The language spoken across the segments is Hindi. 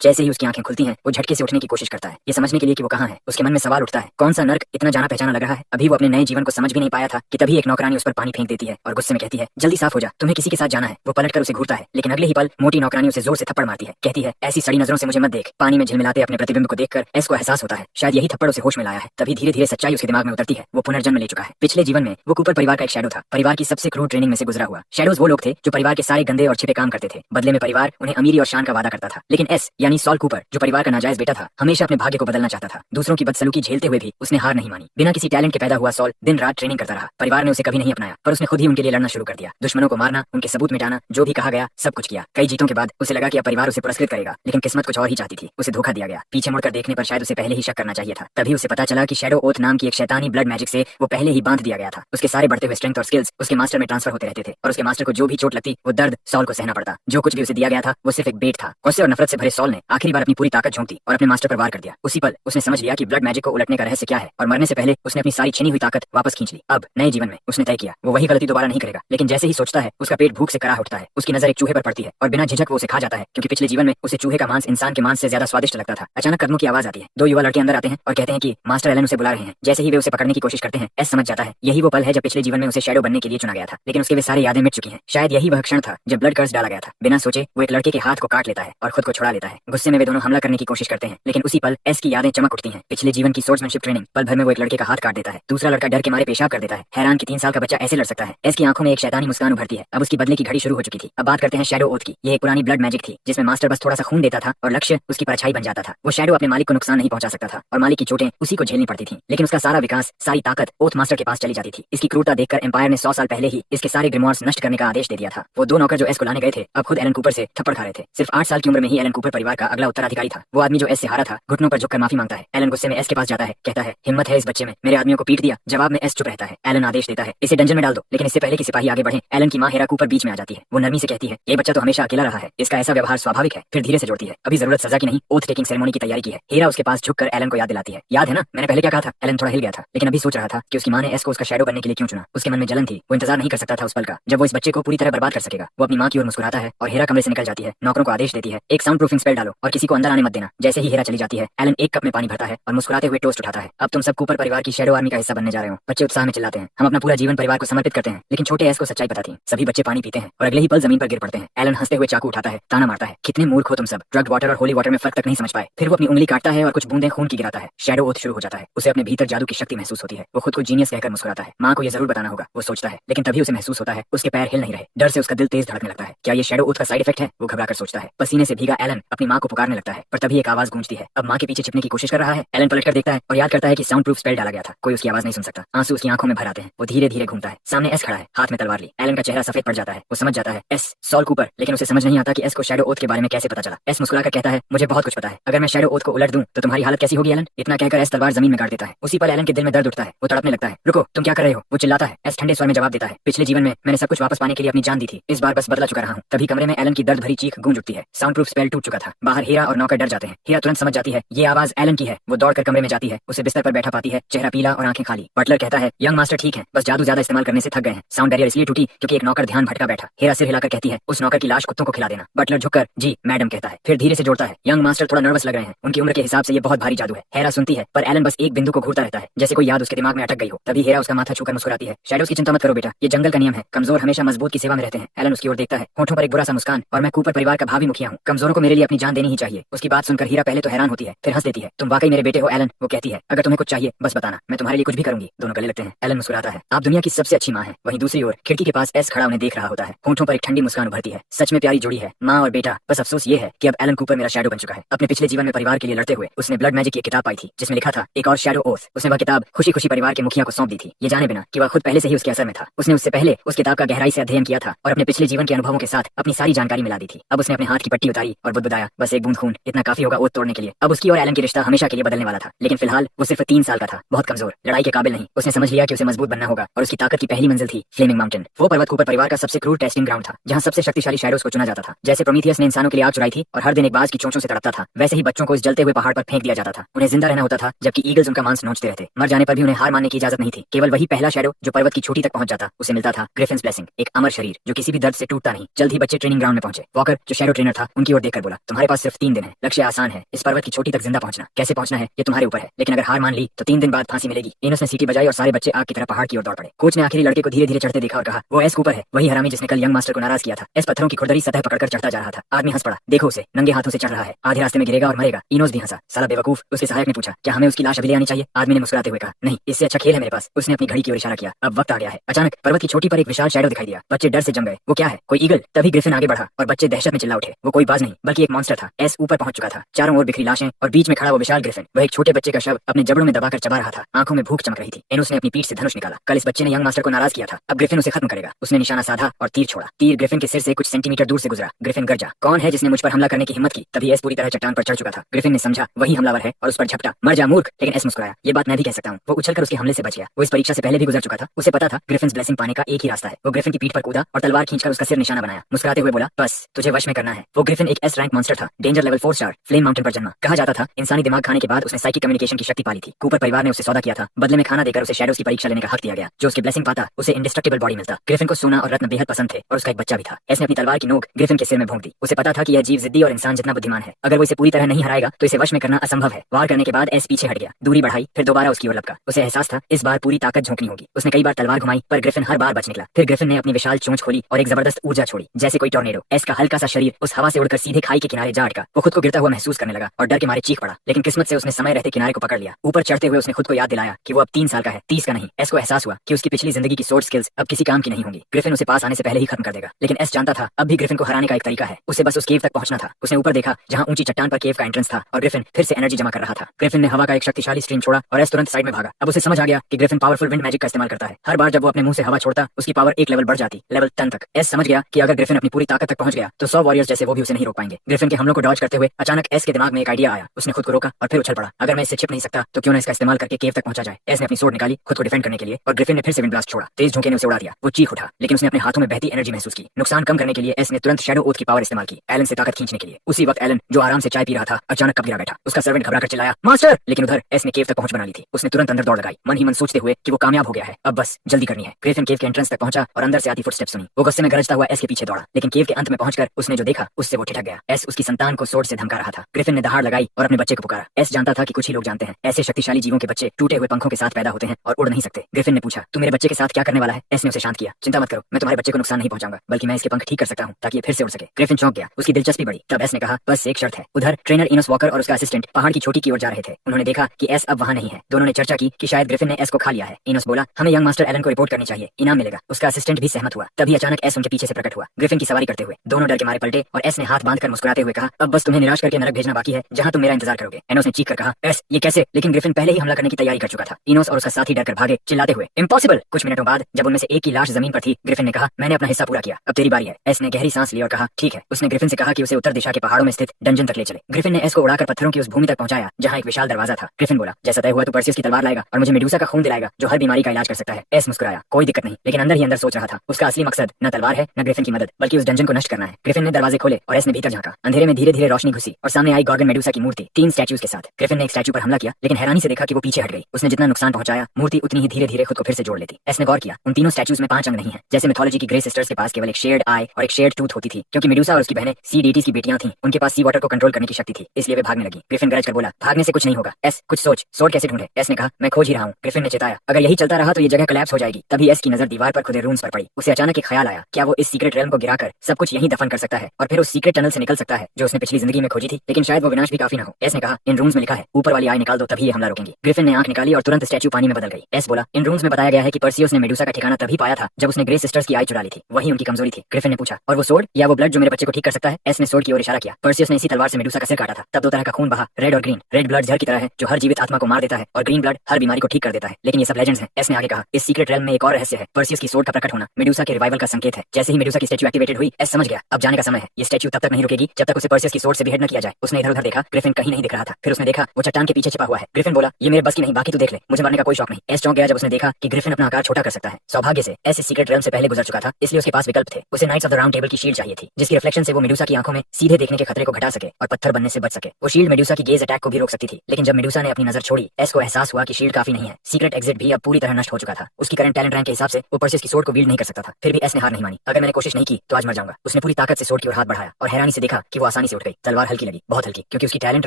जैसे ही उसकी आंखें खुलती हैं, वो झटके से उठने की कोशिश करता है, ये समझने के लिए कि वो कहाँ है। उसके मन में सवाल उठता है, कौन सा नर्क इतना जाना पहचाना लग रहा है। अभी वो अपने नए जीवन को समझ भी नहीं पाया था कि तभी एक नौकरानी उस पर पानी फेंक देती है और गुस्से में कहती है, जल्दी साफ हो जा, तुम्हें किसी के साथ जाना है। वो पलटकर उसे घूरता है, लेकिन अगले ही पल मोटी नौकरानी उसे जोर से थप्पड़ मारती है। कहती है, ऐसी सड़ी नजरों से मुझे मत देख। पानी में झिलमिलाते अपने प्रतिबिंब को देखकर एस को एहसास होता है, शायद यही थप्पड़ उसे होश में लाया है। तभी धीरे धीरे सच्चाई उसके दिमाग में उतरती है, वो पुनर्जन्म ले चुका है। पिछले जीवन में वो कूपर परिवार का एक शैडो था, परिवार की सबसे क्रूर ट्रेनिंग में से गुजरा हुआ। शैडोज वो लोग थे जो परिवार के सारे गंदे और छिपे काम करते थे। बदले में परिवार उन्हें अमीरी और शान का वादा करता था। लेकिन एस यानी सॉल कूपर, जो परिवार का नाजायज बेटा था, हमेशा अपने भाग्य को बदलना चाहता था। दूसरों की बदसलूकी झेलते हुए भी उसने हार नहीं मानी। बिना किसी टैलेंट के पैदा हुआ सॉल दिन रात ट्रेनिंग करता रहा। परिवार ने उसे कभी नहीं अपनाया, पर उसने खुद ही उनके लिए लड़ना शुरू कर दिया। दुश्मनों को मारना, उनके सबूत मिटाना, जो भी कहा गया सब कुछ किया। कई जीतों के बाद उसे लगा कि अब परिवार उसे पुरस्कृत करेगा, लेकिन किस्मत कुछ और ही चाहती थी। उसे धोखा दिया गया। पीछे मुड़कर देखने पर शायद उसे पहले ही शक करना चाहिए था। तभी उसे पता चला कि शैडो ओथ नाम की एक शैतानी ब्लड मैजिक से वो पहले ही बांध दिया गया था। उसके सारे बढ़ते हुए स्ट्रेंथ और स्किल्स उसके मास्टर में ट्रांसफर होते रहते थे, और उसके मास्टर को जो भी चोट लगती वो दर्द सॉल को सहना पड़ता। जो कुछ भी उसे दिया गया था वो सिर्फ एक बेट था। गुस्से और नफरत से भरे सॉल ने आखिरी बार अपनी पूरी ताकत झोंक दी और अपने मास्टर पर वार कर दिया। उसी पल उसने समझ लिया कि ब्लड मैजिक को उलटने का रहस्य क्या है, और मरने से पहले उसने अपनी सारी छिनी हुई ताकत वापस खींच ली। अब नए जीवन में उसने तय किया वो वही गलती दोबारा नहीं करेगा। लेकिन जैसे ही सोचता है उसका पेट भूख से कराह उठता है। उसकी नजर एक चूहे पर पड़ती है और बिना झिझक वो उसे खा जाता है, क्योंकि पिछले जीवन में उसे चूहे का मांस इंसान के मांस से ज्यादा स्वादिष्ट लगता था। अचानक कदमों की आवाज आती है। दो युवा लड़के अंदर आते हैं और कहते हैं कि मास्टर एलन उसे बुला रहे हैं। जैसे ही वे उसे पकड़ने की कोशिश करते हैं, एस समझ जाता है यही वो पल है जब पिछले जीवन में उसे शैडो बनने के लिए चुना गया था। लेकिन उसके वे सारे यादें मिट चुकी हैं। शायद यही वह क्षण था जब ब्लड कर्स डाला गया था। बिना सोचे वो एक लड़के के हाथ को काट लेता है और खुद को छुड़ा लेता है। गुस्से में वे दोनों हमला करने की कोशिश करते हैं, लेकिन उसी पल एस की यादें चमक उठती हैं। पिछले जीवन की सोर्समैनशिप ट्रेनिंग। पल भर में वो एक लड़के का हाथ काट देता है। दूसरा लड़का डर के मारे पेशाब कर देता है। हैरान कि 3 साल का बच्चा ऐसे लड़ सकता है। एस की आंखों में एक शैतानी मुस्कान उभरती है। अब उसकी बदले की घड़ी शुरू हो चुकी थी। अब बात करते हैं शैडो ओथ की। ये एक पुरानी ब्लड मैजिक थी जिसमें मास्टर बस थोड़ा सा खून देता था और लक्ष्य उसकी परछाई बन जाता था। वो शैडो अपने मालिक को नुकसान नहीं पहुंचा सकता था और मालिक की चोटें उसी को झेलनी पड़ती थी। लेकिन उसका सारा विकास, सारी ताकत ओथ मास्टर के पास चली जाती थी। इसकी क्रूरता देखकर एम्पायर ने 100 साल पहले ही इसके सारे ग्रिमोर्स नष्ट करने का आदेश दे दिया था। वो दो नौकर जो एस को लाने गए थे अब खुद एलन कूपर से थप्पड़ खा रहे थे। सिर्फ 8 साल की उम्र में ही एलन कूपर परिवार का अगला उत्तराधिकारी था। वो आदमी जो एस से हारा था घुटनों पर झुककर माफी मांगता है। एलन गुस्से में एस के पास जाता है, कहता है, हिम्मत है इस बच्चे में, मेरे आदमियों को पीट दिया। जवाब में एस चुप रहता है। एलन आदेश देता है, इसे डंजन में डाल दो। लेकिन इससे पहले कि सिपाही आगे बढ़े, एलन की मां हेरा कूपर बीच में आ जाती है। वो नरमी से कहती है, ये बच्चा तो हमेशा अकेला रहा है, इसका ऐसा व्यवहार स्वाभाविक है। फिर धीरे से जोड़ती है, अभी जरूरत सजा की नहीं, ओथ टेकिंग सेरेमनी की तैयारी की है। हेरा उसके पास झुककर एलन को याद दिलाती है, याद है ना मैंने पहले क्या कहा था। एलन थोड़ा हिल गया था, लेकिन अभी सोच रहा था कि उसकी मां ने एस को उसका शैडो बनने के लिए क्यों चुना। उसके मन में जलन थी। वो इंतजार नहीं कर सकता था उस पल का जब वो इस बच्चे को पूरी तरह बर्बाद कर सकेगा। वो अपनी मां की ओर मुस्कुराता है और हेरा कमरे से निकल जाती है। नौकरों को आदेश देती है, एक साउंड प्रूफिंग स्पेल डालो और किसी को अंदर आने मत देना। जैसे ही हेरा चली जाती है, एलन एक कप में पानी भरता है और मुस्कुराते हुए टोस्ट उठाता है, अब तुम सब कूपर परिवार की शैडो आर्मी का हिस्सा बनने जा रहे हो। बच्चे उत्साह में चिल्लाते हैं, हम अपना पूरा जीवन परिवार को समर्पित करते हैं। लेकिन छोटे एस को सच्चाई पता थी। सभी बच्चे पानी पीते हैं और अगले ही पल जमीन पर गिर पड़ते हैं। एलन हंसते हुए चाकू उठाता है, ताना मारता है, कितने मूर्ख हो तुम सब, ड्रग्ड वाटर और होली वाटर में फर्क तक नहीं समझ पाए। फिर वो अपनी उंगली काटता है और कुछ बूंदें खून की गिराता है। शैडो ओथ शुरू हो जाता है। उसे अपने भीतर जादू की शक्ति महसूस होती है। वो खुद को जीनियस कहकर मुस्कुराता है। मां को ये जरूर बताना होगा वो सोचता है, लेकिन तभी उसे महसूस होता है उसके पैर हिल नहीं रहे। डर से उसका दिल तेज धड़कने लगता है। क्या ये शैडो ओथ का साइड इफेक्ट है, वो घबराकर सोचता है। पसीने से भीगा एलन अपनी मां को पुकारने लगता है, पर तभी एक आवाज गूंजती है। अब मां के पीछे छिपने की कोशिश कर रहा है। एलन पलटकर देखता है और याद करता है कि साउंड प्रूफ स्पेल डाला गया था। कोई उसकी आवाज नहीं सुन सकता। आंसू उसकी आंखों में भर आते हैं। वो धीरे धीरे घूमता है। सामने एस खड़ा है, हाथ में तलवार ली। एलन का चेहरा सफेद पड़ जाता है। वो समझ जाता है एस सॉल कूपर, लेकिन उसे समझ नहीं आता कि एस को शैडो ओथ के बारे में कैसे पता चला। एस मुस्कुराकर कहता है, मुझे बहुत कुछ पता है। अगर मैं शैडो ओथ को उलट दूं तो तुम्हारी हालत कैसी होगी एलन। इतना कहकर एस तलवार जमीन में गाड़ देता है। उसी पर एलन के दिल में दर्द उठता है। वो तड़पने लगता है। रुको, तुम क्या कर रहे हो, वो चिल्लाता है। एस ठंडे स्वर में जवाब देता है, पिछले जीवन में मैंने सब कुछ वापस पाने के लिए अपनी जान दी थी, इस बार बस बदला चुका रहा हूँ। तभी कमरे में एलन की दर्द भरी चीख गूंज उठती है। साउंड प्रूफ स्पेल टूट चुका था। बाहर हीरा और नौकर डर जाते हैं। हीरा तुरंत समझ जाती है ये आवाज एलन की है। वो दौड़कर कमरे में जाती है। उसे बिस्तर पर बैठा पाती है, चेहरा पीला और आंखें खाली। बटलर कहता है, यंग मास्टर ठीक है, बस जादू ज्यादा इस्तेमाल करने से थक गए हैं। साउंड बैरियर इसलिए टूटी क्योंकि एक नौकर ध्यान भटका बैठा। हीरा सिर हिलाकर कहती है, उस नौकर की लाश कुत्तों को खिला देना। बटलर झुककर जी मैडम कहता है, फिर धीरे से जोड़ता है, यंग मास्टर थोड़ा नर्वस लग रहे हैं, उनकी उम्र के हिसाब से ये बहुत भारी जादू है। हेरा सुनती है, पर एलन बस एक बिंदु को घूरता रहता है, जैसे कोई याद उसके दिमाग में अटक गई हो। तभी हेरा उसका माथा छूकर मुस्कुराती है, शैडोज की चिंता मत करो बेटा, ये जंगल का नियम है, कमजोर हमेशा मजबूत की सेवा में रहते हैं। एलन उसकी ओर देखता है, होठों पर एक बुरा सा मुस्कान, और मैं कूपर परिवार का भावी मुखिया हूँ, कमजोरों को मेरे लिए अपनी जान देनी ही चाहिए। उसकी बात सुनकर हीरा पहले तो हैरान होती है, फिर हंस देती है, तुम वाकई मेरे बेटे हो एलन। वो कहती है, अगर तुम्हें कुछ चाहिए बस बताना, मैं तुम्हारे लिए कुछ भी करूंगी। दोनों गले लगते हैं। एलन मुस्कुराता है, आप दुनिया की सबसे अच्छी माँ है। वहीं दूसरी ओर खिड़की के पास एस खड़ा उन्हें देख रहा होता है। होठों पर एक ठंडी मुस्कान उभरती है। सच में प्यारी जोड़ी है, माँ और बेटा। बस अफसोस ये है कि अब एलन कूपर मेरा शैडो बन चुका है। अपने पिछले जीवन में परिवार के लिए लड़ते हुए उसने ब्लड मैजिक की एक किताब पाई थी जिसमें लिखा था एक और शैडो ओथ। उसने वह किताब खुशी खुशी परिवार के मुखिया को सौंप दी थी, ये जाने बिना कि वह खुद पहले से ही उसके असर में था। उसने उससे पहले उस किताब का गहराई से अध्ययन किया था और अपने पिछले जीवन के अनुभवों के साथ अपनी सारी जानकारी मिला दी थी। अब उसने अपने हाथ की पट्टी उतारी और बुदबुदाया, बस एक बूंद खून, इतना काफी होगा ओथ तोड़ने के लिए। अब उसकी और एलन की रिश्ता हमेशा के लिए बदलने वाला था। लेकिन फिलहाल वो सिर्फ 3 साल का था, बहुत कमजोर, लड़ाई के काबिल नहीं। उसने समझ लिया कि उसे मजबूत बनना होगा और उसकी ताकत की पहली मंजिल थी फ्लेमिंग माउंटेन। वो पर्वत कूपर परिवार का सबसे क्रूर टेस्टिंग ग्राउंड था, जहाँ सबसे शक्तिशाली शैडोज को चुना जाता था। जैसे प्रोमीथियस ने इंसानों के लिए आग चुराई थी और हर दिन एक बाज की चोंचों से तड़पता था, वैसे ही बच्चों को इस जलते हुए पहाड़ पर फेंक दिया जाता था। उन्हें जिंदा रहना होता था, जबकि ईगल्स उनका मांस नोचते रहते। मर जाने पर भी उन्हें हार मानने की इजाजत नहीं थी। केवल वही पहला शैडो जो पर्वत की चोटी तक पहुंच जाता, उसे मिलता था ग्रिफिन्स ब्लेसिंग, एक अमर शरीर जो किसी भी दर्द से टूटता नहीं। जल्द ही बच्चे ट्रेनिंग ग्राउंड में पहुंचे। वॉकर जो शैडो ट्रेनर था उनकी ओर देखकर बोला, तुम्हारे तुम्हारे पास सिर्फ 3 दिन है। लक्ष्य आसान है, इस पर्वत की चोटी तक जिंदा पहुंचना। कैसे पहुंचना है ये तुम्हारे ऊपर है, लेकिन अगर हार मान ली तो 3 दिन बाद फांसी मिलेगी। इनोस ने सीटी बजाई और सारे बच्चे आग की तरह पहाड़ की ओर दौड़ पड़े। कोच ने आखिरी लड़के को धीरे धीरे चढ़ते देखा और कहा, वो एस ऊपर है, वही हरामी जिसने कल यंग मास्टर को नाराज किया था। एस पत्थरों की खुरदरी सतह पकड़कर चढ़ता जा रहा था। आदमी हंस पड़ा, देखो उसे, नंगे हाथों से चढ़ रहा है, आधे रास्ते में गिरेगा और मरेगा। इनोस भी हंसा, साला बेवकूफ। उसके सहायक ने पूछा, क्या हमें उसकी लाश अभी ले आनी चाहिए? आदमी ने मुस्कुराते हुए कहा, नहीं, इससे अच्छा खेल है मेरे पास। उसने अपनी घड़ी की ओर इशारा किया, अब वक्त आ गया है। अचानक पर्वत की चोटी पर एक विशाल शैडो दिखाई दिया। बच्चे डर से जम गए, वो क्या है? कोई ईगल? तभी ग्रिफिन आगे बढ़ा और बच्चे दहशत में चिल्ला उठे। वो कोई बाज नहीं बल्कि एक मॉन्स्टर था। एस ऊपर पहुंच चुका था, चारों ओर बिखरी लाशें और बीच में खड़ा वो विशाल ग्रिफिन। वह एक छोटे बच्चे का शव अपने जबड़ों में दबाकर चबा रहा था। आंखों में भूख चमक रही थी। इनोस ने अपनी पीठ से धनुष निकाला। कल इस बच्चे ने यंग मास्टर को नाराज किया था, अब ग्रिफिन उसे खत्म करेगा। उसने निशाना साधा और तीर छोड़ा। तीर ग्रिफिन के सिर से कुछ सेंटीमीटर दूर से गुजरा। ग्रिफिन गरजा, कौन है जिसने मुझ पर हमला करने की हिम्मत की? तभी एस पूरी तरह चट्टान पर चढ़ चुका था। ग्रिफिन ने समझा वही हमलावर है और उस पर झपटा। मर जा मूर्ख। लेकिन एस मुस्कुराया, ये बात मैं भी कह सकता हूँ। वो उछलकर उसके हमले से बच गया। वो इस परीक्षा से पहले भी गुजर चुका था। उसे पता था ग्रिफिन ब्लेसिंग पाने का एक ही रास्ता है। वो ग्रिफिन की पीठ पर कूदा और तलवार खींचकर उसका सिर निशाना बनाया। मुस्कुराते हुए बोला, बस तुझे वश में करना है। वो ग्रिफिन एक एस रैंक मॉन्स्टर था, danger level 4 star, flame mountain पर जन्मा। कहा जाता था इंसानी दिमाग खाने के बाद उसने साइकिक कम्युनिकेशन की शक्ति पाली थी। कूपर परिवार ने उसे सौदा किया था, बदले में खाना देकर उसे शैडोज की परीक्षा लेने का हक दिया गया। जो उसकी ब्लेसिंग पाता उसे इंडिस्ट्रक्टिबल बॉडी मिलता। ग्रिफिन को सोना और रत्न बेहद पसंद थे और उसका एक बच्चा भी था। एस ने अपनी तलवार की नोक ग्रिफिन के सिर में भोंक दी। उसे पता था कि यह जीव जिद्दी और इंसान जितना बुद्धिमान है। अगर वो इसे पूरी तरह नहीं हराएगा तो इसे वश में करना असंभव है। वार करने के बाद एस पीछे हट गया, दूरी बढ़ाई, फिर दोबारा उसकी ओर लपका। उसे एहसास था इस बार पूरी ताकत झोंकनी होगी। उसने कई बार तलवार घुमाई पर ग्रिफिन हर बार बच निकला। फिर ग्रिफिन ने अपनी विशाल चोंच खोली और एक जबरदस्त ऊर्जा छोड़ी, जैसे कोई टॉर्नेडो। एस का हल्का सा शरीर उस हवा से उड़कर सीधे खाई के किनारे जा अटका। वो खुद को गिरता हुआ महसूस करने लगा और डर के मारे चीख पड़ा। लेकिन किस्मत से उसने समय रहते किनारे को पकड़ लिया। ऊपर चढ़ते हुए उसने खुद को याद दिलाया कि वो अब 3 साल का है, 30 का नहीं। एस को एहसास हुआ कि उसकी पिछली जिंदगी की सोर्ड स्किल्स अब किसी काम की नहीं होंगी। ग्रिफिन उसे पास आने से पहले ही खत्म कर देगा। लेकिन एस जानता था अब भी ग्रिफिन को हराने का एक तरीका है। उसे बस उस केव तक पहुंचना था। उसने ऊपर देखा जहां ऊंची चट्टान पर केव का एंट्रेंस था और ग्रिफिन फिर से एनर्जी जमा कर रहा था। ग्रिफिन ने हवा का एक शक्तिशाली स्ट्रीम छोड़ा और एस तुरंत साइड में भागा। अब उसे समझ आ गया कि ग्रिफिन पावरफुल विंड मैजिक का इस्तेमाल करता है। हर बार जब वो अपने मुंह से हवा छोड़ता उसकी पावर एक लेवल बढ़ जाती, लेवल 10 तक। एस समझ गया कि अगर ग्रिफिन अपनी पूरी ताकत तक पहुंच गया तो 100 वॉरियर्स जैसे वो भी उसे नहीं रोक पाएंगे। ग्रिफिन के हमलों को डॉज करते हुए अचानक एस के दिमाग में एक आइडिया आया। उसने खुद को रोका और फिर उछल पड़ा, अगर मैं इससे छिप नहीं सकता तो क्यों ना इसका इस्तेमाल करके केव तक पहुंचा जाए। एस ने अपनी सोर्ड निकाली खुद को डिफेंड करने के लिए और ग्रिफिन ने फिर से विंड ब्लास्ट छोड़ा। तेज झोंके ने उसे उड़ा दिया। वो चीख उठा, लेकिन उसने अपने हाथों में बहती एनर्जी महसूस की। नुकसान कम करने के लिए एस ने तुरंत शैडो ओथ की पावर इस्तेमाल की, एलन से ताकत खींचने के लिए। उसी वक्त एलन जो आराम से चाय पी रहा था अचानक कब गिरा बैठा। उसका सर्वेंट घबराकर चिल्लाया, मास्टर। लेकिन उधर एस ने केव तक पहुंच बना ली थी। उसने तुरंत अंदर दौड़ लगाई, मन ही मन सोचते हुए कि वो कामयाब हो गया है, अब बस जल्दी करनी है। ग्रिफिन केव के एंट्रेंस तक पहुंचा और अंदर से आती फुटस्टेप्स सुनी। वो गुस्से में गरजता हुआ एस के पीछे दौड़ा, लेकिन केव के अंत में पहुंचकर उसने जो देखा उससे वो ठिठक गया। एस उसकी संतान को सोर्ड से धमका रहा था। ग्रिफिन ने दहाड़ लगाई और अपने बच्चे को पुकारा। एस जानता था कि कुछ ही लोग जानते हैं ऐसे शक्तिशाली जीवों के बच्चे टूटे हुए पंखों के साथ पैदा होते हैं और उड़ नहीं सकते। ग्रिफिन ने पूछा, तू मेरे बच्चे के साथ क्या करने वाला है? एस ने उसे शांत किया, चिंता मत करो, मैं तुम्हारे बच्चे को नुकसान नहीं पहुंचाऊंगा, बल्कि मैं इसके पंख ठीक कर सकता हूं ताकि ये फिर से उड़ सके। ग्रिफिन चौंक गया, उसकी दिलचस्पी बढ़ी। तब एस ने कहा, बस एक शर्त है। उधर ट्रेनर इनोस वॉकर और उसका असिस्टेंट पहाड़ की चोटी की ओर जा रहे थे। उन्होंने देखा कि एस अब वहां नहीं है। दोनों ने चर्चा की कि शायद ग्रिफिन ने एस को खा लिया है। इनोस बोला, हमें यंग मास्टर एलन को रिपोर्ट करनी चाहिए, इनाम मिलेगा। उसका असिस्टेंट भी सहमत हुआ। तभी अचानक एस उनके पीछे से प्रकट हुआ, ग्रिफिन की सवारी करते हुए। दोनों डर के मारे पलटे और एस ने हाथ बांधकर मुस्कुराते हुए कहा, अब बस तुम्हें निराश करके नरक भेजना बाकी है जहां तुम मेरा इंतजार करोगे। एनोस ने चीख कर कहा, एस ये कैसे? लेकिन ग्रिफिन पहले ही हमला करने की तैयारी कर चुका था। इनोस और उसका साथी डरकर भागे, चिल्लाते हुए, इम्पॉसिबल। कुछ मिनटों बाद जब उनमें से एक की लाश जमीन पर थी, ग्रिफिन ने कहा, मैंने अपना हिस्सा पूरा किया, अब तेरी बारी है। एस ने गहरी सांस ली और कहा, ठीक है। उसने ग्रिफिन से कहा कि उसे उत्तर दिशा के पहाड़ों में स्थित डंजन तक ले चले। ग्रिफिन ने एस को उड़ाकर पत्थरों की उस भूमि तक पहुंचाया जहां एक विशाल दरवाजा था। ग्रिफिन बोला, जैसा तय हुआ तो परसियस की तलवार लाएगा और मुझे मेडुसा का खून दिलाएगा जो हर बीमारी का इलाज कर सकता है। एस मुस्कुराया, कोई दिक्कत नहीं, लेकिन अंदर ही अंदर सोच रहा था उसका असली मकसद न तलवार है न ग्रिफिन की मदद, बल्कि उस डंजन को नष्ट करना है। ग्रिफिन ने दरवाजे खोले और एस ने भीतर झांका। अंधेरे में धीरे धीरे रोशनी घुसी और सामने आई गॉर्गन मेडुसा की मूर्ति 3 स्टैच्यूज के साथ। ग्रिफिन ने एक स्टैच्यू पर हमला किया, लेकिन हैरानी से देखा कि वो पीछे हट गई। उसने जितना नुकसान पहुंचाया मूर्ति उतनी ही धीरे धीरे खुद को फिर से जोड़ लेती। एस ने गौर किया, उन तीनों स्टैच्यूज में 5 अंग नहीं है। जैसे मिथोलॉजी की ग्रे सिस्टर्स के पास केवल एक शेयर्ड आई और एक शेयर्ड टूथ होती थी। क्योंकि मेडुसा और उसकी बहनें सी डीटीज की बेटियां थीं, उनके पास सी वाटर को कंट्रोल करने की शक्ति थी, इसलिए वे भागने लगी। ग्रिफिन गरज कर बोला, भागने से कुछ नहीं होगा। एस कुछ सोच, सोर्ड कैसे ढूंढे? एस ने कहा, मैं खोज ही रहा हूँ। ग्रिफिन ने चेताया, अगर यही चलता रहा तो ये जगह कोलैप्स हो जाएगी। तभी एस की नजर दीवार पर खुदे रून्स पर पड़ी। उसे अचानक एक ख्याल आया, क्या वो इस सीक्रेट रेल्म को गिराकर सब कुछ यहीं दफन कर सकता है और फिर उस सीक्रेट टनल से निकल सकता है जो उसने पिछली जिंदगी में खोजी थी। लेकिन शायद वो विनाश भी काफी न हो। एस ने कहा, इन रूम्स में लिखा है ऊपर वाली आई निकाल दो तभी ये हमला रोकेंगी। ग्रिफिन ने आंख निकाली और तुरंत स्टैच्यू पानी में बदल गई। एस बोला, इन रूम्स में बताया गया है कि परसियस ने मेडुसा का ठिकाना तभी पाया था जब उसने ग्रे सिस्टर्स की आई चुरा ली थी। वही उनकी कमजोरी थी। ग्रिफिन ने पूछा, और वो सोर्ड या वो ब्लड जो मेरे बच्चे को ठीक कर सकता है? एस ने सोर्ड की ओर इशारा किया। परसियस ने इसी तलवार से मेडुसा का सिर काटा था। तब 2 तरह का खून बहा, रेड और ग्रीन। रेड ब्लड जहर की तरह है जो हर जीवित आत्मा को मार देता है और ग्रीन ब्लड हर बीमारी को ठीक कर देता है। लेकिन ये सब लेजेंड्स हैं। एस ने आगे कहा, इस सीक्रेट रेल्म में एक और रहस्य है। परसियस की सोर्ड का प्रकट होना मेडुसा के रिवाइवल का संकेत है। जैसे ही मेडुसा की स्टैच्यू एक्टिवेटेड हुई, एस समझ गया अब जाने का समय है। ये स्टैच्यू तब तक नहीं रुकेगी जब तक उसे परसियस की सोर्ड से बेहेड न किया जाए। उसने इधर उधर देखा, ग्रिफिन कहीं नहीं दिख रहा था। फिर उसने देखा वो चट्टान के पीछे छिपा हुआ है। ग्रिफिन बोला, ये मेरे बस की नहीं, बाकी तू देख ले, मुझे मरने का कोई शौक नहीं। एस चौंक गया जब उसने देखा कि ग्रिफिन अपना आकार छोटा कर सकता है। सौभाग्य से एस इस सीक्रेट रेल्म से पहले गुजर चुका था, इसलिए उसके पास विकल्प थे। उसे nights of the round table की शील्ड चाहिए थी, जिसकी रिफ्लेक्शन से वो मेडुसा की आंखों में सीधे देखने के खतरे को घटा सके और पत्थर बनने से बच सके। वो शील्ड मेडुसा की गेज अटैक को भी रोक सकती थी। लेकिन जब मेडुसा ने अपनी नजर छोड़ी, एस को एहसास हुआ कि शील्ड काफी नहीं है। सीक्रेट एग्जिट भी अब पूरी तरह नष्ट हो चुका था। उसकी करंट टैलेंट रैंक के हिसाब से वो परसियस की सोर्ड को विल्ड नहीं कर सकता था। फिर भी एस ने हार नहीं मानी। अगर मैंने कोशिश नहीं की तो आज मर जाऊंगा। उसने पूरी ताकत से सोर्ड की ओर हाथ बढ़ाया और हैरानी से देखा कि वो आसानी से उठ गई। तलवार हल्की लगी, बहुत हल्की, क्योंकि उसकी टैलेंट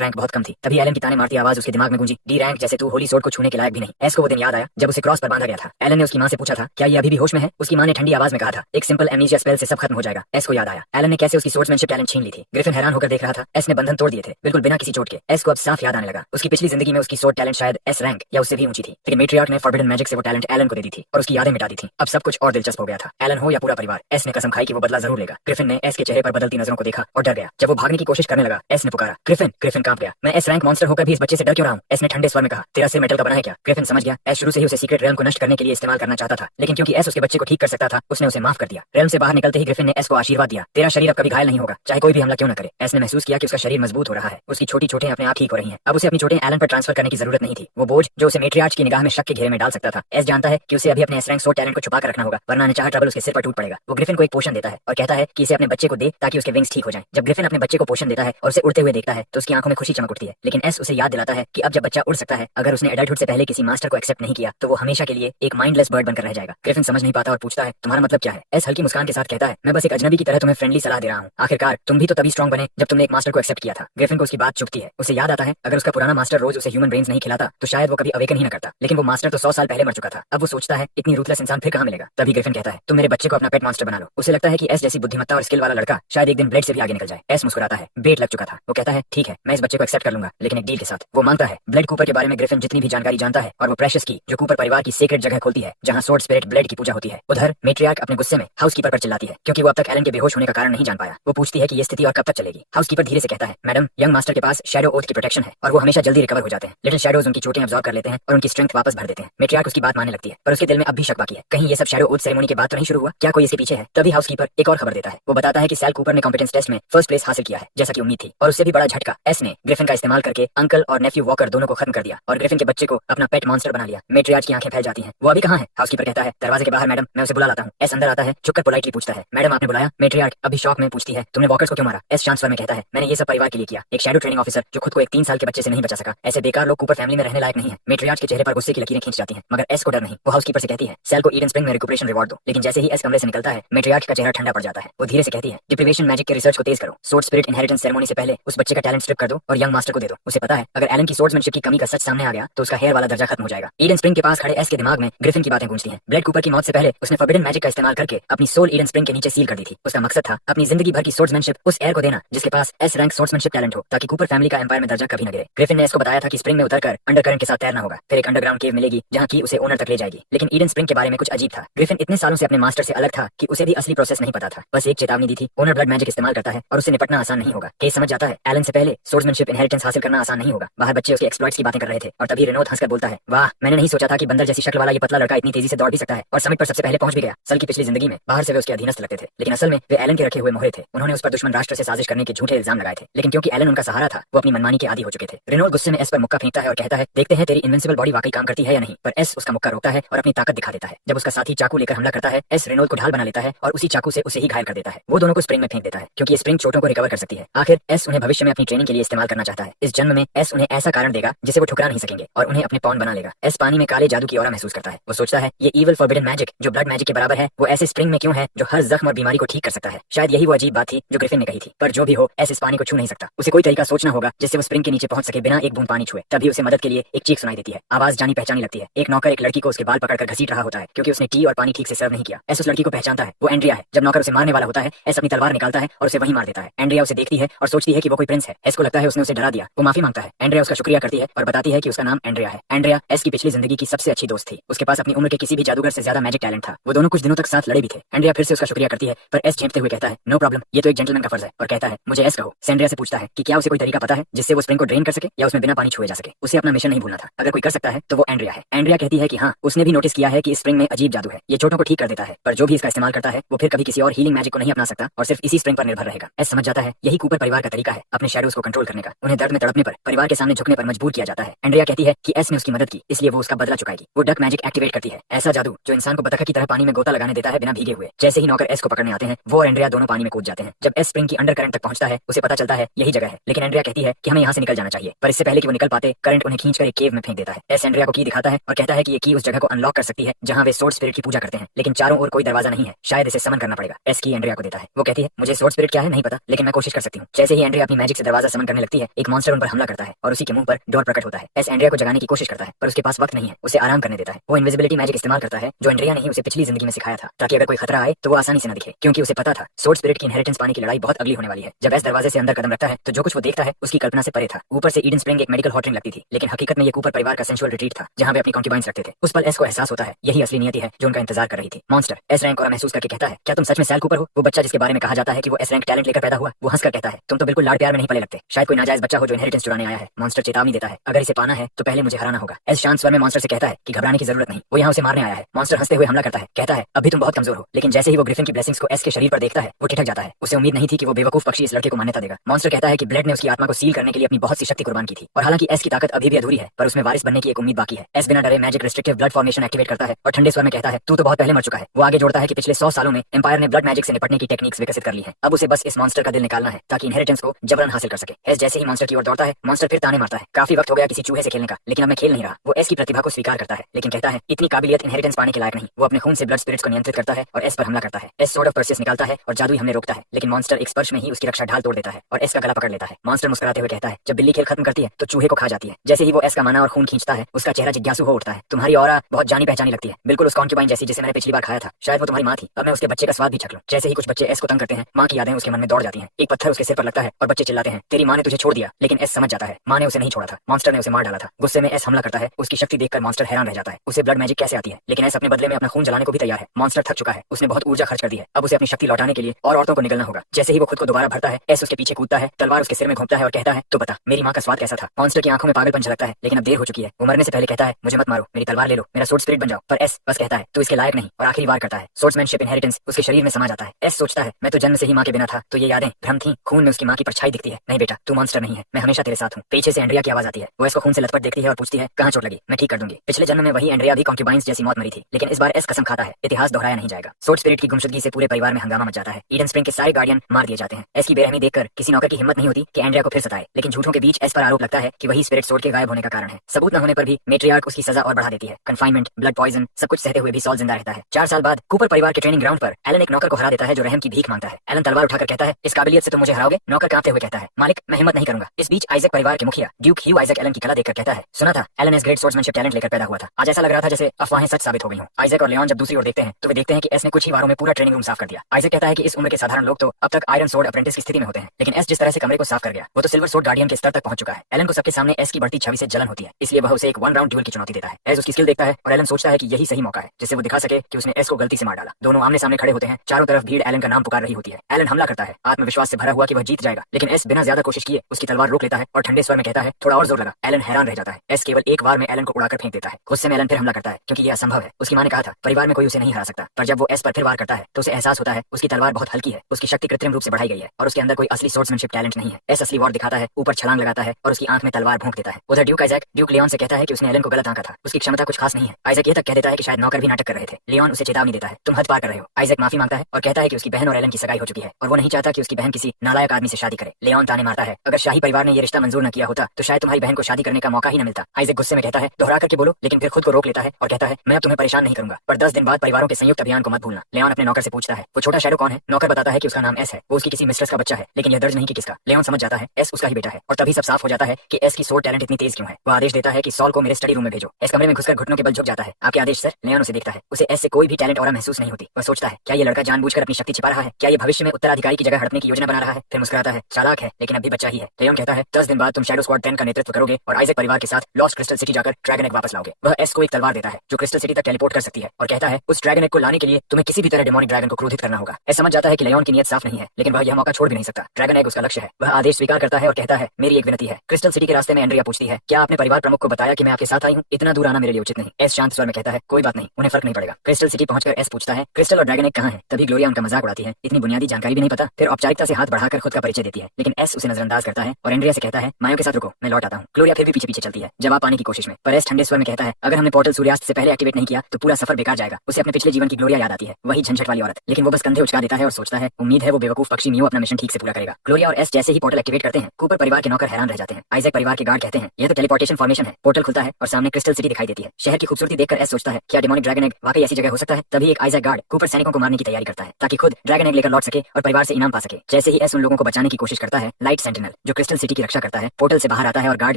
रैंक बहुत कम थी। तभी एलन की ताने मारती आवाज उसके दिमाग में गूंजी, डी रैंक जैसे तू होली सोर्ड को छूने के लायक भी नहीं। एस को वो दिन याद आया जब उसे क्रॉस पर बांधा गया था। एलन ने उसकी मां से पूछा था, क्या ये अभी भी होश में है? उसकी मां ने ठंडी आवाज में कहा था, एक सिंपल एमनीशिया स्पेल से सब खत्म हो जाएगा। एस को याद आया एलन ने कैसे उसकी सोर्ड्समैनशिप टैलेंट छीन ली थी। ग्रिफिन हैरान होकर देख रहा था। एस ने बंधन तोड़ दिए थे, बिल्कुल बिना किसी चोट के। एस को अब साफ याद आने लगा, उसकी पिछली जिंदगी में उसकी सोर्ड टैलेंट शायद एस रैंक या उससे भी ऊंची थी, लेकिन मैट्रियार्क ने फॉरबिडन मैजिक से वो टैलेंट एलन को दे दी थी और उसकी यादें मिटा दी थी। अब सब कुछ और दिलचस्प हो गया था। एलन हो या पूरा परिवार, एस ने कसम खाई कि वो बदला जरूर लेगा। ग्रिफिन ने एस के चेहरे पर बदलती नजरों को देखा और डर गया। जब वो भागने की कोशिश करने लगा, एस ने पुकारा, ग्रिफिन। ग्रिफिन कांप गया। मैं एस रैंक मॉन्स्टर होकर भी इस बच्चे से डर क्यों रहा हूं? एस ने ठंडे स्वर में कहा, तेरा सिर मेटल का बना है क्या? ग्रिफिन समझ गया, एस शुरू से ही उसे सीक्रेट रेल्म को नष्ट करने के लिए इस्तेमाल करना चाहता था, लेकिन क्योंकि एस उसके बच्चे को ठीक कर सकता था, उसने उसे माफ कर दिया। रेल्म से बाहर निकलते ही ग्रिफिन ने एस को आशीर्वाद दिया, तेरा शरीर अब कभी घायल नहीं होगा, चाहे कोई भी हमला क्यों न करे। एस ने महसूस किया कि उसका शरीर मजबूत हो रहा है, उसकी छोटी चोटें अपने आप ठीक हो रही हैं। अब उसे अपनी चोटें एलन पर ट्रांसफर करने की जरूरत नहीं थी। वो बोझ जो उसे मैट्रियार्क की निगाह में शक के घेरे में डाल सकता था। एस जानता है कि उसे अभी अपने एस रैंक सोर्ड टैलेंट को छुपा कर रखना होगा, वरना अनचाहा ट्रबल उसके सिर पर टूट पड़ेगा। वो ग्रिफिन को एक पोषण देता है और कहता है कि इसे अपने बच्चे को दे ताकि उसके विंग्स ठीक हो जाएं। जब ग्रिफिन अपने बच्चे को पोषण देता है और उसे उड़ते हुए देखता है तो उसकी आंखों में खुशी चमक उठती है, लेकिन एस उसे याद दिलाता है कि अब जब बच्चा उड़ सकता है, अगर उसने एडल्टहुड से पहले किसी मास्टर को एक्सेप्ट नहीं किया तो वो हमेशा के लिए एक माइंडलेस बर्ड बनकर रह जाएगा। ग्रिफिन समझ नहीं पाता और पूछता है, तुम्हारा मतलब क्या है? एस हल्की मुस्कान के साथ कहता है, मैं बस एक अजनबी की तरह तुम्हें फ्रेंडली सलाह दे रहा हूँ। आखिरकार तुम भी तो तभी स्ट्रॉन्ग बने जब तुमने एक मास्टर को एक्सेप्ट किया था। ग्रिफिन को उसकी बात चुभती है। उसे याद आता है अगर उसका पुराना मास्टर रोज उसे ह्यूमन ब्रेन्स नहीं खिलाता तो शायद वो कभी अवेकन ही न करता, लेकिन वो मास्टर तो 100 साल पहले मर चुका था। अब वो सोचता है इतनी रूथलेस इंसान फिर कहाँ मिलेगा। तभी ग्रिफिन कहता है, तुम मेरे बच्चे को अपना पेट मॉन्स्टर बना लो। उसे लगता है कि एस जैसी बुद्धिमत्ता और स्किल वाला लड़का शायद एक दिन ब्लेड से भी आगे निकल जाए। एस मुस्कुराता है, बेट लग चुका था। वो कहता है, ठीक है, मैं इस बच्चे को एक्सेप्ट कर लूंगा, लेकिन एक डील के साथ। वो मांगता है ब्लेड कूपर के बारे में ग्रिफिन जितनी भी जानकारी जानता है और वो प्रेशियस की जो कूपर परिवार की सीक्रेट जगह खोलती है जहाँ सोर्ड स्पिरिट ब्लेड की पूजा होती है। उधर मैट्रियार्क अपने गुस्से में हाउसकीपर पर चिल्लाती है क्योंकि वो अब तक एलन के बेहोश होने का कारण नहीं जान पाया। वो पूछती है कि ये स्थिति और कब तक चलेगी। हाउसकीपर धीरे से कहता है, मैडम, यंग मास्टर के पास शैडो ओथ की प्रोटेक्शन है और वो हमेशा जल्दी रिकवर हो जाते हैं। लिटिल शैडोज उनकी चोटें अब्सॉर्ब कर लेते हैं और उनकी स्ट्रेंथ वापस भर देते हैं। मैट्रियार्क उसकी बात मानने लगती है, पर उसके दिल में अब भी शक बाकी है, कहीं ये सब शैडो ओथ सेरेमनी के बाद तो नहीं शुरू हुआ? क्या कोई इसके पीछे है? तभी हाउसकीपर एक और खबर देता है। वो बताता है कि सैल कूपर ने कॉम्पिटेंस टेस्ट में फर्स्ट प्लेस हासिल किया है, जैसा कि उम्मीद थी, और उससे भी बड़ा झटका, एस ने ग्रिफिन का इस्तेमाल करके अंकल और नेफ्यू वॉकर दोनों को खत्म कर दिया और ग्रिफिन के बच्चे को अपना पेट मॉन्स्टर बना लिया। मैट्रियार्क की आंखें फैल जाती हैं। वो अभी कहाँ है? हाउसकीपर कहता है, दरवाजे के बाहर मैडम, मैं उसे बुला लाता हूँ। एस अंदर आता है, झुककर पोलाइटली पूछता है, मैडम आपने बुलाया? मैट्रियार्क अभी शॉक में पूछती है, तुमने वॉकर्स को क्यों मारा? एस शांत स्वर में कहता है, मैंने ये सब परिवार के लिए किया। एक शैडो ट्रेनिंग ऑफिसर जो खुद को एक 3 साल के बच्चे से नहीं बचा सका। ऐसे बेकार लोग कूपर फैमिली में रहने लायक नहीं है। मैट्रियार्क के चेहरे पर गुस्से की लकीरें खींच जाती हैं, मगर एस को डर नहीं। वो हाउसकीपर से कहती है, सेल को ईडन स्प्रिंग में रिकूपरेशन रिवॉर्ड दो। लेकिन जैसे ही एस कमरे से निकलता है, मैट्रियार्क का चेहरा ठंडा पड़ जाता है। वो धीरे से कहती है, डिप्रिवेशन मैजिक के रिसर्च को तेज करो, सोर्ड स्पिरिट इनहेरिटेंस सेरेमनी से पहले उस बच्चे का टैलेंट स्ट्रिप कर दो और यंग मास्टर को दे दो। उसे पता है अगर एलन की सोर्ड्समैनशिप की कमी का सच सामने आ गया तो उसका हेयर वाला दर्जा खत्म हो जाएगा। ईडन स्प्रिंग के पास खड़े एस के दिमाग में ग्रिफिन की बातें गूंजती हैं। ब्लेड कूपर की मौत से पहले उसने फॉरबिडन मैजिक का इस्तेमाल करके अपनी सोल ईडन स्प्रिंग के नीचे सील कर दी थी। उसका मकसद था अपनी जिंदगी भर की सोर्ड्समैनशिप उस एयर को देना जिसके पास एस रैंक सोर्ड्समैनशिप टैलेंट हो, ताकि कूपर फैमिली का एम्पायर में दर्जा कभी न गिरे। ग्रिफिन ने इसको बताया था कि स्प्रिंग में उतरकर अंडरकरंट के साथ तैरना होगा, फिर एक अंडरग्राउंड केव मिलेगी जहाँ की उसे ओनर तक ले जाएगी। लेकिन ईडन स्प्रिंग के बारे में कुछ अजीब था। ग्रिफिन इतने सालों से अपने मास्टर से अलग था कि उसे भी असली प्रोसेस नहीं पता था। बस एक चेतावनी दी थी, ओनर ब्लड मैजिक इस्तेमाल करता है और उससे निपटना आसान नहीं होगा। केस समझ जाता है, एलन से पहले सोर्ड्समैनशिप इनहेरिटेंस हासिल करना आसान नहीं होगा। बाहर बच्चे उसके एक्सप्लॉइट्स की बातें कर रहे थे और तभी रेनोद हंसकर बोलता है, वाह, मैंने नहीं सोचा था कि बंदर जैसी शक्ल वाला ये पतला लड़का इतनी तेजी से दौड़ भी सकता है और समिट पर सबसे पहले पहुंच भी गया। सल की पिछली जिंदगी में बाहर से वे उसके अधीनस्थ लगते थे, लेकिन असल में वे एलन के रखे हुए मोहरे थे। उन्होंने उस पर दुश्मन राष्ट्र से साजिश करने के झूठे इल्जाम लगाए थे, लेकिन क्योंकि एलन उनका सहारा था, वो अपनी मनमानी के आदी हो चुके थे। रेनोड गुस्से में एस पर मुक्का फेंकता है और कहता है, देखते हैं तेरी इनविंसिबल बॉडी वाकई काम करती है या नहीं। पर एस उसका मुक्का रोकता है और अपनी ताकत दिखा देता है। जब उसका साथी चाकू लेकर हमला करता है, एस रेनोड को ढाल बना लेता है और उसी चाकू से उसे ही घायल कर देता है। वो दोनों को स्प्रिंग में फेंक देता है क्योंकि स्प्रिंग चोटों को रिकवर कर सकती है। आखिर एस उन्हें भविष्य में अपनी ट्रेनिंग के लिए इस्तेमाल करना चाहता है। इस जन्म में एस उन्हें ऐसा कारण देगा जिसे वो ठुकरा नहीं सकेंगे और उन्हें अपने पॉन बना लेगा। एस पानी में काले जादू की ऑरा महसूस करता है। वो सोचता है, ये ईवल फॉरबिडन मैजिक जो ब्लड मैजिक के बराबर है, वो ऐसे स्प्रिंग में क्यों है जो हर जख्म और बीमारी को ठीक कर सकता है। शायद यही वो अजीब बात थी जो ग्रिफिन ने कही थी। पर जो भी हो, एस इस पानी को छू नहीं सकता। उसे कोई तरीका सोचना होगा जिससे वो स्प्रिंग के नीचे पहुंच सके बिना एक बूंद पानी छुए। तभी उसे मदद के लिए एक चीख सुनाई देती है। आवाज जानी पहचानी लगती है। एक नौकर एक लड़की को उसके बाल पकड़कर घसीट रहा होता है क्योंकि उसने टी और पानी ठीक से सर्व नहीं किया। एस उस लड़की को पहचानता है, वो एंड्रिया है। जब नौकर उसे मारने वाला होता है, एस अपनी तलवार निकालता है और उसे वहीं मार देता है। एंड्रिया उसे देखती है और सोचती है कि वो कोई प्रिंस है। एस को लगता है उसने उसे डरा दिया। वो माफी मांगता है। एंड्रिया उसका शुक्रिया करती है और बताती है कि उसका नाम एंड्रिया है। एंड्रिया एस की पिछली जिंदगी की सबसे अच्छी दोस्त थी। उसके पास अपनी उम्र के किसी भी जादूगर से ज्यादा मैजिक टैलेंट था। वो दोनों कुछ दिनों तक साथ लड़े भी थे। एंड्रिया फिर से उसका शुक्रिया करती है, पर एस झेपते हुए कहता है, नो प्रॉब्लम, ये तो एक जेंटलमैन का फर्ज है, और कहता है, मुझे एस कहो। एंड्रिया से पूछता है कि क्या उसे कोई तरीका पता है जिससे वो स्प्रिंग को ड्रेन कर सके या उसमें बिना पानी छुए जा सके। उसे अपना मिशन नहीं भूलना था। अगर कोई कर सकता है तो वो एंड्रिया है। एंड्रिया कहती है कि हाँ, उसने भी नोटिस किया है कि इस स्प्रिंग में अजीब जादू है। ये चोटों को ठीक कर देता है, पर जो भी इसका इस्तेमाल करता है वो फिर कभी किसी और हीलिंग मैजिक को नहीं अपना सकता और सिर्फ इसी स्प्रिंग पर निर्भर रहेगा। एस समझ जाता है यही कूपर परिवार का तरीका है अपने शैडोज को कंट्रोल करने का। उन्हें दर्द में तड़पने पर, परिवार के सामने झुकने पर मजबूर किया जाता है। एंड्रिया कहती है कि एस ने उसकी मदद की, इसलिए वो उसका बदला चुकाएगी। वो डक मैजिक एक्टिवेट करती है, ऐसा जादू जो इंसान को बतख की तरह पानी में गोता लगाने देता है बिना भीगे हुए। जैसे ही नौकर एस को पकड़ने आते हैं, वो और एंड्रिया दोनों पानी में कूद जाते हैं। जब एस स्प्रिंग की अंडर करंट तक पहुंचता है, उसे पता चलता है यही जगह है, लेकिन एंड्रिया कहती है कि हमें यहाँ से निकल जाना चाहिए। पर इससे पहले कि वो निकल पाते, करंट उन्हें खींचकर एक केव में फेंक देता है। एस एंड्रिया को की दिखाता है और कहता है कि ये की उस जगह को अनलॉक कर सकती है जहाँ वे सोर्ड स्पिरिट की पूजा करते हैं, लेकिन चारों ओर कोई दरवाजा नहीं है, शायद इसे समन करना पड़ेगा। एस की एंड्रिया को देता है। वो कहती है, मुझे सोर्ड स्पिरिट क्या है नहीं पता, लेकिन मैं कोशिश कर सकती हूँ। जैसे ही एंड्रिया अपनी मैजिक से दरवाजा समन करने लगती है, एक मॉन्स्टर उन पर हमला करता है और उसी के मुंह पर डॉट प्रकट होता है। एस एंड्रिया को जगाने की कोशिश करता है, पर उसके पास वक्त नहीं है, उसे आराम करने देता है। वो इनविजिबिलिटी मैजिक इस्तेमाल करता है जो एंड्रिया ने ही उसे पिछली जिंदगी में सिखाया था, ताकि अगर कोई खतरा आए तो वो आसानी से न दिखे, क्योंकि उसे पता था सोर्ड स्पिरिट की इनहेरिटेंस पाने की लड़ाई बहुत अगली होने वाली है। जब एस दरवाजे से अंदर कदम रखता है तो जो कुछ वो देखता है उसकी कल्पना से परे था। ऊपर से ईडन स्प्रिंग एक मेडिकल हॉटरिंग लगती थी, लेकिन हकीकत में ये कूपर परिवार का सेंसुअल रिट्रीट था, जहां वे अपनी कॉन्क्यूबाइंस रखते थे। उस पल एस को एहसास होता है यही असली नियति है जो उनका इंतजार कर रही थी। मॉन्स्टर एस रैंक और महसूस करके कहता है, क्या तुम सच में सैल कूपर हो? वो बच्चा जिसके बारे में कहा जाता है कि वो एस रैंक टैलेंट लेकर पैदा हुआ, वो हंसकर कहता है, तुम तो बिल्कुल लाड़ प्यार में नहीं पले लगते, शायद कोई नाजायज बच्चा हो जो इनहेरिटेंस चुराने आया है। मॉन्स्टर चेतावनी देता है, अगर इसे पाना है तो पहले मुझे हराना होगा। एस शांत स्वर में मॉन्स्टर से कहता है कि घबराने की जरूरत नहीं, वो यहाँ उसे मारने आया है। मॉन्स्टर हंसते हुए हमला करता है, कहता है, अभी तुम बहुत कमजोर हो। लेकिन जैसे ही वो ग्रिफिन की ब्लेसिंग्स को एस के शरीर पर देखता है, वो ठिठक जाता है। उसे उम्मीद नहीं थी कि वो बेवकूफ पक्षी इस लड़के को मान्यता देगा। मॉन्स्टर कहता है कि ब्लेड ने उसकी आत्मा को सील करने के लिए अपनी बहुत सी शक्ति कुर्बान की थी, और हालांकि एस की ताकत अभी भी अधूरी है, पर उसमें वारिस बनने की एक उम्मीद बाकी है। एस बिना डरे magic restrictive blood formation activate करता है और ठंडे स्वर में कहता है, तू तो बहुत पहले मर चुका है। वो आगे जोड़ता है कि पिछले 100 सालों में एम्पायर ने ब्लड मैजिक से निपटने की टेक्निक्स विकसित कर ली है। अब उसे बस इस मॉन्स्टर का दिल निकालना है ताकि इनहेरिटेंस को जबरन हासिल कर सके। एस जैसे ही मॉन्स्टर की ओर दौड़ता है, मॉन्स्टर फिर ताने मारता है, काफी वक्त हो गया किसी चूहे से खेलने का, लेकिन अब मैं खेल नहीं रहा। वो एस की प्रतिभा को स्वीकार करता है, लेकिन कहता है, इतनी काबिलियत इनहेरिटेंस पाने के लायक नहीं। वो अपने खून से ब्लड स्पिरिट्स को नियंत्रित करता है और एस पर हमला करता है। एस सॉर्ड ऑफ परसियस निकालता है और जादुई हमले रोकता है, लेकिन मॉन्स्टर एक स्पर्श में ही उसकी रक्षा ढाल तोड़ देता है और एस का गला पकड़ लेता है। मॉन्स्टर मुस्कुराते हुए कहता है, जब बिल्ली खेल खत्म करती है तो चूहे को खा जाती है। जैसे ही वो एस का माना और खून खींचता है, उसका चेहरा जिज्ञासु हो उठता है। तुम्हारी ऑरा बहुत जानी पहचानी लगती है, बिल्कुल उस कॉन्क्यूबाइन जैसी जिसे मैंने पिछली बार खाया था। शायद वो तुम्हारी माँ थी, अब मैं उसके बच्चे का स्वाद भी चख लूं। जैसे ही कुछ बच्चे एस को तंग करते हैं, माँ की यादें उसके मन में दौड़ जाती हैं। एक पत्थर उसके सिर पर लगता है और बच्चे चिल्लाते हैं, तेरी माँ ने तुझे छोड़ दिया। लेकिन एस समझ जाता है, माँ ने उसे नहीं छोड़ा था, मॉन्स्टर ने उसे मार डाला था। गुस्से में एस हमला करता है। उसकी शक्ति देखकर मॉन्स्टर हैरान रह जाता है। उसे ब्लड मैजिक कैसे आती है, लेकिन एस अपने बदले में अपना खून जलाने को भी तैयार है। मॉन्स्टर थक चुका है, उसने बहुत ऊर्जा खर्च कर दी है। अब उसे अपनी शक्ति लौटाने के लिए और औरतों को निकलना होगा। जैसे ही वो खुद को दोबारा भरता है, एस उसके पीछे कूदता है, तलवार उसके सिर में घोंपता है और कहता है, तो बता मेरी माँ का स्वाद कैसा था। मॉन्स्टर की आंखों में पागलपन झलकता है, लेकिन अब देर हो चुकी है। वो मरने से पहले कहता है, मुझे मत मारो, मेरी तलवार ले लो, मेरा सोर्ड स्पिरिट बन जाओ। पर एस बस कहता है, तू इसके लायक नहीं, और आखिरी वार करता है। सोर्ड्समैनशिप इनहेरिटेंस उसके शरीर में समा जाता है। एस सोचता है, मैं तो जन्म से ही माँ के बिना था, तो ये यादें भ्रम थी। खून में उसकी माँ की परछाई दिखती है। नहीं बेटा, तू मॉन्स्टर नहीं है, मैं हमेशा तेरे साथ हूँ। पीछे से एंड्रिया की आवाज आती है। वो एस को खून से लथपथ देखती है और पूछती है, कहाँ चोट लगी, मैं ठीक कर दूंगी। पिछले जन्म में वही एंड्रिया भी कॉन्क्यूबाइंस जैसी मौत मरी थी, लेकिन इस बार एस कसम खाता है, इतिहास दोहराया नहीं जाएगा। सोर्ड स्पिरिट की गुमशुदगी से पूरे परिवार में हंगामा मच जाता है। ईडन स्प्रिंग के सारे गार्डियन मार दिए जाते हैं। एस की बेरहमी देखकर किसी नौकर की हिम्मत नहीं होती कि एंड्रिया को फिर सताए, लेकिन झूठों के बीच एस पर आरोप लगता है कि वही स्पिरिट सोर्ड के गायब होने का कारण है। सबूत न होने पर भी मेट्रियार्क उसकी सजा और बढ़ा देती है। कन्फाइनमेंट, ब्लड पॉइजन, सब कुछ सहते हुए भी सॉल जिंदा रहता है। 4 साल बाद कूपर परिवार के ट्रेनिंग ग्राउंड पर एलन एक नौकर को हरा देता है जो रहम की भीख मांगता है। एलन तलवार उठाकर कहता है, इस काबिलियत से तुम मुझे हराओगे? नौकर कांपते हुए कहता है, मालिक मैं हिम्मत नहीं करूंगा। इस बीच आइजक परिवार के मुखिया ड्यूक ह्यू आइजक एलन की कला देखकर कहता है, सुना था एलन एस ग्रेट सोर्ड्समैनशिप टैलेंट लेकर पैदा हुआ था। आज ऐसा लग रहा था जैसे अफवाहें सच साबित हो गई हों। आइजक और लियोन जब दूसरी ओर देखते हैं तो वे देखते हैं कि एस ने कुछ ही वारों में पूरा ट्रेनिंग रूम साफ कर दिया। आइजक कहता है कि इस उम्र के साधारण लोग तो अब तक आयरन सोर्ड अप्रेंटिस की स्थिति में होते हैं, लेकिन एस जिस तरह से कमरे को साफ कर गया, वो तो सिल्वर सोर्ड गार्डियन के स्तर तक पहुंच चुका है। एलन को सबके सामने एस की बढ़ती छवि से जलन होती है, इसलिए वह उसे एक 1 राउंड ड्यूल की चुनौती देता है। एस उसकी स्किल देखता है और एलन सोचता है कि यही सही मौका है जिससे वो दिखा सके कि उसने एस को गलती से मार डाला। दोनों आमने सामने खड़े होते हैं। चारों तरफ भीड़ एलन का नाम पुकार रही होती है। एलन हमला करता है, आत्मविश्वास से भरा हुआ कि वह जीत जाएगा, लेकिन एस बिना ज्यादा कोशिश किए उसकी तलवार रोक लेता है और ठंडे स्वर में कहता है, थोड़ा और जोर लगा। एलन हैरान रह जाता है। एस केवल एक बार में एलन को उड़ाकर फेंक देता है। गुस्से में एलन फिर हमला करता है, क्योंकि यह असंभव है। उसकी मां ने कहा था परिवार में कोई उसे नहीं हरा सकता, पर जब वो एस पर फिर वार करता है तो उसे एहसास होता है उसकी तलवार बहुत हल्की है, उसकी शक्ति कृत्रिम रूप से बढ़ाई गई है और उसके अंदर कोई असली सोर्ड्समैनशिप टैलेंट नहीं है। एस असली वॉर दिखाता है, ऊपर छलांग लगाता है और उसकी आंख में तलवार भोंक देता है। उधर ड्यूक लियोन से कहता है कि उसने एलन को गलत आंका था, उसकी क्षमता कुछ खास नहीं है। आइजक ये तक कह देता है कि शायद नौकर भी नाटक कर रहे थे। लियोन उसे चेतावनी देता है, तुम हद पार कर रहे हो। आइजक माफी मांगता है और कहता है कि उसकी बहन और एलन की सगाई हो चुकी है और वो नहीं चाहता कि उसकी बहन किसी नालायक आदमी से शादी करे। लियोन ताने मारता है, अगर शाही परिवार ने ये रिश्ता मंजूर न किया होता तो शायद तुम्हारी बहन को शादी करने का मौका ही न मिलता। आइजक गुस्से में कहता है, दोहरा करके बोलो, लेकिन फिर खुद को रोक लेता है और कहता है, मैं अब तुम्हें परेशान नहीं करूंगा, पर 10 दिन बाद परिवारों के संयुक्त अभियान को मत भूलना। लियोन अपने नौकर से पूछता है, वो छोटा शैडो कौन है? नौकर बताता है कि उसका नाम एस है, वो उसकी किसी मिस्ट्रेस का बच्चा है, लेकिन यह दर्ज नहीं कि किसका। लियोन समझ जाता है एस उसका ही बेटा है और तभी सब साफ हो जाता है कि एस की सोर्ड टैलेंट इतनी तेज क्यों है। वो आदेश देता है कि सॉल को मेरे स्टडी रूम में भेजो। एस कमरे में घुसकर घुटनों के बल झुक जाता है। आपके आदेश सर। लियोन उसे देखता है, उसे एस से कोई भी टैलेंट और महसूस नहीं होती। वह सोचता है, क्या ये लड़का जानबूझकर अपनी शक्ति छिपा रहा है? क्या ये भविष्य में उत्तराधिकारी की जगह हड़पने की योजना बना रहा है? फिर मुस्कुराता है, चालाक है लेकिन अभी बच्चा ही है। लियोन कहता है, 10 दिन बाद तुम शैडो स्क्वाड 10 का नेतृत्व करोगे और आइजक परिवार के साथ लॉस्ट क्रिस्टल सिटी जाकर ड्रैगन एग वापस लाओगे। वह एस को एक तलवार देता है जो क्रिस्टल सिटी तक टेलीपोर्ट कर सकती है और कहता है, उस ड्रैगन एग को लाने के लिए तुम्हें किसी भी तरह डेमोनिक ड्रैगन को क्रोधित करना होगा। एस समझ जाता है कि लियोन की नीयत साफ नहीं है, लेकिन वह यह मौका छोड़ भी नहीं सकता। ड्रैगन एग उसका लक्ष्य है। वह आदेश स्वीकार करता है और कहता है, मेरी एक विनती है। क्रिस्टल सिटी के रास्ते में एंड्रिया पूछती है, क्या आपने परिवार प्रमुख को बताया कि मैं आपके साथ आई हूँ? इतना दूर आना मेरे लिए उचित नहीं। एस शांत स्वर में कहता है, कोई बात नहीं, उन्हें फर्क नहीं पड़ेगा। क्रिस्टल सिटी पहुंचकर एस पूछता है, क्रिस्टल और ड्रैगन एग कहाँ है? तभी ग्लोरिया उनका मजाक उड़ाती है, इतनी बुनियादी जानकारी भी नहीं पता। फिर औपचारिकता से हाथ बढ़ाकर खुद का परिचय देती है, लेकिन एस उसे नजरअंदाज करता है और एंड्रिया से कहता है, मायो के साथ रुको, मैं लौट आता हूँ। ग्लोरिया फिर भी पीछे पीछे चलती है, जवाब पाने की कोशिश में, पर एस ठंडे स्वर में कहता है, अगर हमने पोर्टल सूर्यास्त से पहले एक्टिवेट नहीं किया तो पूरा सफर बेकार जाएगा। उसे अपने पिछले जीवन की ग्लोरिया याद आती है, वही झंझट वाली औरत, लेकिन वो बस कंधे उचका देता है और सोचता है, उम्मीद है वो बेवकूफ पक्षी मियो अपना मिशन ठीक से पूरा करेगा। ग्लोरिया और एस जैसे ही पोर्टल एक्टिवेट करते हैं, कूपर परिवार के नौकर हैरान रह जाते हैं। आइजक परिवार के गार्ड कहते हैं, यह तो टेलीपोर्टेशन फॉर्मेशन है। पोर्टल खुलता है और सामने क्रिस्टल सिटी दिखाई देती है। शहर की खूबसूरती देखकर एस सोचता है, क्या डेमोनिक ड्रैगन एग वाकई ऐसी जगह हो सकता है? तभी एक आइजक गार्ड कूपर सैनिकों को मारने की तैयारी करता है ताकि खुद ड्रैगन एग लेकर लौट सके और परिवार से इनाम पा सके। जैसे जैसे ही एस उन लोगों को बचाने की कोशिश करता है, लाइट सेंटिनल जो क्रिस्टल सिटी की रक्षा करता है पोर्टल से बाहर आता है और गार्ड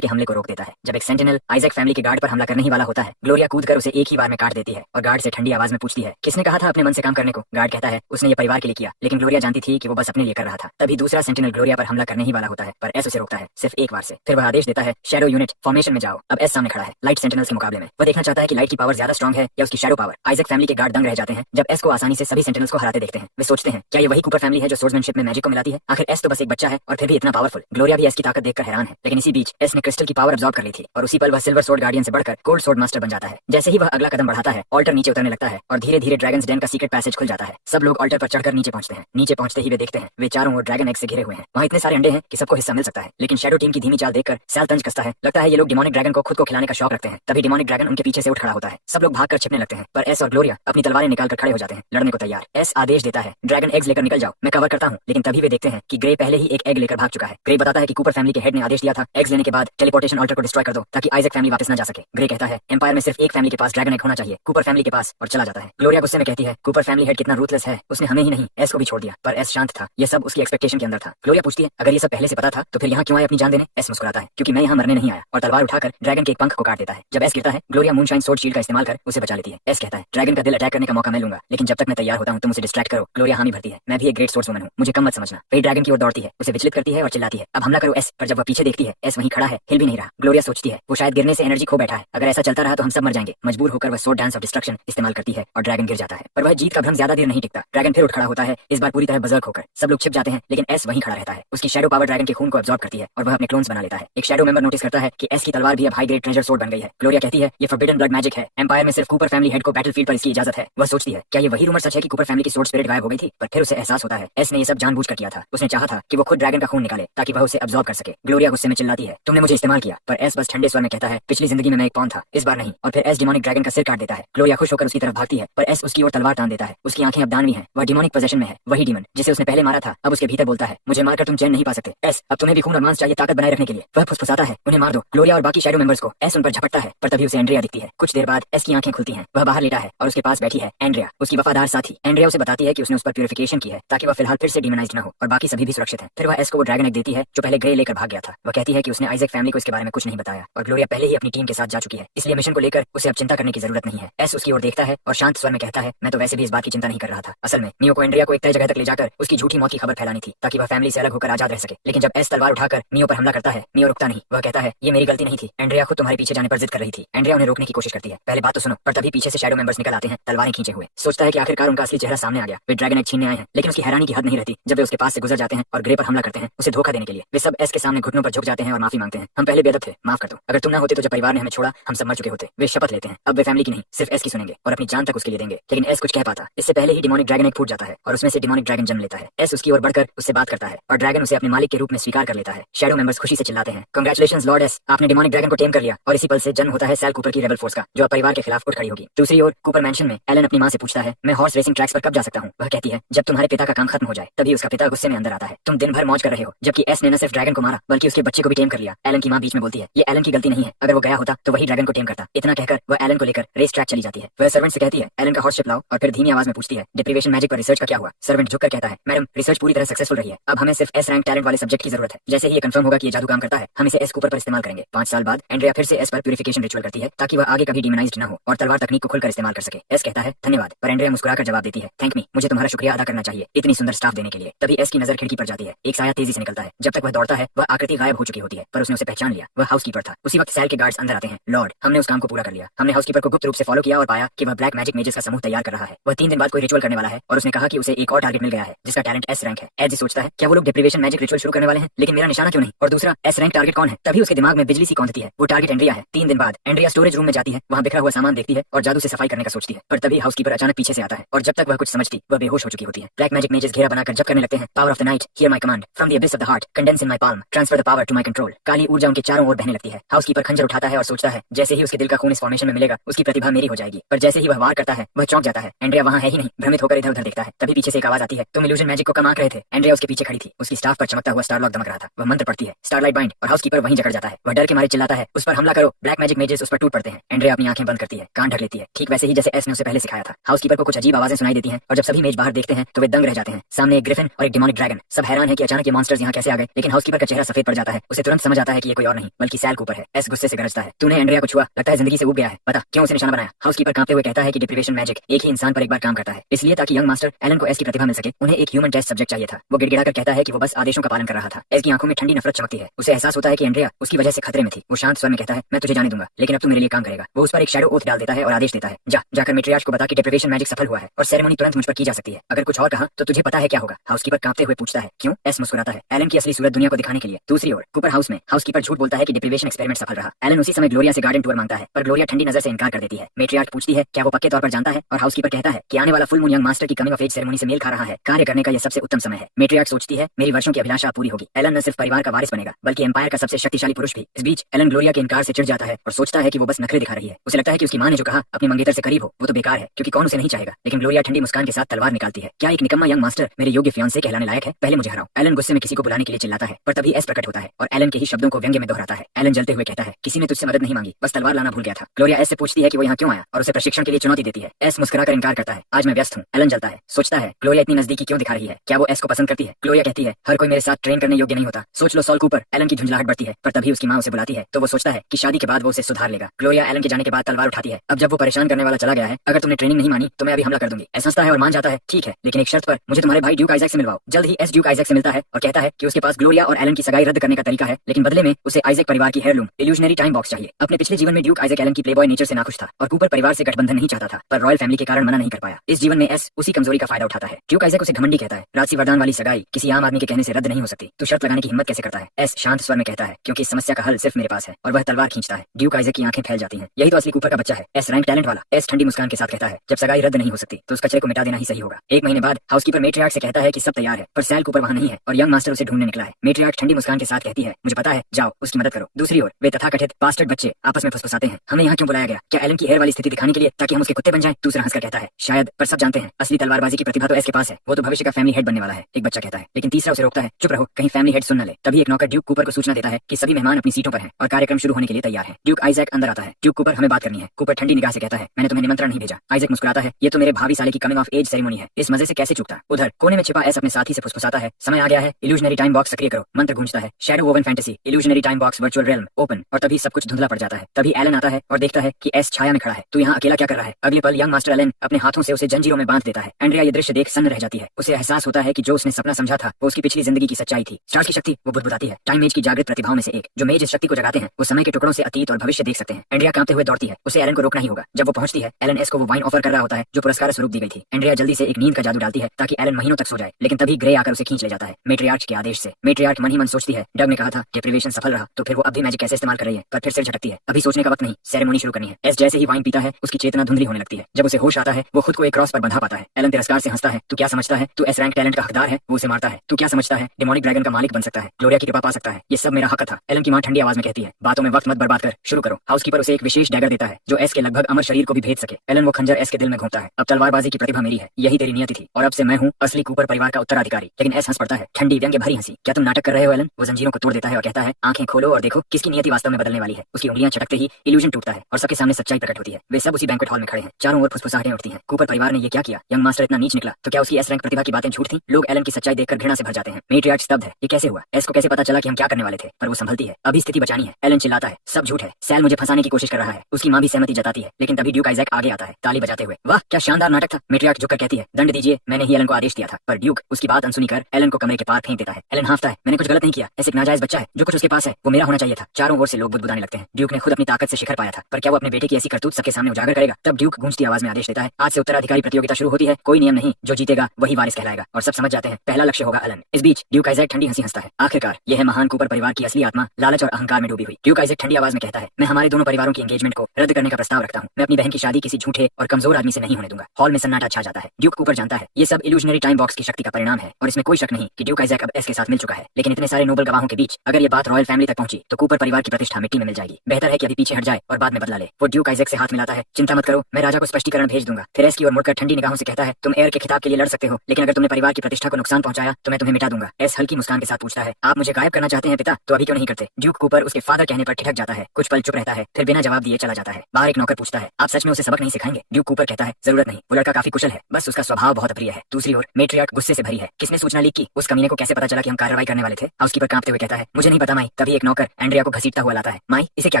के हमले को रोक देता है। जब एक सेंटिनल आइजैक फैमिली के गार्ड पर हमला करने ही वाला होता है, ग्लोरिया कूदकर उसे एक ही बार में काट देती है और गार्ड से ठंडी आवाज में पूछती है, किसने कहा था अपने मन से काम करने को? गार्ड कहता है, उसने ये परिवार के लिए किया, लेकिन ग्लोरिया जानती थी कि वो बस अपने लिए कर रहा था। तभी दूसरा सेंटिनल ग्लोरिया पर हमला करने ही वाला होता है, पर एस उसे रोकता है, सिर्फ एक बार से। फिर वह आदेश देता है, शैडो यूनिट फॉर्मेशन में जाओ। अब एस सामने खड़ा है लाइट सेंटिनल्स के मुकाबले में। वह देखना चाहता है कि लाइट की पावर ज्यादा स्ट्रॉन्ग है या उसकी शैडो पावर। आइजैक फैमिली के गार्ड दंग रह जाते हैं जब एस को आसानी से सभी सेंटिनल्स को हराते देखते हैं। वे सोचते हैं, क्या ये वही कूपर फैमिली है जो सोर्समैनशिप में मैजिक को मिलाती है? आखिर एस तो बस एक बच्चा है और फिर भी इतना पावरफुल। ग्लोरिया भी एस की ताकत देखकर हैरान है, लेकिन इसी बीच एस ने क्रिस्टल की पावर अब्सॉर्ब कर ली थी और उसी पल वह सिल्वर सोर्ड गार्डियन से बढ़कर गोल्ड सोर्ड मास्टर बन जाता है। जैसे ही वह अगला कदम बढ़ाता है, ऑल्टर नीचे उतरने लगता है और धीरे धीरे ड्रैगन्स डेन का सीक्रेट पैसेज खुल जाता है। सब लोग ऑल्टर पर चढ़कर नीचे पहुंचते हैं। नीचे पहुंचते ही वे देखते हैं वे चारों ओर ड्रैगन एग से घिरे हुए हैं। वहाँ इतने सारे अंडे हैं कि सबको हिस्सा मिल सकता है, लेकिन शैडो टीम की धीमी चाल देखकर सैल तंज कसता है। लगता है ये लोग डिमोनिक ड्रैगन को खुद को खिलाने का शौक रखते हैं। तभी डिमोनिक ड्रैगन उनके पीछे से उठ खड़ा होता है। सब लोग भागकर छिपने लगते हैं, पर एस और ग्लोरिया अपनी तलवारें निकालकर खड़े हो जाते हैं, लड़ने को तैयार। एस आदेश देता है, ड्रैगन एग्स लेकर निकल जाओ, मैं कवर करता हूँ। लेकिन तभी वे देखते हैं कि ग्रे पहले ही एक एग लेकर भाग चुका है। ग्रे बताता है कि कूपर फैमिली के हेड ने आदेश दिया था एग्स लेने के बाद टेलीपोर्टेशन ऑल्टर को डिस्ट्रॉय कर दो ताकि आइजैक फैमिली वापस न जा सके। ग्रे कहता है, एम्पायर में सिर्फ एक फैमिली के पास ड्रैगन एग होना चाहिए, कूपर फैमिली के पास, और चला जाता है। ग्लोरिया गुस्से में कहती है, कूपर फैमिली हेड कितना रूथलेस है, उसने हमें ही नहीं एस को भी छोड़ दिया। पर एस शांत था, ये सब उसकी एक्सपेक्टेशन के अंदर था। ग्लोरिया पूछती है, अगर ये सब पहले से पता था तो फिर यहाँ क्यों आए अपनी जान देने? एस मुस्कुराता है, क्योंकि मैं यहाँ मरने नहीं आया, और तलवार उठाकर ड्रैगन के एक पंख को काट देता है। जब एस गिरता है, ग्लोरिया मूनशाइन सोर्ड शील्ड का इस्तेमाल कर उसे बचा लेती है। एस कहता है, ड्रैगन का दिल अटैक करने का मौका मैं लूंगा, लेकिन जब तक मैं तैयार होता हूँ तुम उसे डिस्ट्रैक्ट करो। ग्लोरिया हामी भरती है, मैं भी एक ग्रेट सोर्स वुमन हूँ, मुझे कम मत समझना। वे ड्रैगन की ओर दौड़ती है, उसे विचलित करती है और चिल्लाती है, अब हमला करो एस। पर जब वह पीछे देखती है, एस वहीं खड़ा है, हिल भी नहीं रहा। ग्लोरिया सोचती है, वो शायद गिरने से एनर्जी खो बैठा है, अगर ऐसा चलता रहा तो हम सब मर जाएंगे। मजबूर होकर वह सोर्ड डांस ऑफ डिस्ट्रक्शन इस्तेमाल करती है और ड्रैगन गिर जाता है। पर वह जीत का भ्रम ज्यादा देर नहीं टिकता। ड्रैगन फिर उठ खड़ा होता है, इस बार पूरी तरह बजर्क होकर। सब लोग छिप जाते हैं, लेकिन एस वहीं खड़ा रहता है। उसकी शैडो पावर ड्रैगन के खून को अब्सॉर्ब करती है और वह अपने क्लोन्स बना लेता है। एक शैडो मेंबर नोटिस करता है कि एस की तलवार भी अब हाई ग्रेड ट्रेजर सोर्ड बन गई है। ग्लोरिया कहती है, ये फॉरबिडन ब्लड मैजिक है, एम्पायर में सिर्फ कूपर फैमिली हेड को बैटलफील्ड पर इसकी इजाजत है। वह सोचती है, क्या ये वही रूमर सच है कि कूपर फैमिली की सोर्ड स्पिरिट गायब हो गई थी? पर फिर उसे एहसास होता है एस ने ये सब जानबूझकर किया था। उसने चाहा था कि वो खुद ड्रैगन का खून निकाले ताकि वह उसे अब्सॉर्ब कर सके। ग्लोरिया गुस्से में चिल्लाती है, तुमने मुझे इस्तेमाल किया। पर एस बस ठंडे स्वर में कहता है, पिछली जिंदगी में मैं एक पॉन था, इस बार नहीं। और फिर एस डिमोनिक ड्रैगन का सिर काट देता है। ग्लोरिया खुश होकर उसकी तरफ भागती है, पर एस उसकी ओर तलवार तान देता है। उसकी आंखें अब दानवी हैं, वह डिमोनिक पोजेशन में है। वही डीमन जिसे उसने पहले मारा था अब उसके भीतर बोलता है, मुझे मारकर तुम चैन नहीं पा सकते एस, अब तुम्हें भी खून और मांस चाहिए ताकत बनाए रखने के लिए। वह फुसफुसाता है, उन्हें मार दो, ग्लोरिया और बाकी शैडो मेंबर्स को। एस उन पर झपटता है, पर तभी उसे एंड्रिया दिखती है। कुछ देर बाद एस की आंखें खुलती हैं, वह बाहर लेटा है और उसके पास बैठी है एंड्रिया, उसकी वफादार साथी। एंड्रिया उसे बताती है कि उसने उस पर प्यूरिफिकेशन की है ताकि वह फिलहाल फिर से डिमोनाइज्ड न हो और बाकी सभी भी सुरक्षित हैं। फिर वह एस को वो ड्रैगन एग देती है जो पहले ग्रे लेकर भाग गया था। वह कहती है कि उसने आइजैक फैमिली को इसके बारे में कुछ नहीं बताया और ग्लोरिया पहले ही अपनी टीम के साथ जा चुकी है, इसलिए मिशन को लेकर उसे अब चिंता करने की जरूरत नहीं है। एस उसकी ओर देखता है और शांत स्वर में कहता है, मैं तो वैसे भी इस बात की चिंता नहीं कर रहा था। असल में मियो को एंड्रिया को एक तय जगह तक ले जाकर उसकी झूठी मौत की खबर फैलानी थी ताकि वह फैमिली से अलग होकर आजाद रह सके। लेकिन जब एस तलवार उठाकर मियो पर हमला करता है, मियो रुकता नहीं। वह कहता है, ये मेरी गलती नहीं थी, एंड्रिया खुद तुम्हारे पीछे जाने पर जिद कर रही थी। एंड्रिया उन्हें रोकने की कोशिश करती है, पहले बात तो सुनो। पर तभी पीछे से शैडो मेंबर्स निकल आते हैं, तलवारें खींचे हुए। सोचता है कि आखिरकार उनका असली चेहरा सामने आ गया, वे ड्रैगन एग छीनने आए हैं। लेकिन उसकी हैरानी की हद नहीं रहती जब वे उसके पास से गुजर जाते हैं और ग्रे पर हमला करते हैं उसे धोखा देने के लिए। वे सब एस के सामने घुटनों पर झुक जाते हैं और माफी मांगते हैं, हम पहले बेअदब थे, माफ कर दो, अगर तुम ना होते तो जब परिवार ने हमें छोड़ा हम सब मर चुके होते। वे शपथ लेते हैं अब वे फैमिली की नहीं सिर्फ एस की सुनेंगे और अपनी जान तक उसके लिए देंगे। लेकिन एस कुछ कह पाता इससे पहले ही डिमोनिक ड्रैगन एग फूट जाता है और उसमें से डिमोनिक ड्रैगन जन्म लेता है। एस उसकी ओर बढ़कर उससे बात करता है और ड्रैगन उसे अपने मालिक के रूप में स्वीकार कर लेता है। शैडो मेंबर्स खुशी से चिल्लाते हैं, कांग्रेचुलेशंस लॉर्ड एस, आपने डिमोनिक ड्रैगन को टेम कर लिया। और इसी पल से जन्म होता है सैल कूपर की रेबल फोर्स का, जो अब परिवार के खिलाफ उठ खड़ी होगी। दूसरी ओर कूपर मैंशन में एलन अपनी मां से पूछता है, मैं हॉर्स रेसिंग ट्रैक्स पर कब जा सकता हूँ? वह कहती है, जब तुम्हारे पिता का काम खत्म हो जाए। तभी उसका पिता गुस्से में अंदर आता है, तुम दिन भर मौज कर रहे हो, जबकि एस ने न सिर्फ ड्रैगन को मारा बल्कि उसके बच्चे को भी टेम कर लिया। एलन की मां बीच में बोलती है, ये एलन की गलती नहीं है, अगर वो गया होता तो वही ड्रैगन को टेम करता। इतना कहकर वह एलन को लेकर रेस ट्रैक चली जाती है। वह सर्वेंट से कहती है, एलन का हॉर्स शिप लाओ, और फिर धीमी आवाज में पूछती है, डिप्रीवेशन मैजिक पर रिसर्च का क्या हुआ? सर्वेंट झुककर कहता है, मैडम रिसर्च पूरी तरह सक्सेसफुल रही है, अब हमें सिर्फ एस रैंक टैलेंट वाले सब्जेक्ट की जरूरत है। जैसे ही ये कंफर्म होगा कि ये जादू काम करता है हम इसे एस कूपर पर इस्तेमाल करेंगे। 5 साल बाद एंड्रिया फिर से एस पर प्यूरिफिकेशन रिचुअल करती है ताकि वह आगे कभी डिमोनाइज्ड न हो और तलवार तकनीक को खुलकर इस्तेमाल कर सके। एस कहता है, धन्यवाद, पर एंड्रिया मुस्कुराकर जवाब देती है, थैंक मी, मुझे तुम्हारा शुक्रिया अदा करना चाहिए इतनी सुंदर स्टाफ देने के लिए। तभी एस की नजर खिड़की पर जाती है, एक साया तेजी से निकलता है। जब तक वह दौड़ता है वह आकृति गायब हो चुकी होती है, पर उसने उसे पहचान लिया, वह हाउसकीपर था। उसी वक्त सैल के गार्ड्स अंदर आते हैं, लॉर्ड हमने उस काम को पूरा कर लिया। हमने हाउसकीपर को गुप्त रूप से फॉलो किया और पाया कि वह ब्लैक मैजिक मेजेस का समूह तैयार कर रहा है। वह 3 दिन बाद कोई रिचुअल करने वाला है और उसने कहा कि उसे एक और टारगेट मिल गया है जिसका टैलेंट एस रैंक है। एज सोचता है, क्या वो लोग डिप्रीवेशन मैजिक रिचुअल शुरू करने वाले हैं, लेकिन मेरा निशाना क्यों नहीं? और दूसरा एस रैंक टारगेट कौन है? तभी उसके दिमाग में बिजली सी कौंधती है, वो टारगेट एंड्रिया है। 3 दिन बाद एंड्रिया स्टोरेज रूम में जाती है, वहाँ बिखरा हुआ सामान देखती है और जादू से सफाई करने का सोचती है। पर तभी हाउसकीपर अचानक पीछे से आता है और जब तक वह कुछ समझती वह बेहोश हो चुकी होती है। ब्लैक मैजिक मेजेस घेरा बनाकर जब करने लगते हैं, power of the night, here my command, from the abyss of the heart, condense in my palm, transfer the power to my control. काली ऊर्जा उनके चारों ओर बहने लगती है। हाउसकीपर खंजर उठाता है और सोचता है जैसे ही उसके दिल का खून इस फॉर्मेशन में मिलेगा उसकी प्रतिभा मेरी हो जाएगी। पर जैसे ही वह वार करता है वह चौंक जाता है, एंड्रिया वहाँ है ही नहीं। भ्रमित होकर इधर उधर देखता है, तभी पीछे से एक आवाज आती है, तुम इल्यूजन मैजिक को कम आंक रहे थे। एंड्रिया उसके पीछे खड़ी थी, उसकी स्टाफ पर चमकता हुआ स्टारलॉक दमक रहा था। वह मंत्र पढ़ती है, स्टारलाइट बाइंड, और हाउसकीपर वहीं जकड़ जाता है। वह डर के मारे चिल्लाता है, उस पर हमला करो। ब्लैक मैजिक मेजेस उस पर टूट पड़ते हैं। एंड्रिया अपनी आंखें बंद करती है, कान ढक लेती है, ठीक वैसे ही जैसे एस ने उसे पहले सिखाया था। हाउसकीपर को कुछ अजीब आवाजें सुनाई देती हैं और जब सभी मेज बाहर देखते हैं तो वे दंग रह जाते हैं। सामने एक ग्रिफिन और एक डेमोनिक ड्रैगन। सब हैरान है कि अचानक ये मॉन्स्टर्स यहाँ कैसे आ गए, लेकिन हाउसकीपर का चेहरा सफेद पड़ जाता है। उसे तुरंत समझ आता है कि ये कोई और नहीं बल्कि सैल कूपर है। एस गुस्से से गरजता है, तूने एंड्रिया को छुआ, लगता है जिंदगी से ऊब गया है, बता क्यों उसे निशाना बनाया। हाउसकीपर कांपते हुए कहता है कि डिप्रीवेशन मैजिक एक ही इंसान पर एक बार काम करता है, इसलिए ताकि यंग मास्टर एलन को एस की प्रतिभा मिल सके उन्हें एक ह्यूमन टेस्ट सब्जेक्ट चाहिए था। वो गिड़गिड़ाकर कहता है कि वो बस आदेशों का पालन कर रहा था। एस की आंखों में ठंडी नफरत चमकती है। उसे एहसास होता है कि एंड्रिया उसकी वजह से खतरे में थी। वो शांत स्वर में कहता है, मैं तुझे जाने दूंगा, लेकिन अब तू मेरे लिए काम करेगा। वो उस पर एक शैडो ओथ डाल देता है और आदेश देता है, जाकर मैट्रियार्च को बता कि डिप्रीवेशन मैजिक सफल हुआ है और सेरेमनी तुरंत मुझ पर की जा सकती है। अगर कुछ और कहा तो तुझे पता है क्या होगा। हाउसकीपर कांपते हुए पूछता है, क्यों। एस मुस्कुराता है, एलन की असली सूरत दुनिया को दिखाने के लिए। दूसरी ओर कूपर हाउस में हाउसकीपर झूठ बोलता है कि डिप्रीवेशन एक्सपेरिमेंट सफल रहा। एलन उसी समय ग्लोरिया से गार्डन टूर मांगता है, पर ग्लोरिया ठंडी नजर से इनकार कर देती है। मैट्रियार्च पूछती है, क्या वो पक्के तौर पर जानता है, और हाउसकीपर कहता है कि आने वाला फुल मून यंग मास्टर की कमिंग ऑफ एज सेरेमनी से मेल खा रहा है। कार्य करने का यह सबसे उत्तम समय है। मैट्रियार्च सोचती है, मेरी वर्षों की अभिलाषा पूरी होगी। एलन न सिर्फ परिवार का वारिस बनेगा बल्कि एम्पायर का सबसे शक्तिशाली पुरुष भी। इस बीच एलन ग्लोरिया के इनकार से चिढ़ जाता है और सोचता है कि वो बस नखरे दिखा रही है। उसे लगता है कि उसकी मां ने जो कहा अपनी मंगेतर से करीब हो वो तो बेकार है, क्योंकि कौन उसे नहीं चाहेगा। लेकिन ग्लोरिया ठंडी मुस्कान के साथ तलवार निकालती है, क्या एक निकम्मा यंग मास्टर मेरे योग्य फियांसे कहलाने लायक है, पहले मुझे हराओ। एलन गुस्से में किसी को बुलाने के लिए चिल्लाता है, पर तभी एस प्रकट होता है और एलन के ही शब्दों को व्यंग्य में दोहराता है। एलन जलते हुए कहता है, किसी ने तुझसे मदद नहीं मांगी, बस तलवार लाना भूल गया था। ग्लोरिया एस से पूछती है कि वो यहाँ क्यों आया और उसे प्रशिक्षण के लिए चुनौती देती है। एस मुस्कुराकर इनकार करता है, आज मैं व्यस्त हूँ। एलन जलता है, सोचता है ग्लोरिया इतनी नजदीकी क्यों दिखा रही है, क्या वो एस को पसंद करती है। ग्लोरिया कहती है, हर कोई मेरे साथ ट्रेन करने योग्य नहीं होता, सोच लो सॉल कूपर। एलन की झुंझलाहट बढ़ती है, पर तभी उसकी मां उसे बुलाती है तो वो सोचता है कि शादी के बाद वो उसे सुधार लेगा। ग्लोरिया एलन के जाने के बाद तलवार उठाती है, अब जब वो परेशान करने वाला चला गया है, अगर तुमने ट्रेनिंग नहीं मानी तो मैं अभी हमला कर दूंगी। एस हंसता है और मान जाता है, ठीक है, लेकिन एक शर्त पर, मुझे तुम्हारे भाई ड्यूक आइजैक से मिलवाओ। जल्द ही एस ड्यूक आइजैक से मिलता है और कहता है कि उसके पास ग्लोरिया और एलन की सगाई रद्द करने का तरीका है, लेकिन बदले में उसे आइजैक परिवार की हेयरलूम इल्यूजनरी टाइम बॉक्स चाहिए। अपने पिछले जीवन में ड्यूक आइजैक एलन की प्लेबॉय नेचर से नाखुश था और कूपर परिवार से गठबंधन नहीं चाहता था, पर रॉयल फैमिली के कारण मना नहीं कर पाया। इस जीवन में एस उसी कमजोरी का फायदा उठाता है। ड्यूक आइजैक उसे घमंडी कहता है, राजसी वरदान वाली सगाई किसी आम आदमी के कहने से रद्द नहीं हो सकती, तो शर्त लगाने की हिम्मत कैसे करता है। एस शांत स्वर में कहता है, क्योंकि इस समस्या का हल सिर्फ मेरे पास है, और वह तलवार खींचता है। ड्यूक आइजैक की आंखें फैल जाती हैं, यही तो असली कूपर का बच्चा है। एस रैंक टैलेंट वाला। एस ठंडी मुस्कान के साथ कहता है, जब सगाई रद्द नहीं हो सकती तो उस कचरे को मिटा देना ही सही होगा। एक महीने बाद हाउसकीपर मैट्रियार्च से कहता है कि सब तैयार है, पर सैल कूपर वहां नहीं है और यंग मास्टर उसे ढूंढने निकला है। मैट्रियार्च ठंडी मुस्कान के साथ कहती है, मुझे पता है, जाओ उसकी मदद करो। दूसरी ओर वे तथाकथित बास्टर्ड बच्चे आपस में फुसफुसाते हैं, हमें यहाँ क्यों बुलाया गया, क्या एलन की हेयर वाली स्थिति दिखाने के लिए ताकि हम उसके कुत्ते बन जाएं। दूसरा हंसकर कहता है, शायद, पर सब जानते हैं असली तलवारबाजी की प्रतिभा तो एस के पास है, वो तो भविष्य का फैमिली हेड बनने वाला है। एक बच्चा कहता है, लेकिन तीसरा उसे रोकता है, चुप रहो, कहीं फैमिली हेड सुन न ले। तभी एक नौकर ड्यूक कूपर को सूचना देता है कि सभी मेहमान अपनी सीटों पर हैं और कार्यक्रम शुरू होने के लिए तैयार है। ड्यूक आइजैक अंदर आता है, ड्यूक कूपर हमें बात करनी है। कूपर ठंडी निगाह से कहता है, मैंने तुम्हें निमंत्रण नहीं भेजा। आइजैक मुस्कुराता है, ये तो मेरे भावी साले की कमिंग ऑफ एज सेरेमनी है, इस मजे से कैसे चूकता। उधर कोने में छिपा एस अपने साथी से फुसफुसाता है, समय आ गया है, इल्यूजनरी टाइम बॉक्स सक्रिय करो। मंत्र गूंजता है, shadow woven fantasy illusionary time box virtual realm open, और तभी सब कुछ धुंधला पड़ जाता है। तभी एलन आता है और देखता है कि एस छाया में खड़ा है। तू यहाँ अकेला क्या कर रहा है। अगले पल यंग मास्टर एलन अपने हाथों से उसे जंजीरों में बांध देता है। एंड्रिया ये दृश्य देख सन्न रह जाती है। उसे एहसास होता है कि जो उसने सपना समझा था वो उसकी पिछली जिंदगी की सच्चाई थी। स्टार्स की शक्ति वो बुदबुदाती है, टाइम मेज की जागृत प्रतिभाओं में से एक। जो मेज इस शक्ति को जगाते हैं वो समय के टुकड़ों से अतीत और भविष्य देख सकते हैं। एंड्रिया कांपते हुए दौड़ती है, उसे एलन को रोकना ही होगा। जब वो पहुंचती है, एलन एस को वो वाइन ऑफर कर रहा होता है जो पुरस्कार स्वरूप दी गई थी। एंड्रिया जल्दी से एक नींद का जादू डालती है ताकि एलन महीनों तक सो जाए, लेकिन तभी ग्रे आकर उसे खींच ले जाता है मैट्रियार्च के आदेश से। मैट्रियार्च मन ही मन सोचती है, डग ने कहा था डिप्रीवेशन सफल रहा तो फिर वो अब भी मैजिक कैसे इस्तेमाल कर रही है, पर फिर सिर झटकती है, अभी सोचने का वक्त नहीं, सेरेमनी शुरू करनी है। एस जैसे ही वाइन पीता है उसकी चेतना धुंधली होने लगती है। जब उसे होश आता है वो खुद को एक क्रॉस पर बंधा पाता है। एलन तिरस्कार से हंसता है, तू क्या समझता है, तू एस रैंक टैलेंट का हकदार है। वो उसे मारता है, तू क्या समझता है, डेमोनिक ड्रैगन का मालिक बन सकता है, ग्लोरिया की कृपा पा सकता है, ये सब मेरा हक था। एलन की मां ठंडी आवाज में कहती है, बातों में वक्त मत बर्बाद कर, शुरू करो। हाउसकीपर उसे एक विशेष डैगर देता है जो एस के लगभग अमर शरीर को भी भेद सके। एलन वो खंजर एस के दिल में घूमता है, अब तलवारबाजी की प्रतिभा मेरी है, यही तेरी नियति थी और अब से मैं हूँ असली कूपर परिवार का उत्तराधिकारी। लेकिन एस हंस पड़ता है, ठंडी व्यंग्य भरी हंसी, क्या तुम नाटक कर रहे हो एलन। वो जंजीरों को तोड़ देता है और कहता है, आंखें खोलो और देखो किसकी नियति वास्तव में बदलने वाली है। उसकी उंगलियां चटकते ही इल्यूजन टूटता है और सबके सामने सच्चाई प्रकट होती है। वे सब उसी बैंक्वेट हॉल में खड़े हैं, चारों ओर फुसफुसाहटें उठती हैं। कूपर परिवार ने ये क्या किया, यंग मास्टर इतना नीच निकला, तो क्या उसकी एस रैंक प्रतिभा की बातें झूठ थी। लोग एलन की सच्चाई देखकर घृणा से भर जाते हैं। मैट्रियार्च स्तब्ध है, ये कैसे हुआ, एस को कैसे पता चला कि हम क्या करने वाले थे, पर वो संभलती है, अभी स्थिति बचानी है। एलन चिल्लाता है, सब झूठ है, सैल मुझे फंसाने की कोशिश कर रहा है। उसकी मां भी सहमति जताती है, लेकिन तभी ड्यूक आइजैक आगे आता है ताली बजाते हुए, वाह क्या शानदार नाटक था। मैट्रियार्च झुककर कहती है, दंड दीजिए, मैंने ही एलन को आदेश दिया था। पर ड्यूक उसकी बात अनसुनी कर एलन को कमरे के पार फेंक देता है। एलन हांफता है, मैंने कुछ गलत नहीं किया, ऐसे एक नाजायज बच्चा है, जो कुछ उसके पास है वो मेरा होना चाहिए था। चारों ओर से लोग बुदबुदाने लगते हैं। ड्यूक ने खुद अपनी ताकत से शिखर पाया था, पर क्या वो अपने बेटे की ऐसी करतूत सबके सामने उजागर करेगा। तब ड्यूक गूंजती आवाज में आदेश देता है, आज से उत्तराधिकारी प्रतियोगिता शुरू होती है, कोई नियम नहीं, जो जीतेगा वही वारिस कहलाएगा। और सब समझ जाते हैं पहला लक्ष्य होगा एलन। इस बीच ड्यूक आइजैक ठंडी हंसी हंसता है, आखिरकार यह है महान कूपर परिवार की असली आत्मा लालच और अहंकार में डूबी हुई। ड्यूक आइजैक ठंडी आवाज में कहता है, मैं हमारे दोनों परिवारों की एंगेजमेंट को रद्द करने का प्रस्ताव रखता हूँ। मैं अपनी बहन की शादी किसी झूठे और कमजोर आदमी से नहीं होने दूंगा। हॉल में सन्नाटा छा जाता है। ड्यूक कूपर जानता है ये सब इल्यूजनरी टाइम बॉक्स की शक्ति का परिणाम है और इसमें कोई शक नहीं कि ड्यूक आइजैक अब एस के साथ मिल चुका है। लेकिन इतने सारे नोबल गवाहों के बीच अगर ये बात रॉयल फैमिली तक पहुंची तो कूपर परिवार की प्रतिष्ठा मिट्टी में मिल जाएगी। बेहतर है कि अभी पीछे हट जाए और बाद में बदला ले। वो ड्यूक आइजैक से हाथ मिलाता है, चिंता मत करो, मैं राजा को स्पष्टीकरण भेज दूंगा। फिर एस की ओर मुड़कर ठंडी निगाहों से कहता है, तुम एयर के खिताब के लिए लड़ सकते हो, लेकिन अगर तुमने परिवार की प्रतिष्ठा को नुकसान पहुंचाया तो मैं तुम्हें मिटा दूंगा। एस हल्की मुस्कान के साथ पूछता है, आप मुझे गायब करना चाहते हैं पिता, तो अभी क्यों नहीं करते। ड्यूक कूपर उसके फादर कहने पर ठिठक जाता है, कुछ पल चुप रहता है, फिर बिना जवाब दिए चला जाता है। बाहर एक नौकर पूछता है, आप सच में उसे सबक नहीं सिखाएंगे। ड्यूक कूपर कहता है, जरूरत नहीं, वो लड़का काफी कुशल है, बस उसका स्वभाव बहुत अप्रिय है। दूसरी ओर मैट्रियार्च गुस्से से भरी है। है, किसने सूचना लीक की, उस कमीने को कैसे पता चला कि हम कार्रवाई करने वाले थे। हाउसकीपर कांपते हुए कहता है, मुझे नहीं पता माई। तभी एक नौकर एंड्रिया को घसीटता हुआ लाता है। माई, इसे क्या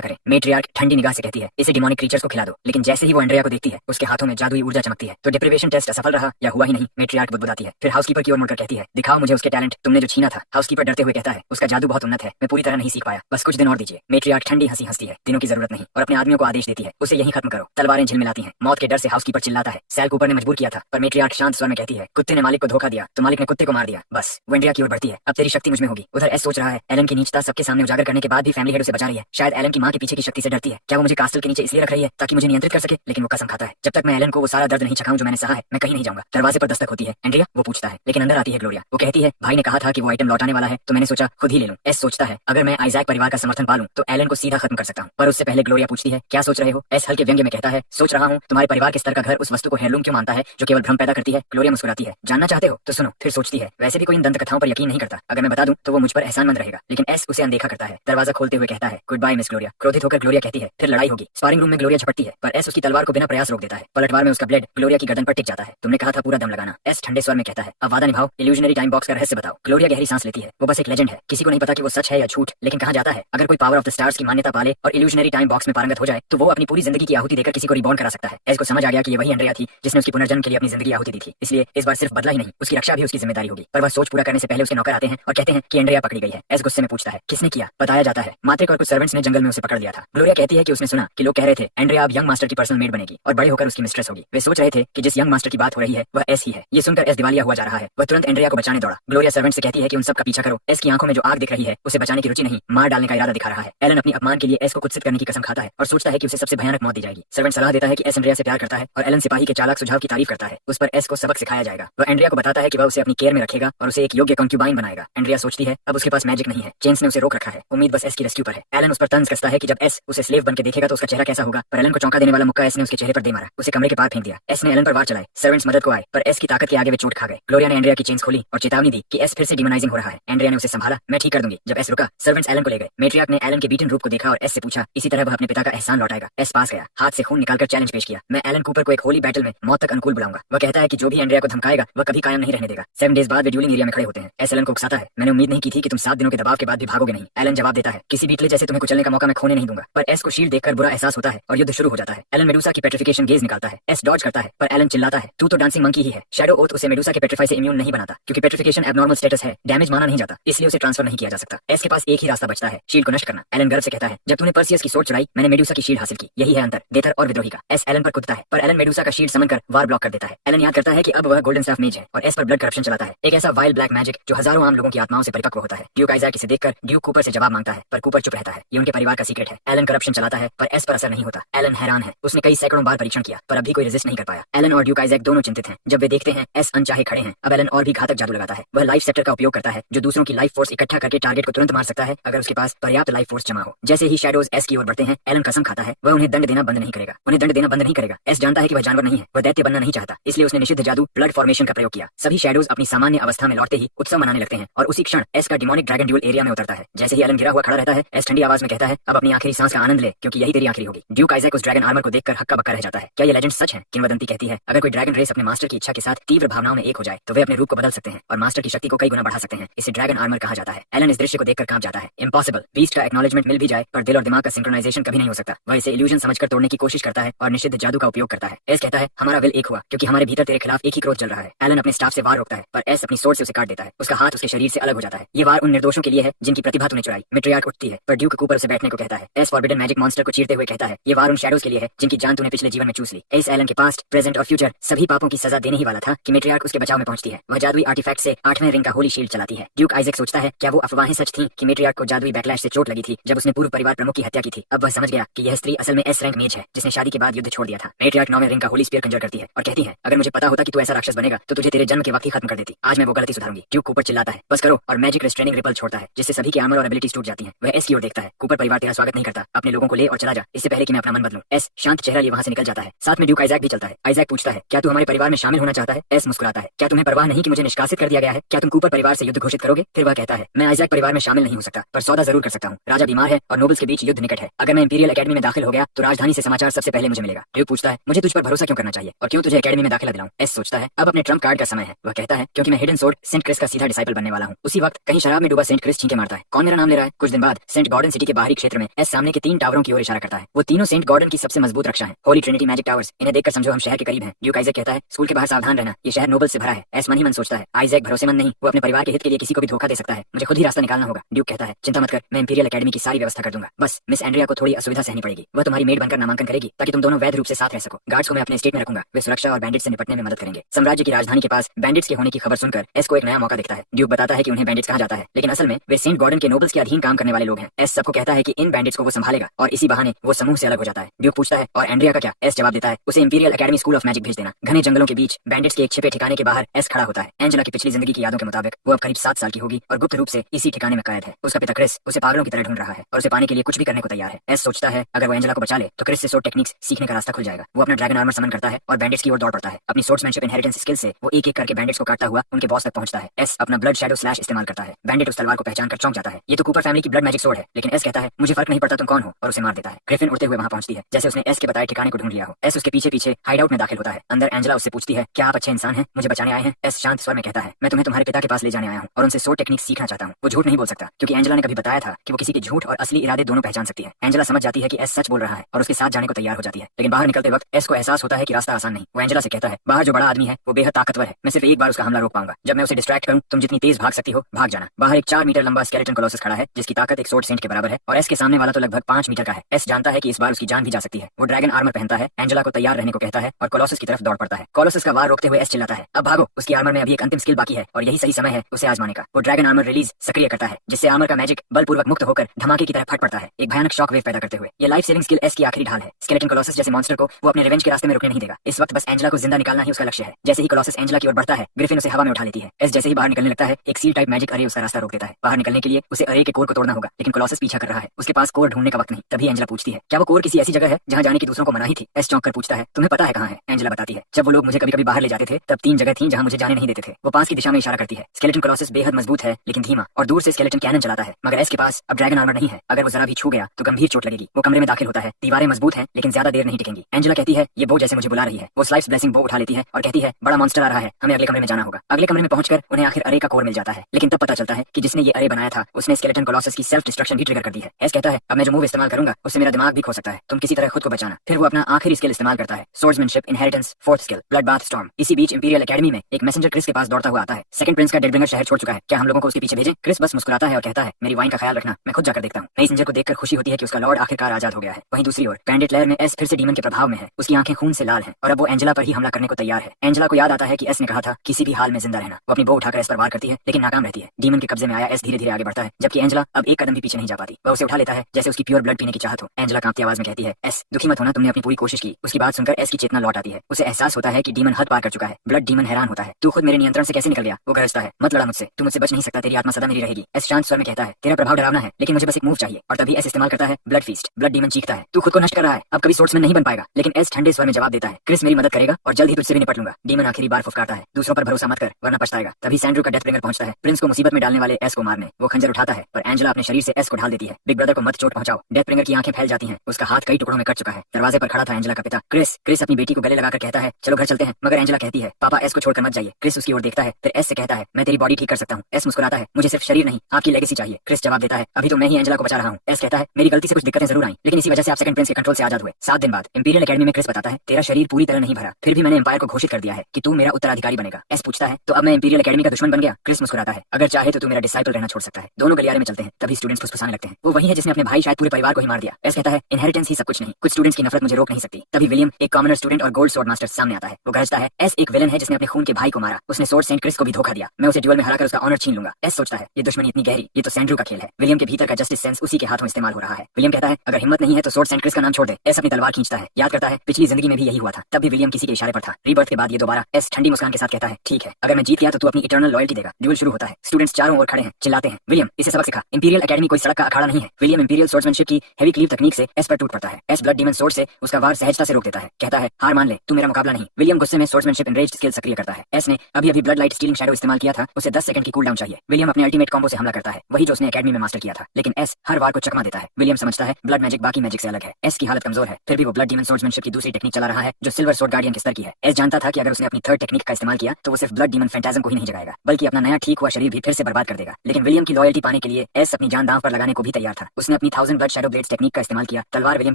करें? मैट्रियार्क ठंडी निगाह से कहती है, इसे डिमोनिक क्रीचर्स को खिला दो। लेकिन जैसे ही वो एंड्रिया को देखती है, उसके हाथों में जादुई ऊर्जा चमकती है। तो डिप्रिवेशन टेस्ट असफल रहा या हुआ ही नहीं? मैट्रियार्क बुदबुदाती है। फिर हाउसकीपर की ओर मुड़कर कहती है, दिखाओ मुझे उसके टैलेंट, तुमने जो छीना था। हाउसकीपर डरते हुए कहता है, उसका जादू बहुत उन्नत है, मैं पूरी तरह नहीं सीख पाया, बस कुछ दिन और दीजिए। मैट्रियार्क ठंडी हंसी हंसती है, दिनों की जरूरत नहीं, और अपने आदमियों को आदेश देती है, उसे यहीं खत्म करो। तलवारें झिलमिलाती हैं। मौत के डर से हाउसकीपर चिल्लाता है, सैल कूपर ने मजबूर किया था। पर मैट्रियार्क शांत स्वर में कहती है, कुत्ते ने मालिक को धोखा दिया तो मालिक ने कुत्ते को मार दिया। बस वो एंड्रिया की ओर बढ़ती है, अब तेरी शक्ति मुझ में होगी। उधर एस सोच रहा है, एलन की नीचता सबके सामने उजागर करने के बाद भी फैमिली हेड उसे बचा रही है। शायद एलन की मां के पीछे की शक्ति से डरती है। क्या वो मुझे कास्टल के नीचे इसलिए रख रही है ताकि मुझे नियंत्रित कर सके? लेकिन वो कसम खाता है, जब तक मैं एलन को वो सारा दर्द नहीं चखाऊं जो मैंने सहा है, मैं कहीं नहीं जाऊंगा। दरवाजे पर दस्तक होती है। एंड्रिया, वो पूछता है, लेकिन अंदर आती है ग्लोरिया। वो कहती है, भाई ने कहा था कि वो आइटम लौटाने वाला है, तो मैंने सोचा खुद ही ले लूं। एस सोचता है, अगर मैं आइजैक परिवार का समर्थन पालूं तो एलन को सीधा खत्म कर सकता हूं। पर उससे पहले ग्लोरिया पूछती है, क्या सोच रहे हो? एस हल्के व्यंग्य में कहता है, सोच रहा हूं तुम्हारे परिवार के स्तर का घर उस वस्तु को हेirloom क्यों मानता है जो केवल भ्रम पैदा करती है। ग्लोरिया मुस्कुराती है, जानना चाहते हो तो सुनो। फिर सोचती है, वैसे भी कोई इन दंत कथाओं पर यकीन नहीं करता, अगर मैं बता दूं तो वो मुझ पर एहसानमंद रहेगा। लेकिन एस उसे अनदेखा करता है। दरवाजा खोलते हुए कहता है, गुड बाय मिस ग्लोरिया। क्रोधित होकर ग्लोरिया कहती है, फिर लड़ाई होगी। स्पारिंग रूम में ग्लोरिया झपटती है, पर एस उसकी तलवार को बिना प्रयास रोक देता है। पलटवार में उसका ब्लेड ग्लोरिया की गर्दन पर टिक जाता है। तुमने कहा था पूरा दम लगाना। एस ठंडे स्वर में कहता है, अब वादा निभाओ, इल्यूजनरी टाइम बॉक्स का रहस्य बताओ। ग्लोरिया गहरी सांस लेती है। वो बस एक लेजेंड है, किसी को नहीं पता कि वो सच है या झूठ, लेकिन कहा जाता है अगर कोई पावर ऑफ द स्टार्स की मान्यता पाले और इल्यूजनरी टाइम बॉक्स में पारंगत हो जाए तो वो अपनी पूरी जिंदगी की आहुति देकर किसी को रिबॉर्न करा सकता है। एस को समझ आ गया कि ये वही एंड्रिया थी जिसने उसकी पुनर्जन्म के लिए अपनी जिंदगी आहुति दी थी। इसलिए इस बार सिर्फ बदला ही नहीं, उसकी रक्षा भी उसकी जिम्मेदारी होगी। पर वह सोच पूरा करने से पहले उसके नौकर आते हैं और कहते हैं कि एंड्रिया पकड़ी गई है। एस गुस्से में पूछता है, किसने किया? बताया जाता है मात्रिक और कुछ सर्वेंट्स ने जंगल में उसे पकड़ लिया था। ग्लोरिया कहती है कि उसने सुना कि लोग कह रहे थे एंड्रिया अब यंग मास्टर की पर्सनल मेड बनेगी और बड़े होकर उसकी मिस्ट्रेस होगी। वे सोच रहे थे कि जिस यंग मास्टर की बात हो रही है वह एस ही है। ये सुनकर एस दिवालिया हुआ जा रहा है। वह तुरंत एंड्रिया को बचाने दौड़ा। ग्लोरिया सर्वेंट से कहती है कि उन सब का पीछा करो। एस की आंखों में जो आग दिख रही है उसे बचाने की रुचि नहीं, मार डालने का इरादा दिखा रहा है। एलन अपनी अपमान के लिए एस को कुत्सित करने की कसम खाता है और सोचता है कि उसे सबसे भयानक मौत दी जाएगी। सर्वेंट सलाह देता है कि एस एंड्रिया से प्यार करता है और एलन सिपाही के चालाक सुझाव की तारीफ करता है। उस पर एस को सबक सिखाया जाएगा। वह एंड्रिया को बताता है कि वह उसे अपनी केयर में रखेगा और उसे एक योग्य कंक्यूबाइन बनाएगा। एंड्रिया सोचती है अब उसके पास मैजिक नहीं है, जेम्स ने उसे रोक रखा है, उम्मीद बस एस की रेस्क्यू पर है। एलन उस पर तंज कसता है कि जब एस उसे स्लेव बनकर देखेगा तो उसका चेहरा कैसा होगा। पर एलन को चौंका देने वाला मुक्का एस ने उसके चेहरे पर दे मारा, उसे कमरे के पार फेंक दिया। एस ने एलन पर वार चलाए। सर्वेंट्स मदद को आए पर एस की ताकत के आगे वे चोट खा गए। ग्लोरिया ने एंड्रिया की चेन्स खोली और चेतावनी दी कि एस फिर से डिमोनाइजिंग हो रहा है। एंड्रिया ने उसे संभाला, मैं ठीक कर दूंगी। जब एस रुका, सर्वेंट्स एलन को ले गए। मैट्रियार्क ने एलन के बीटन रूप को देखा और एस से पूछा, इसी तरह वह अपने पिता का एहसान लौटाएगा। एस पास गया, हाथ से खून निकालकर चैलेंज पेश किया, मैं एलन कूपर को एक होली बैटल में मौत तक अनुकूल बुलाऊंगा। वह कहता है कि जो भी एंड्रिया को धमकाएगा वह कभी कायम नहीं रहने देगा। 7 डेज बाद वे ड्यूलिंग एरिया में खड़े होते हैं। एस एलन को उकसाता है, मैंने उम्मीद नहीं की थी कि तुम 7 दिनों के दबाव के बाद भी भागोगे नहीं। एलन जवाब देता है, किसी बीटले जैसे तुम्हें कुचलने का मौका मैं खोने नहीं दूंगा। पर एस को शील्ड देखकर बुरा एहसास होता है और युद्ध शुरू हो जाता है। एलन मेडुसा की पेट्रिफिकेशन गेज निकालता है। एस डॉज करता है पर एलन चिल्लाता है, तू तो डांसिंग मंकी ही है। शैडो ओथ उसे मेडुसा के पेट्रिफाई से इम्यून नहीं बनाता क्योंकि पेट्रिफिकेशन एबनॉर्मल स्टेटस है, डैमेज माना नहीं जाता, इसलिए उसे ट्रांसफर नहीं किया जा सकता। एस के पास एक ही रास्ता बचता है, शील्ड को नष्ट करना। एलन गर्व से कहता है, जब तूने पर्सियस की सोच चुराई मैंने मेडुसा की शील्ड हासिल की, यही है अंतर देतर और विद्रोही का। एस एलन पर कूदता है पर एलन मेडुसा का शील्ड समन कर वार ब्लॉक कर देता है। एलन याद करता है कि अब वह गोल्डन स्टाफ मेज है और एस पर ब्लड करप्शन चलाता है, एक ऐसा वाइल्ड ब्लैक मैजिक जो हजारों आम लोगों की आत्माओं से परिपक्व होता है। ड्यूक आइजैक इसे देखकर ड्यूक कूपर से जवाब मांगता है पर कूपर चुप रहता है, ये उनके परिवार का सीक्रेट है। एलन करप्शन चलाता है पर एस पर असर नहीं होता। एलन हैरान है, उसने कई सैकड़ों बार परीक्षण किया पर अभी कोई रेजिस्ट नहीं कर पाया। एलन और ड्यूक आइजैक दोनों चिंतित हैं। जब वे देखते हैं एस अनचाहे खड़े हैं, अब एलन और भी घातक जादू लगाता है। वह लाइफ सेक्टर का उपयोग करता है जो दूसरों की लाइफ फोर्स इकट्ठा करके टारगेट को तुरंत मार सकता है अगर उसके पास पर्याप्त लाइफ फोर्स जमा हो। जैसे ही शैडोज एस की ओर बढ़ते हैं, एलन कसम खाता है वह उन्हें दंड देना बंद नहीं करेगा, उन्हें दंड देना बंद नहीं करेगा। एस जानता है कि वह जानवर नहीं है, वह दैत्य बनना नहीं चाहता, इसलिए उसने निषिद्ध जादू ब्लड फॉर्मेशन का प्रयोग किया। सभी शैडोज अपनी सामान्य अवस्था में लौटते ही उत्सव मनाने लगते हैं और उसी क्षण एस का डिमोनिक ड्रैगन ड्यूल एरिया में उतरता है। जैसे ही एलन गिरा हुआ खड़ा रहता है, एस ठंडी आवाज में कहता है, अब अपनी आखिरी सांस का आनंद ले क्योंकि यही तेरी आखिरी होगी। ड्यूक आइजैक उस ड्रैगन आर्मर को देखकर हक्का बक्का रह जाता है। क्या ये लेजेंड सच है? किंवदंती कहती है अगर कोई ड्रैगन रेस अपने मास्टर की इच्छा के साथ तीव्र भावनाओं में एक हो जाए तो वे अपने रूप को बदल सकते हैं और मास्टर की शक्ति को कई गुना बढ़ा सकते हैं। इसे ड्रैगन आर्मर कहा जाता है। एलन इस दृश्य को देखकर कांप जाता है। इम्पॉसिबल, बीस्ट का एक्नॉलेजमेंट मिल भी जाए पर दिल और दिमाग का सिंक्रोनाइजेशन कभी नहीं हो सकता। वह इसे इल्यूजन समझकर तोड़ने की कोशिश करता है और निषिद्ध जादू का उपयोग करता है। एस कहता है हमारा विल एक हुआ क्योंकि हमारे भीतर तेरे खिलाफ एक ही क्रोध चल रहा है। एलन अपने स्टाफ से वार रोकता है पर एस अपनी सोर्ड से उसे काट देता है। उसका हाथ उसके शरीर से अलग हो जाता है। ये वार उन निर्दोषों के लिए है जिनकी प्रतिभा तूने चुराई। मैट्रियार्क उठती है पर ड्यूक कूपर उसे बैठने को कहता है। एस फॉरबिडन मैजिक मॉन्स्टर को चीरते हुए कहता है, ये वार उन शैडोज के लिए है जिनकी जान तूने पिछले जीवन में चूस ली। एस एलन के पास्ट, प्रेजेंट और फ्यूचर सभी पापों की सजा देने ही वाला था कि मैट्रियार्क उसके बचाव में पहुंचती है। वह जादुई आर्टिफैक्ट से 8वें रिंग का होली शील्ड चलाती है। ड्यूक आइजैक सोचता है क्या वो अफवाहें सच थीं कि मैट्रियार्क को जादुई बैकलैश से चोट लगी थी जब उसने पूर्व परिवार प्रमुख की हत्या की थी। अब वह समझ गया कि यह स्त्री असल में एस रैंक मेज है जिसने शादी के बाद युद्ध छोड़ दिया था। मैट्रियार्क 9वें रिंग का होली स्पीयर कंजर करती है और कहती है, अगर मुझे पता होता कि तू ऐसा राक्षस बनेगा तो तुझे तेरे जन्म के वक्त ही खत्म कर देती। आज मैं वो गलती सुधारूंगी। ड्यूक कूपर चिल्लाता है, बस करो, और मैजिक रिस्ट्रेनिंग रिपल छोड़ता है जिससे सभी की आर्मर और एबिलिटीज टूट जाती हैं। वह एस की ओर देखता है, कूपर परिवार तेरा स्वागत नहीं करता, अपने लोगों को ले और चला जा इससे पहले कि मैं अपना मन बदलूं। एस शांत चेहरा लिए वहां से निकल जाता है। साथ में ड्यूक आइजैक भी चलता है। आइजैक पूछता है, क्या तू हमारे परिवार में शामिल होना चाहता है? एस मुस्कुराता है, क्या तुम्हें परवाह नहीं कि मुझे निष्कासित कर दिया गया है? क्या तुम कूपर परिवार से युद्ध घोषित करोगे? फिर वह कहता है, मैं आइजैक परिवार में शामिल नहीं हो सकता पर सौदा जरूर कर सकता हूँ। राजा बीमार है और नोबल्स के बीच युद्ध निकट है। अगर मैं इंपीरियल एकेडमी में दाखिल हो गया तो राजधानी से समाचार सबसे पहले मुझे मिलेगा। ड्यूक पूछता है, मुझे तुझ पर भरोसा क्यों करना चाहिए और क्यों तुझे एकेडमी में दाखिला दिलाऊं? एस सोचता है अब अपने ट्रम्प कार्ड का समय है। वह कहता है लगता है क्योंकि मैं हिडन सोर्ड सेंट क्रिस का सीधा डिसाइपल बनने वाला हूँ। उसी वक्त कहीं शराब में डूबा सेंट क्रिस छींके मारता है। कौन मेरा नाम ले रहा है? कुछ दिन बाद सेंट गॉर्डन सिटी के बाहरी क्षेत्र में एस सामने के 3 टावरों की ओर इशारा करता है। वो तीनों सेंट गॉर्डन की सबसे मजबूत रक्षा है, होली ट्रिनिटी मैजिक टावर्स। इन्हें देखकर समझो हम शहर के करीब हैं। ड्यूक आइजैक कहता है स्कूल के बाहर सावधान रहना, ये शहर नोबल से भरा है। एस मन ही मन सोचता है आइजैक भरोसेमंद नहीं, वो अपने परिवार के हित के लिए किसी को भी धोखा दे सकता है, मुझे खुद ही रास्ता निकालना होगा। ड्यूक कहता है चिंता मत कर, मैं इंपीरियल एकेडमी की सारी व्यवस्था कर दूंगा, बस मिस एंड्रिया को थोड़ी असुविधा सहनी पड़ेगी। वह तुम्हारी मेड बनकर नामांकन करेगी ताकि तुम दोनों वैध रूप से साथ रह सको। गार्ड्स को मैं अपने स्टेट में रखूंगा, वे सुरक्षा और बैंडिट से निपटने में मदद करेंगे। साम्राज्य की राजधानी के पास बैंडिट्स के होने की खबर सुनकर एस को एक नया मौका दिखता है। ड्यूक बताता है कि उन्हें बैंडिट्स कहा जाता है, लेकिन असल में वे सेंट गॉर्डन के नोबल्स के अधीन काम करने वाले लोग हैं। एस सबको कहता है कि इन बैंडिट्स को वो संभालेगा और इसी बहाने वो समूह से अलग हो जाता है। ड्यूक पूछता है और एंड्रिया का क्या? एस जवाब देता है उसे imperial academy school of magic भेज देना। घने जंगलों के बीच बैंडिट्स के एक छिपे ठिकाने के बाहर एस खड़ा होता है। एंजेला की पिछली जिंदगी की यादों के मुताबिक वो अब करीब 7 साल की होगी और गुप्त रूप से इसी ठिकाने में कैद है। उसका पिता क्रिस उसे पागलों की तरह ढूंढ रहा है और उसे पाने के लिए कुछ भी करने को तैयार है। एस सोचता है अगर वो एंजेला को बचा ले तो क्रिस से सोर्ड टेक्निक्स सीखने का रास्ता खुल जाएगा। वो अपना ड्रैगन आर्मर समन करता है और बैंडिट्स की ओर दौड़ पड़ता है। अपनी सोर्ड्समैनशिप इनहेरिटेंस स्किल से वो एक एक करके बैंडिट्स को काटता हुआ उनके बॉस तक पहुंचता है। एस अपना ब्लड शैडो स्लैश इस्तेमाल करता है। बैंडिट उस तलवार को पहचान कर चौंक जाता है। ये तो कूपर फैमिली की ब्लड मैजिक सोर्ड है, लेकिन एस कहता है मुझे फर्क नहीं पड़ता तुम कौन हो, और उसे मार देता है। ग्रिफिन उड़ते हुए वहां पहुंचती है जैसे उसने एस के बताए ठिकाने को ढूंढ लिया हो। एस उसके पीछे पीछे हाइडआउट में दाखिल होता है। अंदर एंजेला उससे पूछती है क्या आप अच्छे इंसान हैं, मुझे बचाने आए हैं? एस शांत स्वर में कहता है मैं तुम्हें तुम्हारे पिता के पास ले जाने आया हूँ और उनसे सोर्ड टेक्निक सीखना चाहता हूँ। वो झूठ नहीं बोल सकता क्योंकि एंजेला ने कभी बताया था कि वो किसी के झूठ और असली इरादे दोनों पहचान सकती है। एंजेला समझ जाती है कि एस सच बोल रहा है और उसके साथ जाने को तैयार हो जाती है, लेकिन बाहर निकलते वक्त एस को एहसास होता है कि रास्ता आसान नहीं। वो एंजेला से कहता है बाहर जो बड़ा आदमी है वो बेहद ताकतवर है, मैं सिर्फ एक बार उसका हमला रोक पाऊंगा। जब मैं उसे डिस्ट्रैक्ट करूं तुम जितनी तेज भाग सकती हो भाग जाना। बाहर एक 4 मीटर लंबा स्केलेटन कोलोसस खड़ा है जिसकी ताकत एक सोर्ड सेंट के बराबर है और एस के सामने वाला तो लगभग 5 मीटर का है। एस जानता है कि इस बार उसकी जान भी जा सकती है। वो ड्रैगन आर्मर पहनता है, एंजेला को तैयार रहने को कहता है और कोलोसस की तरफ दौड़ पड़ता है। कोलोसस का वार रोकते हुए एस चिल्लाता है अब भागो, उसकी आर्मर में अभी एक अंतिम स्किल बाकी है और यही सही समय है उसे आजमाने का। वो ड्रैगन आर्मर रिलीज सक्रिय करता है जिससे आर्मर का मैजिक बलपूर्वक मुक्त होकर धमाके की तरह फट पड़ता है, एक भयानक शॉक वेव पैदा करते हुए। ये लाइफ सेविंग स्किल एस की आखिरी ढाल है। स्केलेटन कोलोसस जैसे मॉन्स्टर को वो अपने रिवेंज के रास्ते में रुकने नहीं देगा। इस वक्त बस एंजेला को जिंदा निकालना ही उसका लक्ष्य है। जैसे ही कोलोसस एंजेला की ओर बढ़ता है ग्रिफिन उसे हवा में उठा लेती है। एस जैसे ही बाहर निकलने लगता है एक सील टाइप मैजिक अरे उसका रास्ता रोक देता है। बाहर निकलने के लिए उसे अरे के कोर को तोड़ना होगा, लेकिन कोलोसस पीछा कर रहा है। उसके पास कोर ढूंढने का वक्त नहीं। तभी एंजेला पूछती है क्या वो कोर किसी ऐसी जगह है जहाँ जाने की दूसरों को मनाही थी? एस चौंक कर पूछता है तुम्हें पता है कहाँ है? एंजेला बताती है जब वो लोग मुझे कभी कभी बाहर ले जाते थे तब 3 जगह थी जहाँ मुझे जाने नहीं देते थे। वो पास की दिशा में इशारा करती है। स्केलेटन कोलोसस बेहद मजबूत है लेकिन धीमा और दूर से स्केलेटन कैनन चलाता है, मगर एस के पास अब ड्रैगन आर्मर नहीं है। अगर वो जरा भी छू गया तो गंभीर चोट लगेगी। वो कमरे में दाखिल होता है। दीवारें मजबूत हैं लेकिन ज्यादा देर नहीं टिकेंगी। एंजेला कहती है ये बो जैसे मुझे बुला रही है। वो स्लाइस ब्लेसिंग बो उठा लेती है और कहती है बड़ा मॉन्स्टर आ रहा है, हमें अगले कमरे में जाना होगा। अगले कमरे में पहुंचकर उन्हें आखिर अरे का कोर मिल जाता है, लेकिन तब पता चलता है कि जिसने ये अरे बनाया था उसने स्केलेटन कोलोसस की सेल्फ डिस्ट्रक्शन भी ट्रिगर कर दी है। एस कहता है अब मैं जो मूव इस्तेमाल करूंगा उससे मेरा दिमाग भी खो सकता है, तुम किसी तरह खुद को बचाना। फिर वो अपना आखिरी स्किल इस्तेमाल करता है, सोर्ड्समैनशिप inheritance 4th skill blood bath storm. इसी बीच इंपीरियल एकेडमी में एक मैसेंजर क्रिस के पास दौड़ता हुआ आता है। सेकंड प्रिंस का डेडब्रिंगर शहर छोड़ चुका है, क्या हम लोगों को उसके पीछे भेजें? क्रिस बस मुस्कुराता है और कहता है मेरी वाइन का ख्याल रखना, मैं खुद जाकर देखता हूँ। मैसेंजर को देखकर खुशी होती है कि उसका लॉर्ड आखिरकार आजाद हो गया है। वहीं दूसरी ओर बैंडिट लेयर में एस फिर से डीमन के प्रभाव में है। उसकी आंखें खून से लाल हैं और अब वो एंजेला पर ही हमला करने को तैयार है। एंजेला को याद आता है कि एस ने कहा था किसी भी हाल में जिंदा रहना। वो अपनी बो उठाकर एस पर वार करती है लेकिन नाकाम रहती है। डीमन के कब्जे में आया एस धीरे धीरे आगे बढ़ता है जबकि एंजेला अब एक कदम भी पीछे नहीं जा पाती। वह उसे उठा लेता है जैसे उसकी प्योर ब्लड पीने की चाहत हो। एंजेला कांपती आवाज में कहती है एस दुखी मत होना, तुमने अपनी पूरी कोशिश की। उसकी बात सुनकर एस की चेतना लौट आती है। उसे एहसास होता है कि डीमन हद पार कर चुका है। ब्लड डीमन हैरान होता है तू खुद मेरे नियंत्रण से कैसे निकल गया? वो गरजता है मत लड़ा मुझसे, तू मुझसे बच नहीं सकता, तेरी आत्मा सदा मेरी रहेगी। एस शांत स्वर में कहता है तेरा प्रभाव डरावना है लेकिन मुझे बस एक मूव चाहिए, और तभी एस इस्तेमाल करता है ब्लड फीस्ट। ब्लड डीमन चीखता है तू खुद को नष्ट कर रहा है, अब कभी सोर्ड्समैन नहीं बन पाएगा। लेकिन एस ठंडे स्वर में जवाब देता है क्रिस मेरी मदद करेगा और जल्द ही तुझसे भी निपट लूंगा। डीमन आखिरी बार फुफकारता है दूसरों पर भरोसा मत कर वरना पछताएगा। तभी सैंड्रू का डेथब्रिंगर पहुंचता है प्रिंस को मुसीबत में डालने वाले एस को मारने। वो खंजर उठाता है पर एंजेला अपने शरीर से एस को ढाल देती है। बिग ब्रदर को मत चोट पहुंचाओ। डेथब्रिंगर की आंखें फैल जाती हैं, उसका हाथ कई टुकड़ों में कट चुका है। दरवाजे पर खड़ा था एंजेला का पिता क्रिस। क्रिस अपनी बेटी को गले लगाकर कहता है चलो घर चलते हैं, मगर एंजेला कहती है पापा एस को छोड़कर मत जाइए। क्रिस उसकी ओर देखता है फिर एस से कहता है मैं तेरी बॉडी ठीक कर सकता हूँ। एस मुस्कुराता है मुझे सिर्फ शरीर नहीं आपकी लेगेसी चाहिए। क्रिस जवाब देता है अभी तो मैं ही एंजेला को बचा रहा हूँ। एस कहता है मेरी गलती से कुछ दिक्कतें जरूर आई लेकिन इसी वजह से आप सेकंड प्रिंस के कंट्रोल से आजाद हुए। 7 दिन बाद इंपीरियल एकेडमी में क्रिस बताता है तेरा शरीर पूरी तरह नहीं भरा, फिर भी मैंने एम्पायर को घोषित कर दिया है कि तू मेरा उत्तराधिकारी बनेगा। एस पूछता है तो अब मैं इंपीरियल एकेडमी का दुश्मन बन गया? क्रिस मुस्कुराता है अगर चाहे तो तू मेरा डिसाइपल रहना छोड़ सकता है। दोनों गलियारे में चलते हैं तभी स्टूडेंट्स फुसफुसाने लगते हैं वो वही है जिसने अपने भाई शायद पूरे परिवार को ही मार दिया। एस कहता है इनहेरिटेंस ही सब कुछ नहीं, कुछ स्टूडेंट्स की नफरत मुझे रोक नहीं सकती। तभी विलियम एक कॉमनर स्टूडेंट और गोल्ड स्वॉर्ड मास्टर सामने आता है। वो गरजता है एस एक विलन है जिसने अपने खून के भाई को मारा, उसने स्वॉर्ड सेंट क्रिस को भी धोखा दिया, मैं उसे ड्यूल में हराकर उसका ऑनर छीन लूंगा। एस सोचता है ये दुश्मनी इतनी गहरी, ये तो सैंड्रू का खेल है। विलियम के भीतर का जस्टिस सेंस उसी के हाथों इस्तेमाल हो रहा है। विलियम कहता है अगर हिम्मत नहीं है तो स्वॉर्ड सेंट क्रिस का नाम छोड़ दे। एस अपनी तलवार खींचता है, याद करता है पिछली जिंदगी में भी यही हुआ था, तब भी विलियम किसी के इशारे पर था। रीबर्थ के बाद ये दोबारा। एस ठंडी मुस्कान के साथ कहता है ठीक है अगर मैं जीत गया तो तू अपनी इटर्नल लॉयल्टी देगा। ड्यूल शुरू होता है, स्टूडेंट्स चारों ओर खड़े हैं, चिल्लाते हैं विलियम इसे सबक सिखा, इंपीरियल एकेडमी कोई सड़क का अखाड़ा नहीं है। विलियम इंपीरियल स्वॉर्ड्समैनशिप की हेवी क्लीव तकनीक से एस पर टूट पड़ता है। एस ब्लड डीमन सोर्ड से उसका वार सहजता से रोक देता है, कहता है हार मान ले, तू मेरा मुकाबला नहीं। विलियम गुस्से में स्वॉर्ड्समैनशिप एनरेज्ड स्किल सक्रिय करता है। एस ने अभी अभी ब्लड लाइट स्टीलिंग शैडो इस्तेमाल किया था, उसे 10 सेकंड की कूल डाउन चाहिए। विलियम अपने अल्टीमेट कॉम्बो से हमला करता है, वही जो उसने एकेडमी में मास्टर किया था, लेकिन एस हर वार को चकमा देता है। विलियम समझता है ब्लड मैजिक बाकी मैजिक से अलग है। एस की हालत कमजोर है, फिर भी वो ब्लड डीमन स्वॉर्ड्समैनशिप की दूसरी टेक्निक चला रहा है जो सिल्वर स्वॉर्ड गार्डियन के स्तर की है। एस जानता था कि अगर उसने अपनी थर्ड टेक्निक का इस्तेमाल किया तो वो सिर्फ ब्लड डीमन फैंटाजम को ही नहीं जगाएगा बल्कि अपना नया ठीक हुआ शरीर भी फिर से बर्बाद कर देगा। लेकिन विलियम की लॉयल्टी पाने के लिए एस अपनी जान दांव पर लगाने को भी तैयार था। उसने अपनी 1000 ब्लड शैडो ब्लेड्स टेक्निक का इस्तेमाल किया, तलवार विलियम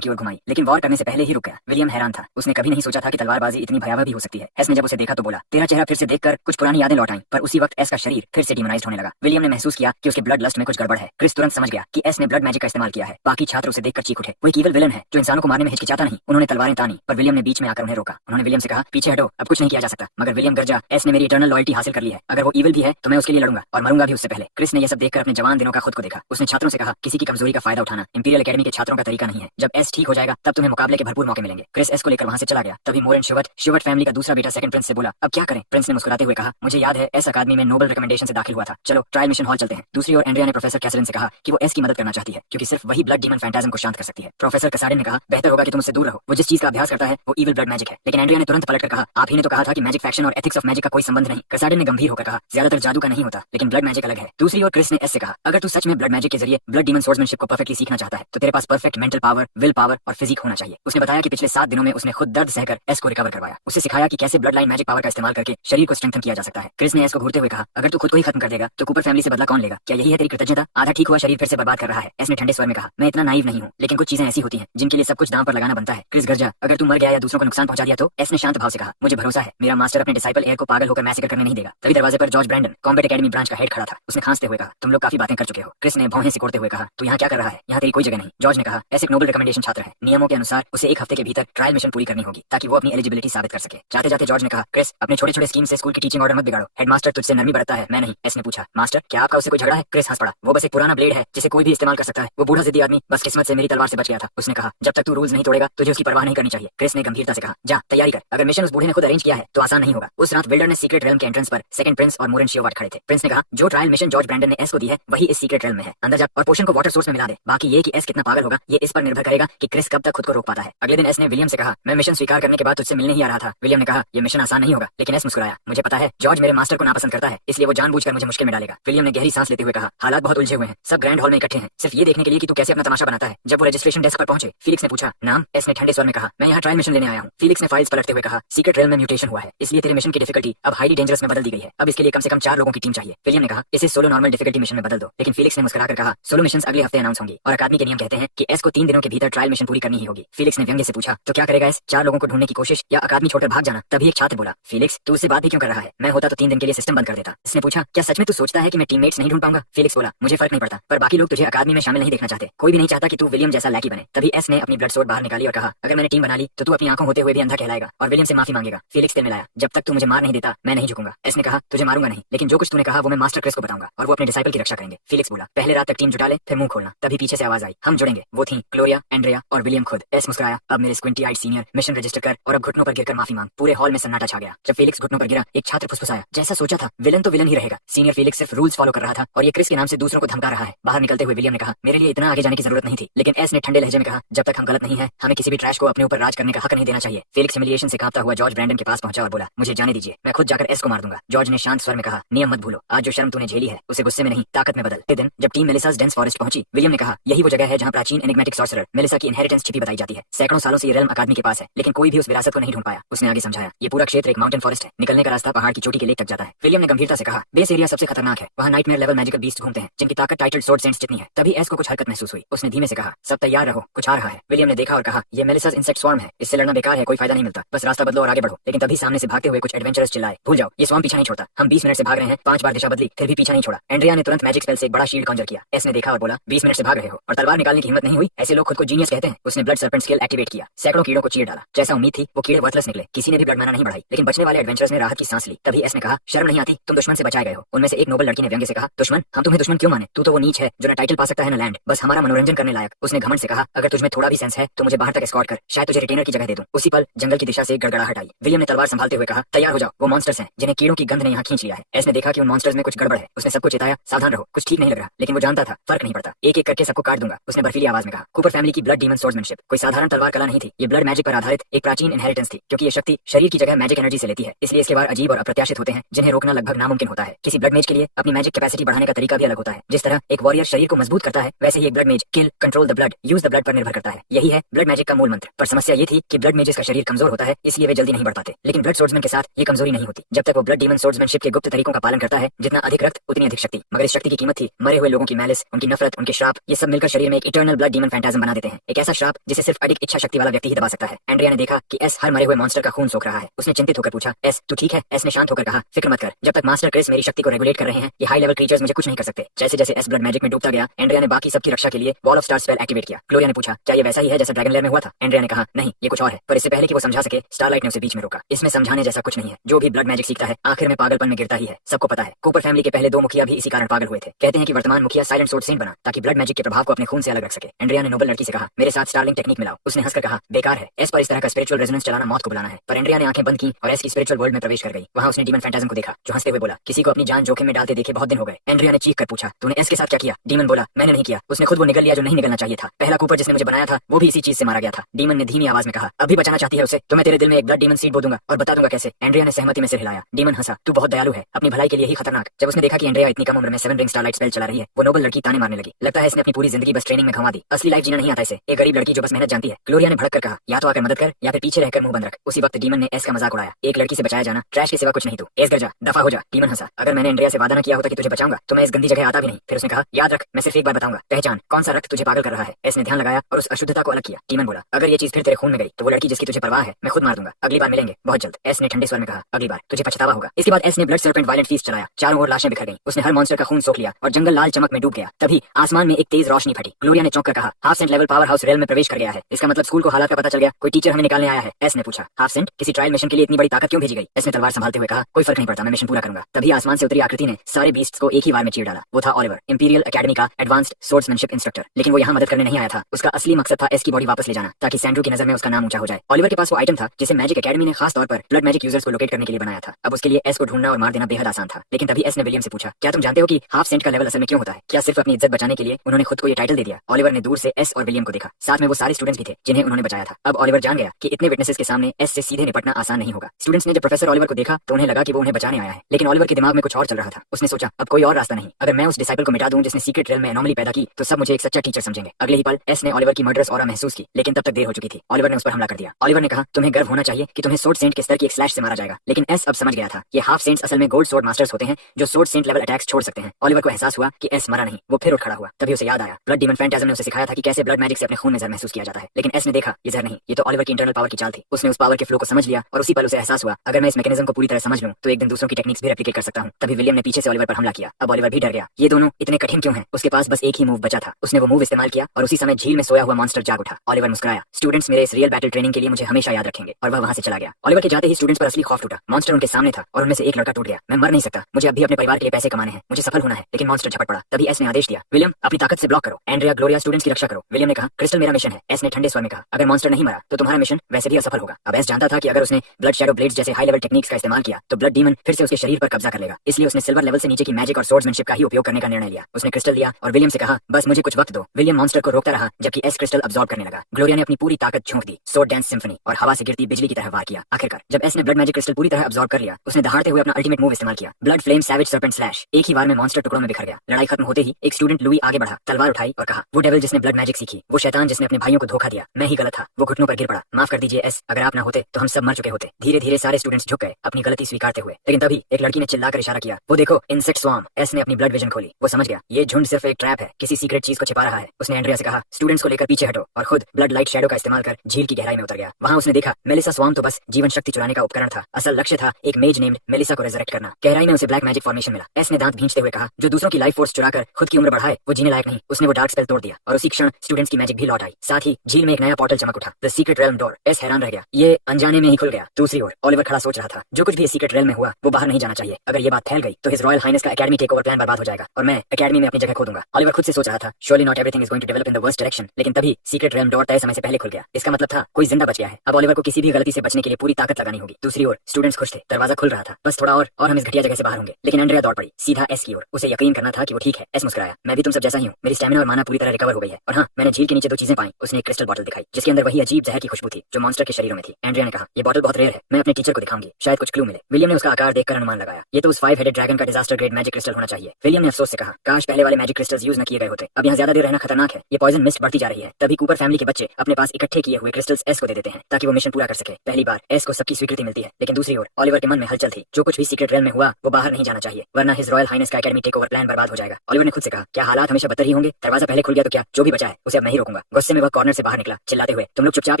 की ओर घुमाई, लेकिन वॉर करने से पहले ही रुक गया। विलियम हैरान था, उसने कभी नहीं सोचा था कि तलवारबाजी इतनी भयावह भी हो सकती है। एस ने जब उसे देखा तो बोला, तेरा चेहरा फिर से देखकर कुछ पुरानी यादें लौट आईं। पर उसी वक्त एस का शरीर फिर से डिमोनाइज्ड होने लगा। विलियम ने महसूस किया कि उसके ब्लड लस्ट में कुछ गड़बड़ है। क्रिस तुरंत समझ गया कि एस ने ब्लड मैजिक का इस्तेमाल किया है। बाकी छात्र उसे देखकर चीख उठे, वो एक ईविल विलन है जो इंसानों को मारने में हिचकिचाता नहीं। उन्होंने तलवारें तानी पर विलियम ने बीच में आकर उन्हें रोका। उन्होंने विलियम से कहा, पीछे हटो, अब कुछ नहीं किया जा सकता। मगर विलियम गरजा, एस ने मेरी इटर्नल लॉयल्टी हासिल कर ली है। अगर वो ईविल भी है तो मैं उसके लिए लड़ूंगा और मरूंगा भी उससे पहले। क्रिस ने यह सब देखकर अपने जवान दिनों का खुद को देखा। उसने छात्रों से कहा, किसी की कमजोरी का फायदा उठाना इंपीरियल एकेडमी के छात्रों का तरीका नहीं है। जब एस ठीक हो जाएगा तब तुम्हें मुकाबले के भरपूर मौके मिलेंगे। क्रिस एस को लेकर वहां से चला गया। तभी मोरेन शुवर्ट फैमिली का दूसरा बेटा सेकंड प्रिंस से बोला, अब क्या करें? प्रिंस ने मुस्कुराते हुए कहा, मुझे याद है एस अकादमी में नोबल रिकमेंडेशन से दाखिल हुआ था। चलो ट्रायल मिशन हॉल चलते हैं। दूसरी ओर एंड्रिया ने प्रोफेसर कैसलिन से कहा कि वो एस की मदद करना चाहती है क्योंकि सिर्फ वही ब्लड डीमन फैंटाजम को शांत कर सकती है। प्रोफेसर कसाडिन ने कहा, बेहतर होगा कि तुम उससे दूर रहो। वो जिस चीज का अभ्यास करता है वो ईविल ब्लड मैजिक है। लेकिन एंड्रिया ने तुरंत पलटकर कहा, आप ही ने तो कहा था कि मैजिक फैक्शन और एथिक्स ऑफ मैजिक का कोई संबंध नहीं। कसाडिन ने गंभीर होकर कहा, ज्यादातर जादू का नहीं होता लेकिन ब्लड मैजिक अलग है। दूसरी ओर क्रिस ने एस से कहा, अगर तू सच में ब्लड मैजिक के जरिए ब्लड डीमन सोर्समैनशिप को परफेक्टली सीखना चाहता है तो तेरे पास perfect mental power, will power और फिजिक होना चाहिए। उसने बताया कि पिछले 7 दिनों में उसने खुद दर्द सहकर एस को रिकवर करवाया। उसे सिखाया कि कैसे ब्लड लाइन मैजिक पावर का इस्तेमाल करके शरीर को स्ट्रेंथन किया जा सकता है। क्रिस ने एस को घूरते हुए कहा, अगर तू खुद को ही खत्म कर देगा तो कूपर फैमिली से बदला कौन लेगा? क्या यही है तेरी कृतज्ञता? आधा ठीक हुआ शरीर फिर से बर्बाद कर रहा है। एस ने ठंडे स्वर में कहा, मैं इतना नाइव नहीं हूँ, लेकिन कुछ चीजें ऐसी होती हैं जिनके लिए सब कुछ दांव पर लगाना बनता है। क्रिस गरजा, अगर तू मर गया या दूसरों को नुकसान पहुंचा दिया तो? एस ने शांत भाव से कहा, मुझे भरोसा है मेरा मास्टर अपने डिसाइपल एयर को पागल होकर मैसेकर करने नहीं देगा। तभी दरवाजे पर George Brandon, combat academy branch का हेड खड़ा था। उसने खांसते हुए कहा, तुम लोग काफी बातें कर चुके हो। क्रिस ने भौहें सिकोड़ते हुए कहा, तू यहाँ क्या कर रहा है? यहाँ तेरी कोई जगह नहीं। जॉर्ज ने कहा, ऐसे एक नोबल रिकमेंडेशन छात्र है, नियमों के अनुसार उसे 1 हफ्ते के भीतर ट्रायल मिशन पूरी करनी होगी ताकि वो अपनी एलिजिबिलिटी साबित कर सके। जाते जाते जॉर्ज ने कहा, क्रिस अपने छोटे छोटे स्कीम से स्कूल की टीचिंग ऑर्डर मत बिगाड़ो। हेडमास्टर तुझसे नरमी बरतता है, मैं नहीं। एस ने पूछा, मास्टर क्या आपका उससे कोई झगड़ा है? क्रिस हंस पड़ा, वो बस एक पुराना ब्लेड है जिसे कोई भी इस्तेमाल कर सकता है। वो बूढ़ा जिद्दी आदमी बस किस्मत से मेरी तलवार से बच गया था। उसने कहा, जब तक तू रूल्स नहीं तोड़ेगा तुझे उसकी परवाह नहीं करनी चाहिए। क्रिस ने गंभीरता से कहा, जा तैयारी कर, अगर मिशन उस बूढ़े ने खुद अरेंज किया है तो आसान नहीं होगा। उस रात विल्डरनेस सीक्रेट रेल्म के एंट्रेंस पर सेकंड प्रिंस और मोरेन शियोवाट खड़े थे। प्रिंस ने कहा, जो ट्रायल मिशन जॉर्ज ब्रैंडन ने एस को दी है वही इस सीक्रेट रेल्म में है। अंदर जा और पोशन को वाटर सोर्स में मिला दे। बाकी ये कि एस कितना पागल होगा ये इस पर निर्भर करेगा कि क्रिस कब तक खुद को रोक पाता है। अगले दिन एस ने विलियम से कहा, मैं मिशन स्वीकार करने के बाद तुझसे मिलने ही आ रहा था। विलियम ने कहा, यह मिशन आसान नहीं होगा। लेकिन एस मुस्कुराया, मुझे पता है जॉर्ज मेरे मास्टर को नापसंद करता है, इसलिए वो जानबूझकर मुझे मुश्किल में डालेगा। विलियम ने गहरी सांस लेते हुए कहा, हालात बहुत उलझे हुए हैं, सब ग्रैंड हॉल में इकट्ठे हैं सिर्फ ये देखने के लिए कि तू कैसे अपना तमाशा बनाता है। जब वो रजिस्ट्रेशन डेस्क पर पहुंचे, फिलिक्स ने पूछा, नाम? एस ने ठंडे स्वर में कहा, मैं यहाँ ट्रायल मिशन लेने आया हूँ। फिलिक्स ने फाइल्स पलटते हुए कहा, सीक्रेट रेल्म में म्यूटेशन हुआ है, इसलिए तेरे मिशन की डिफिकल्टी अब हाईली डेंजरस में बदल दी गई है। अब इसके लिए कम से कम 4 लोगों की टीम चाहिए। विलियम ने कहा, इसे सोलो नॉर्मल डिफिकल्टी मिशन में बदल दो। लेकिन फिलिक्स ने मुस्कुराकर कहा, सोलो मिशन अगले हफ्ते अनाउंस होंगी और अकादमी के नियम कहते हैं कि एस को 3 दिनों के भीतर ट्रायल मिशन पूरी करनी ही होगी। फिलिक्स ने व्यंग्य से पूछा, तो क्या करेगा एस? 4 लोगों को ढूंढने की कोशिश या अकादमी छोड़कर भाग जाना? तभी एक छात्र बोला, फिलिक्स तू उससे बात भी क्यों कर रहा है? मैं होता तो 3 दिन के लिए सिस्टम बंद कर देता। इसने पूछा, क्या सच में तू सोचता है कि मैं टीममेट्स नहीं ढूंढ पाऊंगा? फिलिक्स बोला, मुझे फर्क नहीं पड़ता, पर बाकी लोग तुझे अकादमी में शामिल नहीं देखना चाहते। कोई भी नहीं चाहता कि तू विलियम जैसा लैकी बने। तभी एस ने अपनी ब्लड सोर्ड बाहर निकाली और कहा, अगर मैंने टीम बना ली तो तू अपनी आंखों होते हुए भी अंधा कहलाएगा और विलियम से माफी मांगेगा। फिलिक्स ने मिलाया, जब तक तू मुझे मार नहीं देता मैं नहीं झुकूंगा। एस ने कहा, तुझे मारूंगा नहीं, लेकिन जो कुछ तूने कहा वो मैं मास्टर क्रिस को बताऊंगा और वो अपने डिसाइपल की रक्षा करेंगे। फिलिक्स बोला, पहले रात तक टीम जुटा ले फिर मुंह खोलना। तभी पीछे से आवाज आई, हम जुड़ेंगे। वो थी ग्लोरिया, एंड्रिया और विलियम खुद। एस मुस्कुराया, अब मेरे स्क्विंटी आइड सीनियर, मिशन रजिस्टर कर और अब घुटनों पर गिरकर माफी मांग। पूरे हॉल में सन्नाटा छा गया। जब फिलिक्स घुटनों पर गिरा एक छात्र फुसफुसाया, जैसा सोचा था विलन तो विलन ही रहेगा। सीनियर फिलिक्स सिर्फ रूल्स फॉलो कर रहा था और ये क्रिस के नाम से दूसरों को धमका रहा है। बाहर निकलते हुए विलियम ने कहा, मेरे लिए इतना आगे जाने की जरूरत नहीं थी। लेकिन एस ने ठंडे लहजे में कहा, जब तक हम गलत नहीं है हमें किसी भी ट्रैश को अपने ऊपर राज करने का हक नहीं देना चाहिए। फिलिक्स ह्यूमिलिएशन से कांपता हुआ जॉर्ज ब्रैंडन के पास पहुंचा और बोला, मुझे जाने दीजिए, मैं खुद जाकर एस को मार दूंगा। जॉर्ज ने शांत स्वर में कहा, नियम मत भूलो, आज जो शर्म तूने झेली है उसे गुस्से में नहीं ताकत में बदल। अगले दिन जब टीम मेलिसास डेंस फॉरेस्ट पहुंची, विलियम ने कहा, यही वो जगह है जहां प्राचीन एनिग्मेटिक सॉर्सरर मेलिसा की इनहेरिटेंस छिपी बताई जाती है। सैकड़ों सालों से ये रेल्म अकादमी के पास है लेकिन कोई भी उस विरासत को नहीं ढूंढ पाया। उसने आगे समझाया, ये पूरा क्षेत्र एक माउंटेन फॉरेस्ट है, निकलने का रास्ता पहाड़ की चोटी के लेक तक जाता है। विलियम ने गंभीरता से कहा, बेस एरिया सबसे खतरनाक है, वहाँ नाइटमेयर लेवल मैजिकल बीस्ट घूमते हैं जिनकी ताकत टाइटल स्वॉर्ड सेंट्स जितनी है। तभी एस को कुछ हरकत महसूस हुई। उसने धीमे से कहा, सब तैयार रहो, कुछ आ रहा है। विलियम ने देखा और कहा, ये मेलिसास इंसेक्ट स्वॉर्म है, इससे लड़ना बेकार है, कोई फायदा नहीं मिलता, बस रास्ता बदलो और आगे बढ़ो। लेकिन तभी सामने से भागते हुए कुछ एडवेंचरस चिल्लाए, भूल जाओ ये स्वॉर्म पीछा नहीं छोड़ता, हम 20 मिनट से भाग रहे हैं, 5 बार दिशा बदली फिर भी पीछा नहीं छोड़ा। एंड्रिया ने तुरंत मैजिक स्पेल से एक बड़ा शील्ड कॉन्जर किया। एस ने देखा और बोला, 20 मिनट से भाग रहे हो और तलवार निकालने की हिम्मत नहीं हुई? ऐसे लोग खुद को जीनियस कहते हैं। उसने ब्लड सर्पेंट स्किल एक्टिवेट किया, सैकड़ों कीड़ों को चीर डाला। जैसा उम्मीद थी वो कीड़े वर्थलेस निकले, किसी ने भी ब्लड माना नहीं बढ़ाई। लेकिन बचने वाले एडवेंचरर्स ने राहत की सांस ली। तभी एस ने कहा, शर्म नहीं आती, तुम दुश्मन से बचाए गए हो। उनमें से एक नोबल लड़की ने व्यंग्य से कहा, दुश्मन? हम तुम्हें दुश्मन क्यों माने? तू तो वो नीच है जो न टाइटल पा सकता है न लैंड, बस हमारा मनोरंजन करने लायक। उसने घमंड से कहा, अगर तुझमें थोड़ा भी सेंस है तो मुझे बाहर तक एस्कॉर्ट कर, शायद तुझे रिटेनर की जगह दे दूं। उसी पल जंगल की दिशा से गड़गड़ाहट आई। विलियम ने तलवार संभालते हुए कहा, तैयार हो जाओ, वो मॉन्स्टर्स हैं जिन्हें कीड़ों की गंध ने यहाँ खींच लिया है। एस ने देखा कि उन मॉन्स्टर्स में कुछ गड़बड़ है। उसने सबको चिताया, सावधान रहो, कुछ ठीक नहीं लग रहा। लेकिन वो जानता था फर्क नहीं पड़ता, एक एक करके सबको काट दूंगा। उसने बर्फीली आवाज में कहा, कूपर फैमिली की ब्लड डीमन सोर्समैनशिप कोई साधारण तलवार कला नहीं थी, ये ब्लड मैजिक पर आधारित एक प्राचीन इनहेरिटेंस थी। क्योंकि ये शक्ति शरीर की जगह मैजिक एनर्जी से लेती है, इसलिए इसके वार अजीब और अप्रत्याशित होते हैं जिन्हें रोकना लगभग नामुमकिन होता है। किसी ब्लड मेज के लिए अपनी मैजिक कैपेसिटी बढ़ाने का तरीका भी अलग होता है। जिस तरह एक वॉरियर शरीर को मजबूत करता है वैसे ही एक ब्लड मेज किल, control the blood, use the blood पर निर्भर करता है। यही है ब्लड मैजिक का मूल मंत्र। पर समस्या ये थी कि ब्लड मेजेस का शरीर कमजोर होता है, इसलिए वे जल्दी नहीं बढ़ पाते। लेकिन ब्लड सोर्समैन के साथ ये कमजोरी नहीं होती। सकती। जब तक वो ब्लड डीमन सोर्ड्समैनशिप के गुप्त तरीकों का पालन करता है, जितना अधिक रक्त उतनी अधिक शक्ति। मगर इस शक्ति की कीमत थी मरे हुए लोगों की मैलिस, उनकी नफरत, उनके श्राप, ये सब मिलकर शरीर में एक इटर्नल ब्लड डीमन फैंटाज्म बना देते हैं। एक ऐसा श्राप जिसे सिर्फ अधिक इच्छा शक्ति वाला व्यक्ति ही दबा सकता है। एंड्रिया ने देखा कि एस हर मरे हुए मॉन्स्टर का खून सोख रहा है। उसने चिंतित होकर पूछा, एस तू ठीक है? एस ने शांत होकर कहा, फिक्र मत कर, जब तक मास्टर क्रिस मेरी शक्ति को रेगुलेट कर रहे हैं, ये हाई लेवल क्रीचर्स मुझे कुछ नहीं कर सकते। जैसे जैसे एस ब्लड मैजिक में डूबता गया, एंड्रिया ने बाकी सबकी रक्षा के लिए wall of stars spell activate किया। ग्लोरिया ने पूछा, क्या ये वैसा ही है जैसा ड्रैगन लेयर में हुआ था? एंड्रिया ने कहा, नहीं, ये कुछ और है। पर इससे पहले कि वो समझा सके, स्टारलाइट ने उसे बीच में रोका। इसमें समझाने जैसा कुछ नहीं है। जो भी ब्लड मैजिक सीखता है आखिर में पागलपन में गिरता ही है। सबको पता है, कूपर फैमिली के पहले 2 मुखिया भी इसी कारण पागल हुए थे। कहते हैं कि वर्तमान मुखिया साइलेंट सोर्ड सेंट बना ताकि ब्लड मैजिक के प्रभाव को अपने खून से अलग रख सके। एंड्रिया ने नोबल लड़की से कहा, मेरे साथ स्टारलिंग टेक्निक मिलाओ। उसने हंसकर कहा, बेकार है, एस पर इस तरह का स्पिरिचुअल रेजोनेंस चलाना मौत को बुलाना है। पर एंड्रिया ने आंखें बंद की और एस की स्पिरिचुअल वर्ल्ड में प्रवेश कर गई। वहां उसने डीमन फैंटाज्म को देखा, जो हंसते हुए बोला, किसी को अपनी जान जोखिम में डालते देखे बहुत दिन हो गए। एंड्रिया ने चीख कर पूछा, तूने एस के साथ क्या किया? डीमन बोला, मैंने नहीं किया, उसने खुद वो निगल लिया जो नहीं निगलना चाहिए था। पहला कूपर जिसने मुझे बनाया था वो भी इसी चीज से मारा गया था। डीमन ने धीमी आवाज में कहा, अभी बचाना चाहती है उसे तो मैं तेरे दिल में एक ब्लड डीमन सीड बो दूंगा और बता दूंगा कैसे। एंड्रिया ने सहमति में सिर हिलाया। डीमन हंसा, तू बहुत दयालु है, अपनी भलाई के लिए ही खतरनाक। जब उसने देखा कि एंड्रिया इतनी कम उम्र में 7 रिंग स्टारलाइट स्पेल चला रही है, वो नोबल लड़की ताने मारने लगी। लगता है इसने अपनी पूरी जिंदगी बस ट्रेनिंग में खवा दी। असली लाइफ जीना नहीं आता इसे, एक गरीब लड़की जो बस मेहनत जानती है। ग्लोरिया ने भड़क कर कहा, या तो आकर मदद कर या फिर पीछे रहकर मुंह बंद रख। उसी वक्त डीमन ने एस का मजाक उड़ाया, एक लड़की से बचाया जाना ट्रैश के सिवा कुछ नहीं। तू एस कर जा, दफा हो जा। डीमन हंसा, अगर मैंने एंड्रिया से वादा न किया होता कि तुझे बचाऊंगा तो मैं इस गंदी जगह आता भी नहीं। फिर उसने कहा, याद रख, मैं सिर्फ एक बार बताऊंगा, पहचान कौन सा रक्त तुझे पागल कर रहा है। एस ने ध्यान लगाया और उस अशुद्धता को अलग किया। डीमन बोला, अगर ये चीज फिर तेरे खून में गई तो वो लड़की जिसकी तुझे परवाह है मैं खुद मार दूंगा। अगली बार मिलेंगे, बहुत जल्द। एस ने ठंडे स्वर में कहा, अगली बार तुझे पछतावा होगा। इसके बाद एस ने ब्लड सर्पेंट वायलेंट फीस्ट चलाया। चारों ओर लाशें बिखर गईं। उसने हर मॉन्स्टर का खून सोख लिया और जंगल लाल चमक में डूब गया। तभी आसमान में एक तेज रोशनी फटी। ग्लोरिया ने चौंक कर कहा, half Saint level power house rail में प्रवेश कर गया है। इसका मतलब स्कूल को हालात का पता चल गया, कोई टीचर हमें निकालने आया है। एस ने पूछा, हाफ सेंट किसी ट्रायल मिशन के लिए इतनी बड़ी ताकत क्यों भेजी गई? एस ने तलवार संभालते हुए कहा, कोई फर्क नहीं पड़ता, मैं मिशन पूरा करूंगा। तभी आसमान से उतरी आकृति ने सारे बीस्ट्स को एक ही बार में चीर डाला। वो था ऑलिवर, इंपीरियल एकेडमी का एडवांस्ड सोर्ड्समैनशिप इंस्ट्रक्टर। लेकिन वो यहाँ मदद करने नहीं आया था। उसका असली मकसद था एस की बॉडी वापस ले जाना ताकि सैंड्रू की नजर में उसका नाम ऊंचा हो जाए। ऑलिवर के पास वो आइटम था जिसे मैजिक एकेडमी ने खास तौर पर ब्लड मैजिक यूजर्स को लोकेट करने के लिए बनाया था। अब उसके लिए एस को ढूंढना और मार देना बेहद आसान था। लेकिन तभी एस ने विलियम से पूछा, क्या तुम जानते हो कि हाफ सेंट का लेवल असल में क्यों होता है? क्या सिर्फ अपनी इज्जत बचाने के लिए उन्होंने खुद को ये टाइटल दे दिया? ऑलिवर ने दूर से एस और विलियम को देखा, साथ में वो सारे स्टूडेंट्स भी थे जिन्हें उन्होंने बचाया था। अब ऑलिवर जान गया कि इतने विटनेसेस के सामने एस से सीधे निपटना आसान नहीं होगा। स्टूडेंट्स ने जब प्रोफेसर ऑलिवर को देखा तो उन्हें लगा कि वो उन्हें बचाने आया है, लेकिन ऑलिवर के दिमाग में कुछ और चल रहा था। उसने सोचा, अब कोई और रास्ता नहीं, अगर मैं उस डिसाइपल को मिटा दूं जिसने सीक्रेट रेल में एनोमली पैदा की तो सब मुझे एक सच्चा टीचर समझेंगे। अगले ही पल एस ने ऑलिवर की मर्डरस ऑरा महसूस की, लेकिन तब तक देर हो चुकी थी। ऑलिवर ने उस पर हमला कर दिया। ऑलिवर ने कहा, तुम्हें गर्व होना चाहिए कि तुम्हें सोर्ड सेंट के स्तर की एक स्लैश से मारा जाएगा। लेकिन एस अब समझ गया था, ये हाफ सेंट्स असल में गोल्ड सोर्ड मास्टर्स होते हैं जो सोर्ड सेंट लेवल अटैक्स छोड़ सकते हैं। ऑलिवर को एहसास हुआ कि एस मरा नहीं, वो फिर उठ खड़ा हुआ। तभी उसे याद आया, ब्लड डीमन फैंटाज्म ने उसे सिखाया था कि कैसे ब्लड मैजिक से अपने खून में जहर महसूस किया जाता है। लेकिन एस ने देखा, ये जहर नहीं, ये तो ऑलिवर की इंटरनल पावर की चाल थी। उसने उस पावर के फ्लो को समझ लिया और उसी पल उसे एहसास हुआ, अगर मैं इस मैकेनिज्म को पूरी तरह समझ लूं तो एक दिन दूसरों की टेक्निक्स भी रेप्लिकेट कर सकता हूं। तभी विलियम ने पीछे से ऑलिवर पर हमला किया। अब ऑलिवर भी डर गया, ये दोनों इतने कठिन क्यों हैं? उसके पास बस एक ही मूव बचा था। उसने वो मूव इस्तेमाल किया और उसी समय झील में सोया हुआ मॉन्स्टर जाग उठा। ऑलिवर मुस्कुराया, स्टूडेंट्स मेरे इस रियल बैटल ट्रेनिंग के लिए मुझे हमेशा याद रखेंगे। और वह वहां से चला गया। ऑलिवर के जाते ही स्टूडेंट्स पर असली खौफ टूटा। मॉन्स्टर उनके सामने था और उनमें से एक लड़का टूट गया। मैं मर नहीं सकता, मुझे अभी अपने परिवार के लिए पैसे कमाने हैं, मुझे सफल होना है। लेकिन मॉन्स्टर झपट पड़ा। तभी एस ने आदेश दिया, विलियम अपनी ताकत से ब्लॉक करो, एंड्रिया ग्लोरिया स्टूडेंट्स की रक्षा करो। विलियम ने कहा, क्रिस्टल मेरा मिशन है। एस ने ठंडे स्वर में कहा, अगर मॉन्स्टर नहीं मरा तो तुम्हारा मिशन वैसे भी असफल होगा। अब एस जानता था कि अगर उसने ब्लड शैडो ब्लेड्स जैसे हाई लेवल टेक्निक्स का इस्तेमाल किया तो ब्लड डीमन फिर से उसके शरीर पर कब्जा कर लेगा। इसलिए उसने सिल्वर लेवल से नीचे की मैजिक और सोर्ड्समैनशिप का ही उपयोग करने का निर्णय लिया। उसने क्रिस्टल लिया और विलियम से कहा, बस मुझे कुछ वक्त दो। विलियम मॉन्स्टर को रोकता रहा जबकि एस क्रिस्टल अब्सॉर्ब करने लगा। ग्लोरिया ने अपनी पूरी ताकत झोंक दी, सोर्ड डांस सिम्फनी, और हवा से गिरती बिजली की तरह वार किया। आखिरकार जब एस ने ब्लड मैजिक क्रिस्टल पूरी तरह अब्सॉर्ब कर लिया, उसने दहाड़ते हुए अपना अल्टीमेट मूव इस्तेमाल किया, blood flame savage serpent slash. एक ही बार में मॉन्स्टर टुकड़ों में बिखर गया। लड़ाई खत्म होते ही एक स्टूडेंट लुई आगे बढ़ा, तलवार उठाई और कहा, वो डेविल जिसने ब्लड मैजिक सीखी, वो शैतान जिसने अपने भाइयों को धोखा दिया, मैं ही गलत था। वो घुटनों पर गिर पड़ा, माफ कर दीजिए एस, अगर आप ना होते तो हम सब मर चुके होते। धीरे धीरे सारे स्टूडेंट्स झुक गए अपनी गलती स्वीकारते हुए। लेकिन तभी एक लड़की ने चिल्लाकर इशारा किया, वो देखो इंसेक्ट स्वार्म। एस ने अपनी ब्लड विजन खोली। वो समझ गया ये झुंड सिर्फ एक ट्रैप है, किसी सीक्रेट चीज को छिपा रहा है। उसने एंड्रिया से कहा, स्टूडेंट्स को लेकर पीछे हटो, और खुद ब्लड लाइट शैडो का इस्तेमाल कर झील की गहराई में उतर गया। वहां उसने देखा मेलिसा स्वार्म तो बस जीवन शक्ति चुराने का उपकरण था। असल लक्ष्य था एक मेज नेम्ड मेलिसा को रेजरेक्ट करना। गहराई में उसे ब्लैक मैजिक फॉर्मेशन मिला। एस ने दांत भींचते हुए कहा, जो दूसरों की लाइफ फोर्स चुराकर खुद की उम्र बढ़ाए वो जीने लायक नहीं। उसने वो डार्क स्पेल तोड़ दिया और उसी क्षण स्टूडेंट्स की मैजिक भी लौट आई। साथ ही झील में एक नया पोर्टल चमक उठा, the secret realm door. S हैरान रह गया, ये अनजाने में ही खुल गया। दूसरी ओर ऑलिवर खड़ा सोच रहा था, जो कुछ भी इस सीक्रेट रेल्म में हुआ वो बाहर नहीं जाना चाहिए। अगर ये बात फैल गई तो हिज रॉयल हाइनेस का एकेडमी टेकओवर प्लान बर्बाद हो जाएगा और मैं एकेडमी में अपनी जगह खो दूंगा। ऑलिवर खुद से सोच रहा था, surely not everything is going to develop in the worst direction. लेकिन तभी सीक्रेट रेल्म डोर तय समय से पहले खुल गया। इसका मतलब था कोई जिंदा बच गया है। अब ऑलिवर को किसी भी गलती से बचने के लिए पूरी ताकत लगानी होगी। दूसरी ओर स्टूडेंट्स खुश थे, दरवाजा खुल रहा था, बस थोड़ा और हम इस घटिया जगह से बाहर होंगे। लेकिन एंड्रिया दौड़ पड़ी सीधा एस की ओर। उसे यकीन करना था कि वो ठीक है। एस मुस्कुराया, मैं भी तुम सब जैसा ही हूँ, मेरी स्टैमिना और माना पूरी तरह रिकवर हो गई है। और हाँ, मैंने झील के नीचे 2 चीजें पाई। उसने एक क्रिस्टल बॉटल दिखाई जिसके अंदर वही अजीब जहर की खुशबू थी जो मॉन्स्टर के शरीरों में थी। एंड्रिया ने कहा, ये बॉटल बहुत रेयर है, मैं अपने टीचर को दिखाऊंगी, शायद कुछ क्लू मिले। विलियम ने उसका आकार देखकर अनुमान लगाया, ये तो उस 5 हेडेड ड्रैगन का डिजास्टर ग्रेड मैजिक क्रिस्टल होना चाहिए। विलियम ने अफसोस से कहा, काश पहले वाले मैजिक क्रिस्टल्स यूज न किए गए होते। अब यहाँ ज्यादा देर रहना खतरनाक है, ये पॉइजन मिस्ट बढ़ती जा रही है। तभी कूपर फैमिली के बच्चे अपने पास इकट्ठे किए हुए क्रिस्टल्स एस को दे देते हैं ताकि वो मिशन पूरा कर सके। पहली बार एस को सबकी स्वीकृति मिलती है। लेकिन दूसरी ओर ऑलिवर के मन में हलचल थी। जो कुछ भी सीक्रेट रेल में हुआ वो बाहर नहीं जाना चाहिए, वरना हिज रॉयल हाइनेस का एकेडमी टेक ओवर प्लान बर्बाद हो जाएगा। ऑलिवर ने खुद से कहा, क्या हालात हमेशा बदतर ही होंगे? दरवाजा पहले खुल गया तो क्या, जो भी बचा है उसे अब मैं ही रोकूंगा। गुस्से में वह कॉर्नर से बाहर निकला, चिल्लाते हुए, तुम लोग चुपचाप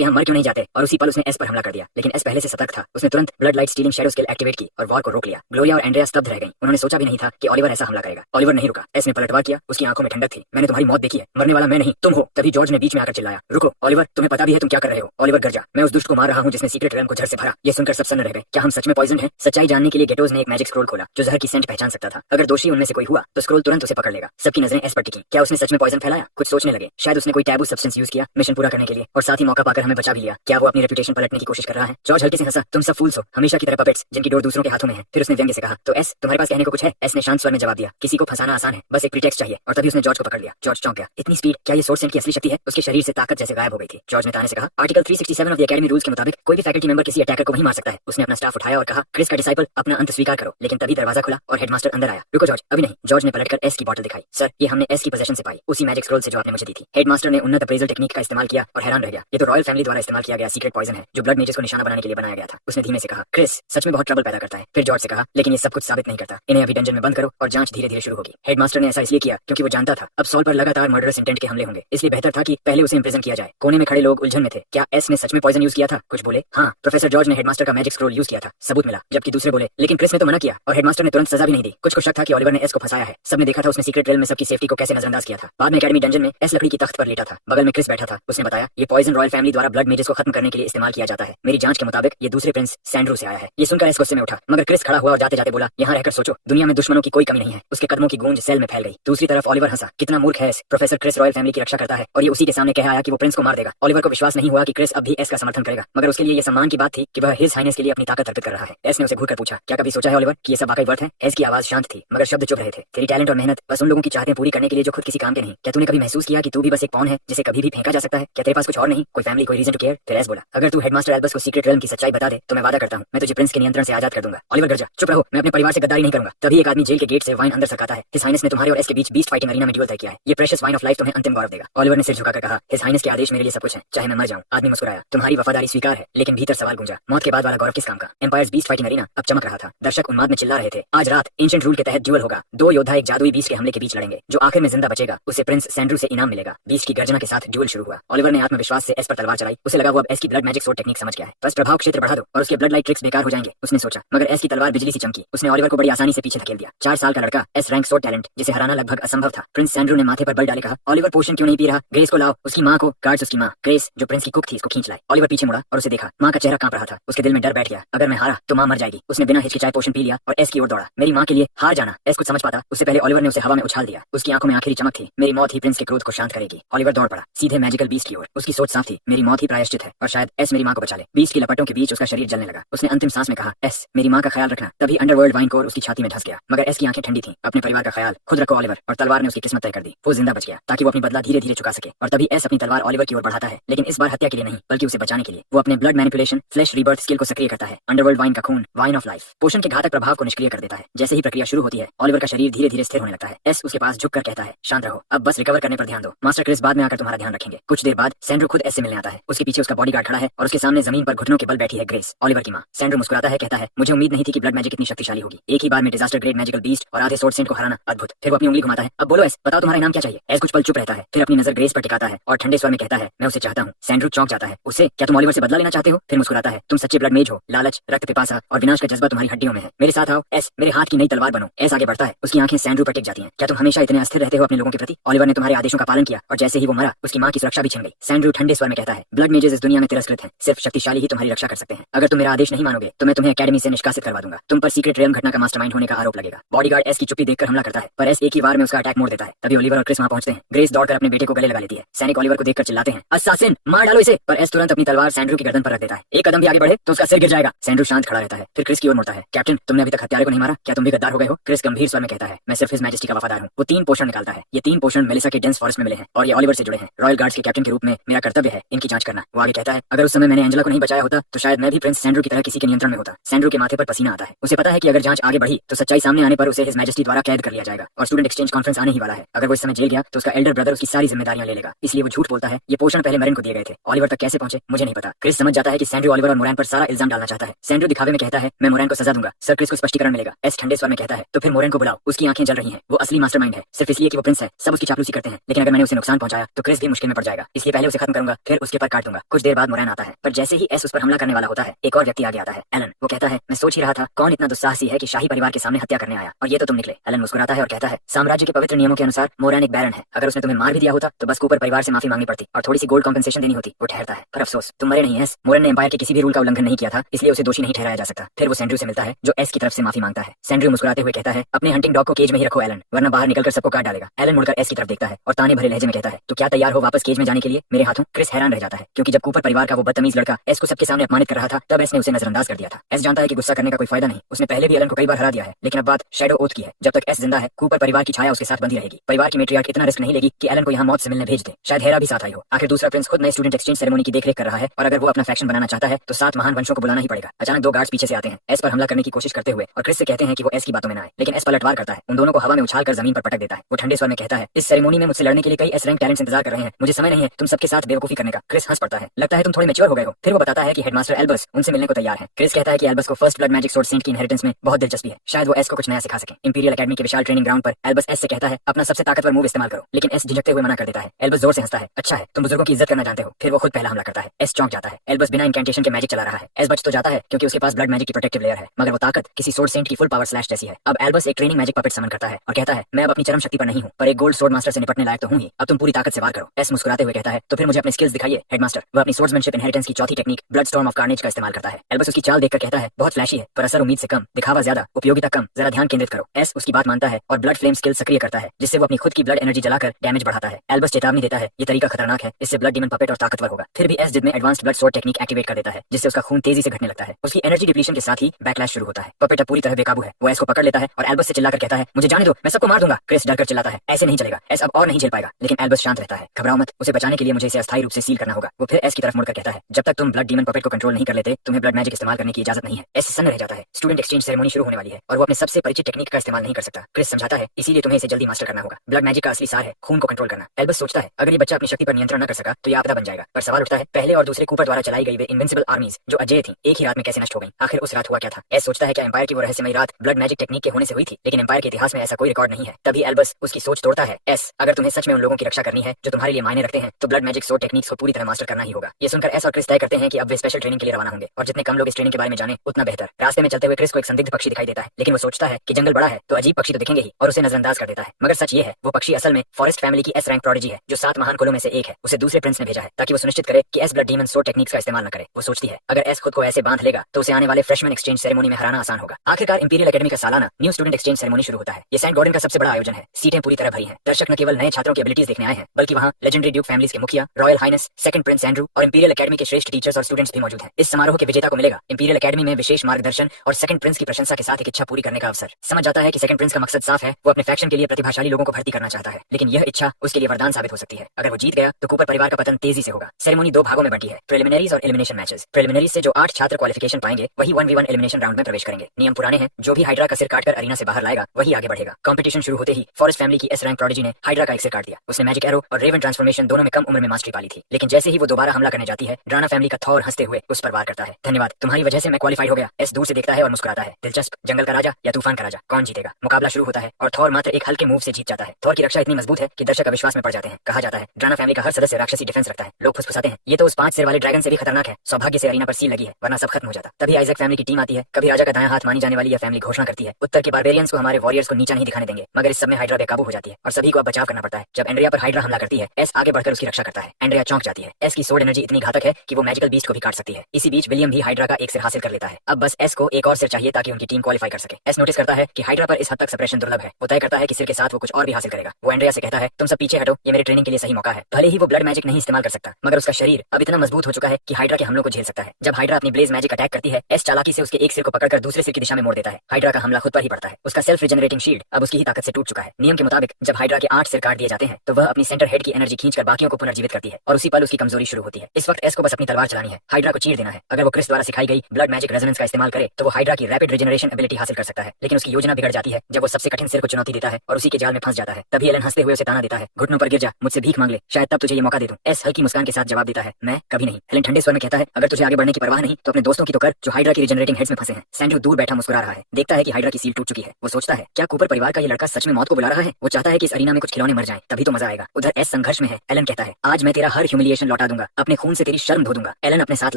यहाँ मर क्यों नहीं जाते? और उसी पल उसने एस पर हमला कर दिया। लेकिन एस पहले से सतर्क था। उसने तुरंत blood light stealing shadow skill activate की और वॉर को रोक लिया। ग्लोरिया और एंड्रिया स्तब्ध रह गईं। उन्होंने सोचा भी नहीं था कि ऑलिवर ऐसा हमला करेगा। ऑलिवर नहीं रुका। एस ने पलटवार किया। उसकी आंखों में ठंडक थी। मैंने तुम्हारी मौत देखी है, मरने वाला मैं नहीं तुम हो। तभी जॉर्ज ने बीच में आकर चिल्लाया, रुको ऑलिवर, तुम्हें पता भी है तुम क्या कर रहे हो? ऑलिवर गरजा, मैं उस दुष्ट को मार रहा हूँ जिसने सीक्रेट रेलम को जड़ से भरा। ये सुनकर सब सन्न रह गए। क्या हम सच में पॉइजन हैं? सच्चाई जानने के लिए गेटोज ने एक मैजिक स्क्रोल खोला जो जहर की सेंट पहचान सकता था। अगर दोषी उनमें से कोई हुआ तो स्क्रोल तुरंत उसे पकड़ लेगा। सबकी नजरें एस पर टिकी। क्या उसने सच में पॉइजन फैलाया? कुछ सोचने लगे। शायद उसने कोई टैबू सब्सटेंस यूज किया मिशन पूरा करने के लिए, और साथ ही मौका पाकर हमें बचा भी लिया। क्या वो अपनी रेपुटेशन पलटने की कोशिश कर रहा है? जॉर्ज हल्के से हंसा, तुम सब फूल्स हो, हमेशा की तरह पपेट्स जिनकी डोर दूसरों के हाथों में है। फिर उसने व्यंग्य से कहा, तो एस तुम्हारे पास कहने को कुछ है? एस ने शांत स्वर में जवाब दिया, किसी को फंसाना आसान है, बस एक प्रीटेक्स्ट चाहिए। और तभी उसने जॉर्ज को पकड़ लिया। जॉर्ज चौंक गया। इतनी स्पीड, क्या ये सोर्स सेंट की असली शक्ति है? उसके शरीर से ताकत जैसे गायब हो गई थी। जॉर्ज ने ताने से कहा, article 367 of the academy rules के मुताबिक कोई भी फैकल्टी मेंबर किसी अटैकर को वहीं मार सकता है। उसने अपना स्टाफ उठाया और कहा, क्रिस का डिसाइपल अपना अंत स्वीकार करो। लेकिन तभी दरवाजा खुला और हेडमास्टर अंदर आया। रुको जॉर्ज, अभी नहीं। जॉर्ज ने पलटकर एस की बॉटल दिखाई। सर, ये हमने एस की पोजीशन से पाई, उसी मैजिक स्क्रोल से जो आपने मुझे दी थी। हेडमास्टर ने उन्नत अप्रेजल टेक्निक का इस्तेमाल किया और हैरान रह गया। ये तो रॉयल फैमिली द्वारा इस्तेमाल किया गया सीक्रेट पॉइजन है जो ब्लड मेजेस को निशाना बनाने के लिए बनाया गया था। उसने धीमे से कहा, क्रिस सच में बहुत ट्रबल पैदा करता है। फिर जॉर्ज से कहा, लेकिन ये सब कुछ साबित नहीं करता। इन्हें अभी डंजन में बंद करो और जांच धीरे धीरे शुरू होगी। हेडमास्टर ने ऐसा इसलिए किया क्योंकि वो जानता था अब सॉल पर लगातार मर्डरस इंटेंट के हमले होंगे, इसलिए बेहतर था कि पहले उसे इंप्रिजन किया जाए। कोने में खड़े लोग उलझन में थे। क्या एस ने सच में पॉइजन यूज किया था? कुछ बोले, हाँ प्रोफेसर जॉर्ज ने हेडमास्टर का मैजिक स्क्रोल यूज किया था, सबूत मिला। जबकि दूसरे बोले, लेकिन क्रिस ने तो मना किया और हेडमास्टर ने तुरंत सजा भी नहीं दी। कुछ को शक था कि ऑलिवर ने एस को फंसाया है। सबने देखा था उसने सीक्रेट रेल में सबकी सेफ्टी को कैसे नजरअंदाज किया था। बाद में एकेडमी डंजन में एस लकड़ी की तख्त पर लेटा था, बगल में क्रिस बैठा था। उसने बताया, ये पॉइजन रॉयल फैमिली द्वारा ब्लड मेजेस को खत्म करने के लिए इस्तेमाल किया जाता है। मेरी जांच के मुताबिक ये दूसरे प्रिंस सैंड्रू से आया है। ये सुनकर एस गुस्से में उठा, मगर क्रिस खड़ा हुआ और जाते जाते बोला, यहाँ रहकर सोचो, दुनिया में दुश्मनों की कोई कमी नहीं है। उसके कदमों की गूंज सेल में फैल गई। दूसरी तरफ ऑलिवर हंसा, कितना मूर्ख है S. Professor Chris royal family की रक्षा करता है और ये उसी के सामने कह आया कि वो प्रिंस को मार देगा। ऑलिवर को विश्वास नहीं हुआ कि क्रिस अब भी एस का समर्थन करेगा, मगर उसके लिए ये सम्मान की बात थी कि वह हिज हाइनेस के लिए अपनी ताकत अर्पित कर रहा है। एस ने उसे घूरकर पूछा, क्या कभी सोचा है ऑलिवर कि ये सब वाकई वर्थ है? एस की आवाज शांत थी मगर शब्द चुप रहे थे। तेरी टैलेंट और मेहनत बस उन लोगों की चाहतें पूरी करने के लिए जो खुद किसी काम के नहीं। क्या तूने कभी महसूस किया कि तू भी बस एक पॉन है जिसे कभी भी फेंका जा सकता है? क्या तेरे पास कुछ और नहीं, कोई फैमिली, कोई रीजन टू केयर? फिर एस बोला, अगर तू हेडमास्टर एल्बस को सीक्रेट रेलम की सच्चाई बता दे तो मैं वादा करता हूँ मैं तुझे प्रिंस के नियंत्रण से आजाद कर दूंगा। ऑलिवर गरजा, चुप रहो, मैं अपने परिवार से गद्दारी नहीं करूंगा। तभी एक आदमी जेल के गेट से वाइन अंदर सरकाता है। हिज हाइनेस ने तुम्हारे और एस के बीच बीस्ट फाइटिंग अरीना में ड्यूल तय किया है। ये प्रेशियस वाइन ऑफ लाइफ तुम्हें अंतिम गौरव देगा। ऑलिवर ने सिर झुकाकर कहा, हिज हाइनेस के आदेश मेरे लिए सब कुछ है, चाहे मैं मर जाऊं। आदमी मुस्कुराया, तुम्हारी वफादारी स्वीकार है, लेकिन भीतर सवाल गूंजा, मौत के बाद वाला गौरव किस काम का? एम्पायर्स बीस्ट फाइटिंग अरीना अब चमक रहा था। दर्शक उन्माद में चिल्ला रहे थे, आज रात एंशिएंट रूल के तहत ड्यूल होगा। दो योद्धा एक जादुई बीस्ट के हमले के बीच लड़ेंगे। जो आखिर में जिंदा बचेगा उसे प्रिंस सैंड्रू से इनाम मिलेगा। बीस्ट की गर्जना के साथ ड्यूल शुरू हुआ। ऑलिवर ने आत्मविश्वास से एस पर तलवार चलाई। उसे लगा वो अब एस की ब्लड मैजिक सोर्ड टेक्निक समझ गया है। बस प्रभाव क्षेत्र बढ़ा दो और उसके ब्लड लाइट ट्रिक्स बेकार हो जाएंगे, उसने सोचा। मगर एस की तलवार बिजली सी चमकी। उसने ऑलिवर को बड़ी आसानी से पीछे धकेल दिया। 4 साल का लड़का, एस रैंक सोर्ड टैलेंट, जिसे हराना लगभग असंभव था। प्रिंस सैंड्रू ने माथे पर बल डाले कहा, ऑलिवर पोशन क्यों नहीं पी रहा? ग्रेस को लाओ, उसकी माँ को। गार्ड्स उसकी माँ ग्रेस जो प्रिंस की कुक थी इसको खींच लाए। ऑलिवर पीछे मुड़ा और उसे देखा। माँ का चेहरा कांप रहा था। उसके दिल में डर बैठ गया, अगर मैं हारा तो माँ मर जाएगी। उसने बिना हिचकिचाए पोशन पी लिया और एस की ओर दौड़ा। मेरी माँ के लिए हार जाना। एस कुछ समझ पाता उससे पहले ऑलिवर ने उसे हवा में उछाल दिया। उसकी आंखों में आखिरी चमक थी। मेरी मौत ही प्रिंस के क्रोध को शांत करेगी। ऑलिवर दौड़ पड़ा सीधे मैजिकल बीस्ट की ओर। उसकी सोच साफ थी, मेरी मौत ही प्रायश्चित है और शायद एस मेरी माँ को बचा ले। बीस्ट की लपटों के बीच उसका शरीर जलने लगा। उसने अंतिम सांस में कहा, एस मेरी माँ का ख्याल रखना। तभी अंडरवर्ल्ड वाइन कोर उसकी छाती में धंस गया, मगर एस की आंखें ठंडी थीं। अपने परिवार का ख्याल खुद रखो ऑलिवर। और तलवार ने उसकी किस्मत तय कर दी। वो जिंदा बच गया ताकि वो अपनी बदला धीरे धीरे चुका सके। और तभी एस अपनी तलवार ऑलिवर की ओर बढ़ाता है, लेकिन इस बार हत्या के लिए नहीं बल्कि उसे बचाने के लिए। वो अपने blood manipulation flash rebirth skill को सक्रिय करता है। अंडरवर्ल्ड वाइन का खून, वाइन ऑफ लाइफ, पोषण के घातक प्रभाव को निष्क्रिय कर देता है। जैसे ही प्रक्रिया शुरू होती है ऑलिवर का शरीर धीरे धीरे स्थिर होने लगता है। एस उसके पास झुककर कहता है, शांत रहो, अब बस रिकवर करने पर ध्यान दो। मास्टर क्रिस बाद में आकर तुम्हारा ध्यान रखेंगे। कुछ देर बाद सैंड्रो खुद एस से मिलने आता है। उसके पीछे उसका बॉडीगार्ड खड़ा है और उसके सामने जमीन पर घुटनों के बल बैठी है ग्रेस, ऑलिवर की माँ। सैंड्रो मुस्कुराता है, कहता है, मुझे उम्मीद नहीं थी कि ब्लड मैजिक इतनी शक्तिशाली होगी। एक ही बार में डिजास्टर ग्रेड मैजिकल बीस्ट और आधे सोर्ड सेंट को हराना अद्भुत। फिर वो अपनी उंगली घुमाता है, अब बोलो एस, बताओ तुम्हारा इनाम क्या चाहिए? एस कुछ पल चुप रहता है, फिर अपनी नजर ग्रेस पर टिकाता है और ठंडे स्वर में कहता है, मैं उसे चाहता हूँ। सैंड्रो चौंक जाता है। उसे? क्या तुम ऑलिवर से बदला लेना चाहते हो? फिर मुस्कुराता है, तुम सच्चे ब्लड मेज हो। लालच, रक्त पिपासा और विनाश का जज्बा तुम्हारी हड्डियों में है। मेरे साथ आओ एस, मेरे हाथ की नई तलवार बनो। एस आगे बढ़ता है। उसकी आंखें सैंड्रो पर टिक जाती हैं। क्या तुम हमेशा इतने अस्थिर रहते हो अपने लोगों के प्रति? ऑलिवर ने तुम्हारे आदेशों का पालन किया और जैसे ही वो मरा उसकी माँ की सुरक्षा भी छिन गई। सैंड्रो ठंडे स्वर में कहता है, ब्लड मेजेस इस दुनिया में तिरस्कृत हैं, सिर्फ शक्तिशाली ही तुम्हारी रक्षा कर सकते हैं। अगर तुम मेरा आदेश नहीं मानोगे तो मैं तुम्हें एकेडमी से निष्कासित करवा दूंगा। तुम पर सीक्रेट रेलम घटना का मास्टरमाइंड होने का आरोप लगेगा। बॉडीगार्ड एस की चुप्पी देखकर हमला करता है, पर एस एक ही बार में उसका अटैक मोड़ देता है। तभी ऑलिवर और क्रिस वहां पहुंचते हैं। ग्रेस दौड़कर अपने बेटे को गले लगा लेती है। सैनिक ऑलिवर को देखकर चिल्लाते हैं, असासिन, मार डालो इसे। पर एस तुरंत अपनी तलवार सैंड्रो की गर्दन पर रख देता है। एक कदम भी आगे बढ़े तो उसका सिर गिर जाएगा। सैंड्रो शांत खड़ा रहता है, फिर क्रिस की ओर मुड़ता है। कैप्टन, तुमने अभी तक हत्यारे को नहीं मारा, क्या तुम भी गद्दार हो गए हो? क्रिस गंभीर स्वर में कहता है, मैं सिर्फ हिज मैजेस्टी का वफादार हूँ। वो 3 पोषण निकालता है। ये 3 पोषण मेलिसा के डेंस फॉरेस्ट में मिले हैं और ये ऑलिवर से जुड़े हैं। रॉयल गार्ड्स के कैप्टन के रूप में मेरा कर्तव्य है इनकी जांच करना। वो आगे कहता है, अगर उस समय मैंने एंजेला को नहीं बचाया होता तो शायद मैं भी प्रिंस सैंड्रो की तरह किसी के नियंत्रण में होता। सैंड्रो के माथे पर पसीना आता है। उसे पता है कि अगर जांच आगे बढ़ी तो सच्चाई सामने आने पर उसे हिज मैजेस्टी द्वारा कैद कर लिया जाएगा और स्टूडेंट एक्सचेंज कॉन्फ्रेंस आने ही वाला है। अगर वो इस समय जेल गया तो उसका एल्डर ब्रदर उसकी सारी जिम्मेदारियां ले लेगा। इसलिए वो झूठ बोलता है। ये पोषण पहले मरिन को दिए गए थे। ऑलिवर तक कैसे पहुंचे मुझे नहीं पता। क्रिस समझ जाता है कि सैंड्रो ऑलिवर और मोरैन पर सारा इल्जाम डालना चाहता है। सैंड्रो दिखावे में कहता है मैं मोरैन को सजा दूंगा, सर क्रिस को स्पष्टीकरण मिलेगा। एस ठंडे स्वर में कहता है तो फिर मोरैन को बुलाओ, उसकी आंखें जल रही हैं, वो असली मास्टरमाइंड है, सिर्फ इसलिए कि वो प्रिंस है, सब उसकी चापलूसी करते हैं, लेकिन अगर मैंने उसे नुकसान पहुंचाया तो क्रिस भी मुश्किल में पड़ जाएगा, इसलिए पहले उसे खत्म करूंगा, फिर उसके पर काट दूंगा। कुछ देर बाद मोरैन आता है, पर जैसे ही एस उस पर हमला करने वाला होता है एक और व्यक्ति आगे आता है, एलन। वो कहता है मैं सोच ही रहा था कौन इतना दुस्साहसी है कि शाही परिवार के सामने हत्या करने आया, और ये तो तुम निकले। एलन मुस्कुराता है और कहता है साम्राज्य के पवित्र नियमों के अनुसार मोरैन एक बैरन है, अगर उसने तुम्हें मार भी दिया होता तो बस कूपर परिवार से माफी मांगनी पड़ती और थोड़ी सी गोल्ड कॉम्पेंसेशन देनी होती। वो ठहरता है, पर अफसोस तुम मरे नहीं एस, मोरैन ने एम्पायर के किसी भी रूल का उल्लंघन नहीं किया था, इसलिए उसे दोषी नहीं ठहराया जा सकता। फिर वो सैंड्रू से मिलता है जो एस की तरफ से माफी मांगता है। सैंड्रू मुस्कुराते हुए कहता है अपने हंटिंग डॉग को केज में ही रखो एलन, वरना बाहर निकलकर सबको काट डालेगा। एलन मुड़कर एस की तरफ देखता है और ताने भरे लहजे में कहता है तो क्या तैयार हो वापस केज में जाने के लिए मेरे हाथों? क्रिस हैरान रह जाता है क्योंकि जब कूपर परिवार का वो बदतमीज लड़का एस को सबके सामने अपमानित कर रहा था तब एस ने उसे नजरअंदाज कर दिया था। एस जानता है कि गुस्सा करने का कोई फायदा नहीं, उसने पहले भी एलन को कई बार हरा दिया है, लेकिन अब बात शैडो ओथ की है। जब तक एस जिंदा है कूपर परिवार की छाया उसके साथ बंधी रहेगी। परिवार की मेट्रियार्क इतना रिस्क नहीं लेगी कि एलन को यहाँ मौत से मिलने भेज दे। शायद हेरा भी साथ आई हो। आखिर दूसरा प्रिंस खुद नए स्टूडेंट एक्सचेंज सेरेमनी की देखरेख कर रहा है और अगर वो अपना फैक्शन बनाना चाहता है तो 7 महान वंशों को बुलाना ही पड़ेगा। अचानक 2 गार्ड्स पीछे से आते हैं एस पर हमला करने की कोशिश करते हुए और क्रिस से कहते हैं कि वो एस की बातों में ना आए, लेकिन एस पलटवार करता है, उन दोनों को हवा में उछाल कर जमीन पर पटक देता है। वो ठंडे स्वर में कहता है इस सेरेमनी में मुझसे लड़ने के लिए कई एस रैंक टैलेंट्स इंतजार कर रहे हैं, मुझे समय नहीं है तुम सबके साथ बेवकूफी करने का। क्रिस हंस पड़ता है, लगता है तुम थोड़े मैच्योर हो गए हो। फिर वो बताता है कि हेडमास्टर एल्बस उनसे मिलने को तैयार है। क्रिस कहता है कि एल्बस को first blood magic sword Saint की इनहेरिटेंस में बहुत दिलचस्पी है, शायद वो एस को कुछ नया सिखा सके। इंपीरियल एकेडमी के विशाल ट्रेनिंग ग्राउंड पर एल्बस एस से कहता है अपना सबसे ताकतवर मूव इस्तेमाल करो, लेकिन एस झिझकते हुए मना कर देता है। एल्बस जोर से हंसता है, अच्छा है तुम बुजुर्गों की इज्जत करना जानते हो। फिर वो खुद पहला हमला करता है। एस चौंक जाता है, एल्बस बिना इंकैंटेशन के मैजिक चला रहा है। एस बच तो जाता है क्योंकि उसके पास ब्लड मैजिक की प्रोटेक्टिव लेयर है, मगर वो ताकत किसी सोर्ड सेंट की फुल पावर स्लैश जैसी है। अब एल्बस एक ट्रेनिंग मैजिक पपेट समन करता है और कहता है मैं अब अपनी चरम शक्ति पर नहीं हूँ, पर एक गोल्ड सोर्ड मास्टर से निपटने लायक तो हूँ ही, अब तुम पूरी ताकत से वार करो। एस मुस्कुराते हुए कहता है तो फिर मुझे अपने स्किल्स दिखाइए हेडमास्टर। वह अपनी सोर्ड्समैनशिप इनहेरिटेंस की चौथी technique blood storm of carnage का इस्तेमाल करता है। एल्बस उसकी चाल देखकर कहता है बहुत फ्लैशी है, पर असर उम्मीद से कम, दिखावा ज्यादा, उपयोगिता कम, जरा ध्यान केंद्रित करो। एस उसकी बात मानता है और ब्लड फ्लेम स्किल सक्रिय करता है, जिससे वो अपनी खुद की ब्लड एनर्जी जलाकर डैमेज बढ़ाता है। एल्बस चेतावनी देता है ये तरीका खतरनाक है, इससे ब्लड डीमन पपेट और ताकतवर होगा। फिर भी एस जिद में advanced blood sword technique activate कर देता है, जिससे उसका खून तेजी से घटने लगता है। उसकी एनर्जी डिप्लीशन के साथ ही बैकलैश शुरू होता है। पपेट अब पूरी तरह बेकाबू है, वो एस को पकड़ लेता है और एल्बस से चिल्लाकर कहता है मुझे जाने दो, मैं सबको मार दूंगा। क्रिस डरकर चिल्लाता है ऐसे नहीं चलेगा, एस अब और नहीं झेल पाएगा, लेकिन एल्बस शांत रहता है, घबराओ मत, उसे बचाने के लिए मुझे इसे अस्थायी रूप से सील करना होगा। वो फिर एस की तरफ मुड़कर कहता है जब तक तुम ब्लड डीमन पपेट को कंट्रोल नहीं कर लेते तुम्हें ब्लड मैजिक इस्तेमाल करने की इजाजत नहीं है। एस सन्न रह जाता है, स्टूडेंट एक्सचेंज सेरेमनी शुरू होने वाली है और वो अपने सबसे परिचित टेक्निक का इस्तेमाल नहीं कर सकता। क्रिस समझाता है इसीलिए तुम्हें इसे जल्दी मास्टर करना होगा, ब्लड मैजिक का असली सार है खून को कंट्रोल करना। एल्बस सोचता है अगर ये बच्चा अपनी शक्ति पर नियंत्रण न कर सका तो ये आपदा बन जाएगा, पर सवाल उठता है पहले और दूसरे कूपर द्वारा चलाई गई वे इनविंसिबल आर्मीज जो अजय थी एक ही रात में कैसे नष्ट हो गई? आखिर उस रात हुआ क्या था? एस सोचता है क्या एम्पायर की वो रहस्यमयी रात ब्लड मैजिक टेक्निक के होने से हुई थी, लेकिन एम्पायर के इतिहास में ऐसा कोई रिकॉर्ड नहीं है। तभी एल्बस उसकी सोच तोड़ता है, एस अगर तुम्हें सच में उन लोगों की रक्षा करनी है जो तुम्हारे लिए मायने रखते हैं तो ब्लड मैजिक सोर्ड टेक्निक्स को पूरी तरह मास्टर करना ही होगा। ये सुनकर एस और क्रिस तय करते हैं कि अब वे स्पेशल ट्रेनिंग के लिए रवाना होंगे और जितने कम लोग इस ट्रेनिंग के बारे में जाने उतना बेहतर। रास्ते में चलते हुए क्रिस को एक संदिग्ध पक्षी दिखाई देता है, लेकिन वो सोचता है कि जंगल बड़ा है तो अजीब पक्षी तो दिखेंगे ही और उसे नजरअंदाज कर देता है। मगर सच ये है वो पक्षी असल में फॉरेस्ट फैमिली की एस रैंक प्रोडिजी है जो 7 महान कुलों में से एक है। उसे दूसरे प्रिंस ने भेजा है ताकि वो सुनिश्चित करे कि S blood demon sword techniques का इस्तेमाल न करे। वो सोचती है अगर एस खुद को ऐसे बांध लेगा तो उसे आने वाले फ्रेशमैन एक्सचेंज सेरेमनी में हराना आसान होगा। आखिरकार इंपीरियल एकेडमी का सालाना न्यू स्टूडेंट एक्सचेंज सेरेमनी शुरू होता है। ये सेंट गॉर्डन का सबसे बड़ा आयोजन है, सीटें पूरी तरह भरी हैं। दर्शक न केवल नए छात्रों की एबिलिटीज देखने आए हैं बल्कि वहाँ लेजेंडरी ड्यूक फैमिलीज के मुखिया, royal highness, second Prince Andrew और इंपीरियल एकेडमी के श्रेष्ठ टीचर्स और स्टूडेंट्स भी मौजूद हैं। इस समारोह के विजेता को मिलेगा इंपीरियल एकेडमी में विशेष मार्गदर्शन और सेकंड प्रिंस की प्रशंसा के साथ एक इच्छा पूरी करने का अवसर। समझ जाता है कि सेकंड प्रिंस का मकसद साफ है, वो अपने फैक्शन के लिए प्रतिभाशाली लोगों को भर्ती करना चाहता है, लेकिन यह इच्छा उसके लिए वरदान साबित हो सकती है। अगर वो जीत गया तो कूपर परिवार का पतन तेजी से होगा। सेरेमनी 2 भागों में बंटी है, प्रिलिमिनरीज और एलिमिनेशन मैचेस। प्रिलिमिनरीज से जो 8 छात्र क्वालिफिकेशन पाएंगे वही 1v1 एलिमिनेशन राउंड में प्रवेश करेंगे। नियम पुराने हैं, जो भी हाइड्रा का सिर काटकर अरीना से बाहर लाएगा वही आगे बढ़ेगा। कंपटीशन शुरू होते ही फॉरेस्ट फैमिली की एस रैंक प्रोडिजी ने हाइड्रा का एक सिर काट दिया। उसने मैजिक एरो और रेवन ट्रांसफॉर्मेशन दोनों में कम उम्र में मास्टरी पाली थी, लेकिन जैसे ही वो दोबारा हमला करने जाती है ड्राना फैमिली का थॉर हंसते हुए उस पर वार करता है। धन्यवाद, तुम्हारी वजह से मैं क्वालिफाइड हो गया। एस दूर से देखता है और मुस्कुराता है, दिलचस्प, जंगल का राजा या तूफान का राजा, कौन जीतेगा? मुकाबला शुरू होता है और थॉर मात्र एक हल्के मूव से जीत जाता है। थॉर की रक्षा इतनी मजबूत है कि दर्शक अविश्वास में पड़ जाते हैं। कहा जाता है ड्राना फैमिली का हर सदस्य राक्षसी डिफेंस रखता है। लोग फुसफुसाते हैं ये तो उस 5 सिर वाले ड्रैगन से भी खतरनाक है। सौभाग्य से अरीना पर सील लगी है, वरना सब खत्म हो जाता। तभी आइजैक फैमिली की टीम आती है। कभी राजा का दायां हाथ मानी जाने वाली यह फैमिली घोषणा करती है उत्तर के बारबेरियंस को हमारे वॉरियर्स को नीचा नहीं दिखाने देंगे, मगर इस सब में हाइड्रा बेकाबू हो जाती है और सभी को अब बचाव करना पड़ता है। जब एंड्रिया पर हाइड्रा हमला करती है एस आगे बढ़कर उसकी रक्षा करता है। एंड्रिया चौंक जाती है, एस की सोर्ड एनर्जी इतनी घातक है कि वो मैजिकल बीस्ट को भी काट सकती है। इसी बीच विलियम भी हाइड्रा का एक सिर हासिल कर लेता है। अब बस एस को एक और सिर चाहिए ताकि उनकी टीम क्वालिफाई कर सके। एस नोटिस करता है कि हाइड्रा पर इस हद तक सप्रेशन दुर्लभ है। वो तय करता है कि सिर के साथ वो कुछ और भी हासिल करेगा। वो एंड्रिया से कहता है तुम सब पीछे हटो, ये मेरे ट्रेनिंग के लिए सही मौका है। भले ही वो ब्लड मैजिक नहीं इस्तेमाल कर सकता मगर उसका शरीर अब इतना मजबूत हो चुका है कि हाइड्रा के हमलों को झेल सकता है। जब हाइड्रा अपनी ब्लेज मैजिक अटैक करती है एस चालाकी से उसके एक सिर को पकड़कर दूसरे सिर की दिशा में मोड़ देता है। हाइड्रा का हमला खुद पर ही पड़ता है। उसका सेल्फ रिजेनरेटिंग शील्ड अब उसकी ही ताकत से टूट चुका है। नियम के मुताबिक जब हाइड्रा के 8 सिर काट दिए जाते हैं तो वह अपनी सेंटर हेड की एनर्जी खींचकर बाकियों को पुनर्जीवित करती है और उसी पल उसकी कमजोरी शुरू होती है। इस वक्त एस को बस अपनी तलवार चलानी है, हाइड्रा को चीर देना है। अगर वो क्रिस द्वारा सिखाई गई ब्लड मैजिक रेजोनेंस का इस्तेमाल करे तो वो हाइड्रा की रैपिड रिजेनरेशन एबिलिटी हासिल कर सकता है, लेकिन उसकी योजना बिगड़ जाती है जब वो सबसे कठिन सिर को चुनौती देता है और उसी के जाल में फंस जाता है। तभी एलन हंसते हुए उसे ताना देता है, घुटनों पर गिर जा, मुझसे भीख मांग ले, शायद तब तुझे ये मौका दे दूं। एस हल्की मुस्कान के साथ जवाब देता है, मैं कभी नहीं। एलन ठंडे स्वर में कहता है, अगर तुझे आगे बढ़ने की परवाह नहीं तो अपने दोस्तों की तो कर, जो हाइड्रा की रिजनरेटिंग हेड्स में फंसे हैं। सैंड्रू दूर बैठा मुस्कुरा रहा है, देखता है कि हाइड्रा की सील टूट चुकी है। वो सोचता है, क्या कूपर परिवार का ये लड़का सच में मौत को बुला रहा है? वो चाहता है कि इस अरीना में कुछ खिलौने मर जाएं, तभी तो मजा आएगा। उधर एस संघर्ष में है। एलन कहता है, आज मैं तेरा हर ह्यूमिलिएशन लौटा दूंगा, अपने खून से तेरी शर्म धो दूंगा। एलन अपने साथ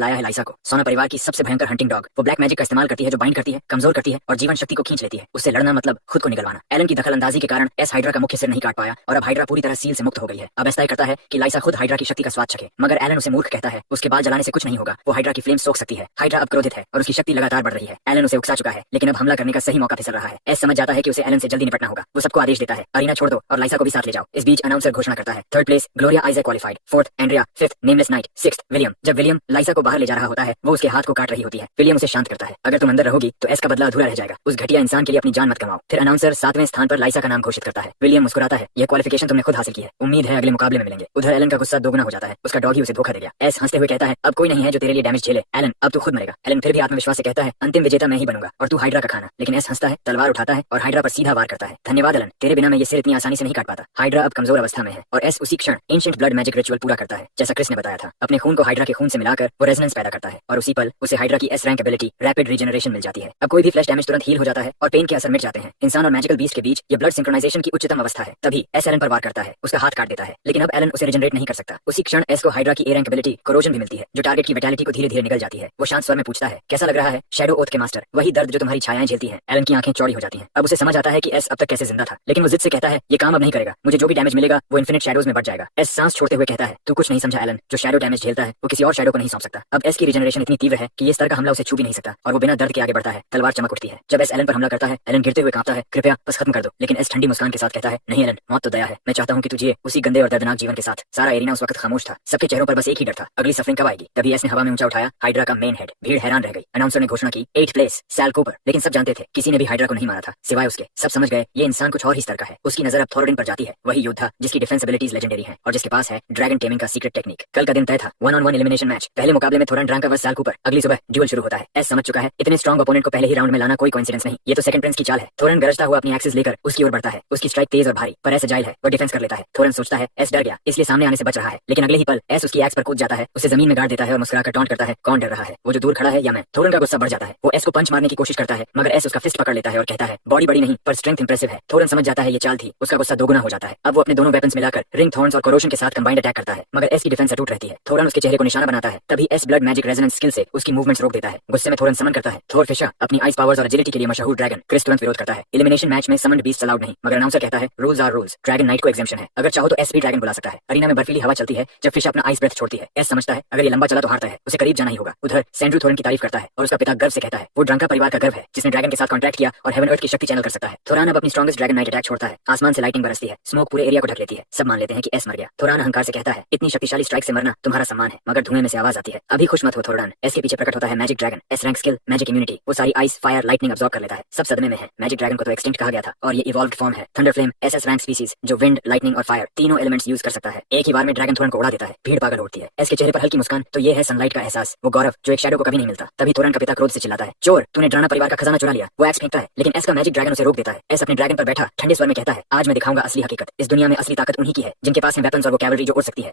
लाया है लाइसा को, सोना परिवार की सबसे भयंकर हंटिंग डॉग। वो ब्लैक मैजिक का इस्तेमाल करती है, जो बाइंड करती है, कमजोर करती है और जीवन शक्ति को खींच लेती है। उससे लड़ना मतलब खुद को निकलवाना। एलन की दखलंदाजी के कारण एस हाइड्रा का मुख्य सिर नहीं काट पाया और अब हाइड्रा पूरी तरह सील से मुक्त हो गई है। अब एस तय करता है कि लाइसा खुद हाइड्रा की शक्ति का स्वाद चखे, मगर एलन उसे मूर्ख कहता है। उसके बाल जलाने से कुछ नहीं होगा, वो हाइड्रा की फ्लेम सोख सकती है। हाइड्रा अब क्रोधित है और उसकी शक्ति लगातार बढ़ रही है। एलन उसे उकसा चुका है, लेकिन अब हमला करने का सही मौका फिसल रहा है। एस समझ जाता है कि उसे एलन से जल्दी निपटना होगा। वो सबको आदेश देता है, अरीना छोड़ दो और लाइसा को भी साथ ले जाओ। इस बीच अनाउंसर घोषणा करता है, third place Gloria Isaac qualified, fourth Andrea, fifth nameless night, sixth William. जब विलियम लाइसा को बाहर ले जा रहा होता है, वो उसके हाथ को काट रही होती है। विलियम उसे शांत करता है, अगर तुम अंदर रहोगी तो एस का बदला अधूरा रह जाएगा। उस घटिया इंसान के लिए अपनी जान मत कमाओ। फिर अनाउंसर 7वें स्थान पर लाइसा का नाम घोषित करता है। विलियम मुस्कुराता है, यह क्वालिफिकेशन तुमने खुद हासिल की है, उम्मीद है अगले मुकाबले में मिलेंगे। उधर एलन का गुस्सा दोगुना हो जाता है, उसका डॉग ही उसे धोखा दे गया। एस हंसते हुए कहता है, अब कोई नहीं है जो तेरे लिए डैमेज झेले। एलन, अब तू खुद मरेगा। एलन फिर भी आत्मविश्वास से कहता है, अंतिम विजेता मैं ही बनूंगा और तू हाइड्रा का खाना। लेकिन एस हंसता है, तलवार उठाता है और हाइड्रा पर सीधा वार करता है। धन्यवाद एलन, तेरे बिना मैं ये सिर इतनी आसानी से नहीं काट पाता। हाइड्रा अब कमजोर अवस्था में है और एस उसी क्षण एंशिएंट ब्लड मैजिक रिचुअल पूरा करता है, जैसा क्रिस ने बताया था। अपने खून को हाइड्रा के खून से मिलाकर वो रेजोनेंस पैदा करता है और उसी पल उसे हाइड्रा की S rank ability rapid regeneration मिल जाती है। अब कोई भी फ्लैश डैमेज तुरंत हील हो जाता है और पेन के असर मिट जाते हैं। इंसान और मैजिकल बीस्ट के बीच ये ब्लड सिंक्रोनाइजेशन की उच्चतम अवस्था है। तभी एस एलन पर वार करता है, उसका हाथ काट देता है, लेकिन अब एलन उसे रिजनरेट नहीं कर सकता। उसी क्षण एस को हाइड्रा की ए रैंक एबिलिटी कोरोजन भी मिलती है, जो टारगेट की विटैलिटी को धीरे धीरे निकल जाती है। वो शांत स्वर में पूछता है, कैसा लग रहा है शैडो ओथ के मास्टर? वही दर्द जो तुम्हारी छायाएं झेलती हैं। एलन की आंखें चौड़ी हो जाती हैं। अब उसे समझ आता है कि एस अब तक कैसे जिंदा था, लेकिन वो जिद से कहता है, ये काम अब नहीं करेगा, मुझे जो भी डैमेज मिलेगा वो इन्फिनिट शैडोज में बढ़ जाएगा। एस सांस छोड़ते हुए कहता है, तू कुछ नहीं समझा एलन, जो शैडो डैमेज झेलता है वो किसी और शैडो को नहीं सौंप सकता। अब एस की रिजनरेशन इतनी तीव्र है कि ये स्तर का हमला उसे छू भी नहीं सकता और वो बिना दर्द के आगे बढ़ता है। तलवार चमक उठती है। जब एस एलन पर हमला करता है, एलन गिरते हुए कांपता है, कृपया बस खत्म कर दो। लेकिन एस ठंडी मुस्कान के साथ कहता है, नहीं एलन, मौत तो दया है, मैं चाहता हूँ कि तू जिए उसी गंदे और दर्दनाक जीवन के साथ। सारा एरिना उस वक्त खामोश था, सबके चेहरों पर बस एक ही डर था, अगली सफरिंग कब आएगी। तभी एस ने हवा में ऊंचा उठाया हाइड्रा का मेन हेड। भीड़ हैरान रह गई। अनाउंसर ने घोषणा की, 8th प्लेस सैल कूपर। लेकिन सब जानते थे किसी ने भी हाइड्रा को नहीं मारा था सिवाय उसके। सब समझ गए ये इंसान कुछ और ही स्तर का है। उसकी नजर अब थोरडिन पर जाती है, वही योद्धा जिसकी डिफेंस एबिलिटीज लेजेंडरी है और जिसके पास है ड्रैगन टेमिंग का सीक्रेट टेक्निक। कल का दिन तय था, 1-on-1 एलिमिनेशन मैच। पहले मुकाबले में थोरन ड्रांका वर्सेस सैल कूपर। अगली सुबह ड्यूल शुरू होता है। एस समझ चुका है इतने स्ट्रॉन्ग ओपोनेंट को पहले ही राउंड में लाना कोई कोइंसिडेंस नहीं, ये तो सेकंड प्रिंस की चाल है। थोरन गरजता हुआ अपनी एक्सिस लेकर उसकी ओर बढ़ता है। उसकी स्ट्राइक तेज और भारी, पर एस अजाइल है, वो डिफेंस कर लेता है। थोरन सोचता है एस डर गया इसलिए सामने आने से बच रहा है, लेकिन अगले ही पल एस उसकी एक्स पर कूद जाता है, उसे जमीन में गाड़ देता है और मुस्कुराकर टॉन्ट करता है, कौन डर रहा है, वो जो दूर खड़ा है या मैं। थोरन का गुस्सा बढ़ जाता है, वो एस को पंच मारने की कोशिश करता है, मगर एस उसका फिस्ट पकड़ लेता है और कहता है, बॉडी बड़ी नहीं पर स्ट्रेंथ इंप्रेसिव है। थोरन समझ जाता है ये चाल थी, उसका गुस्सा दोगुना हो जाता है। अब वो अपने दोनों वेपन्स मिलाकर रिंग थॉर्न्स और कोरोशन के साथ कंबाइंड अटैक करता है, मगर एस की डिफेंस अटूट रहती है। थोरन उसके चेहरे को निशाना बनाता है, तभी S blood magic resonance skill से उसकी मूवमेंट्स रोक देता है। गुस्से में थोरन समन करता है, थोर फिशर, अपनी आइस पावर्स और एजिलिटी के लिए मशहूर ड्रैगन। क्रिस तुरंत विरोध करता है। एलिमिनेशन मैच में समन्ड बीस्ट अलाउड नहीं, मगर अनाउंसर कहता है, rules are rules, dragon night को एग्जेम्पशन है, अगर चाहो तो एस भी ड्रैगन बुला सकता है। अरीना में बर्फीली हवा चलती है जब फिशर अपना आइस ब्रेथ छोड़ती है। एस समझता है अगर ये लंबा चला तो हारता है, उसे करीब जाना ही होगा। उधर सैंड्रू थोरन की तारीफ करता है और उसका पिता गर्व से कहता है, वो ड्रंका परिवार का गर्व है जिसने ड्रैगन के साथ कॉन्ट्रैक्ट किया और हेवन अर्थ की शक्ति चैनल कर सकता है। थोरान अब अपनी स्ट्रॉन्गेस्ट ड्रैगन नाइट अटैक छोड़ता है। आसमान से लाइटिंग बरसती है, स्मोक पूरे एरिया को ढक लेती है। सब मान लेते हैं कि एस मर गया। थोरान अहंकार से कहता है, इतनी शक्तिशाली स्ट्राइक से मरना तुम्हारा सम्मान है, मगर धुएं में से आवाज आती है, अभी खुश मत हो थोरान। एस के पीछे प्रकट होता है magic dragon. S rank skill, magic immunity, वो सारी आइस फायर लाइटनिंग अब्सॉर्ब कर लेता है। सब सदमे में है, मैजिक ड्रैगन को तो एक्सटिंक्ट कहा गया था और ये इवॉल्व्ड फॉर्म है। Thunder flame SS rank species जो विंड, लाइटनिंग और फायर तीनों एलिमेंट्स यूज कर सकता है। एक ही बार में ड्रैगन थोरन को उड़ा देता है। भीड़ पागल होती है। एस के चेहरे पर हल्की मुस्कान, तो ये है सनलाइट का एहसास, वो गौरव जो एक शैडो को कभी नहीं मिलता। तभी थोरन का पिता क्रोध से चिल्लाता है, चोर, तूने ड्राना परिवार का खजाना चुरा लिया। वो एक्स फेंकता है, लेकिन एस का मैजिक ड्रैगन उसे रोक देता है। एस अपने ड्रैगन पर बैठा ठंडे स्वर में कहता है, आज मैं दिखाऊंगा असली हकीकत। इस दुनिया में असली ताकत उन्हीं की है जिनके पास है वेपन्स और वो कैवलरी जो उड़ सकती है।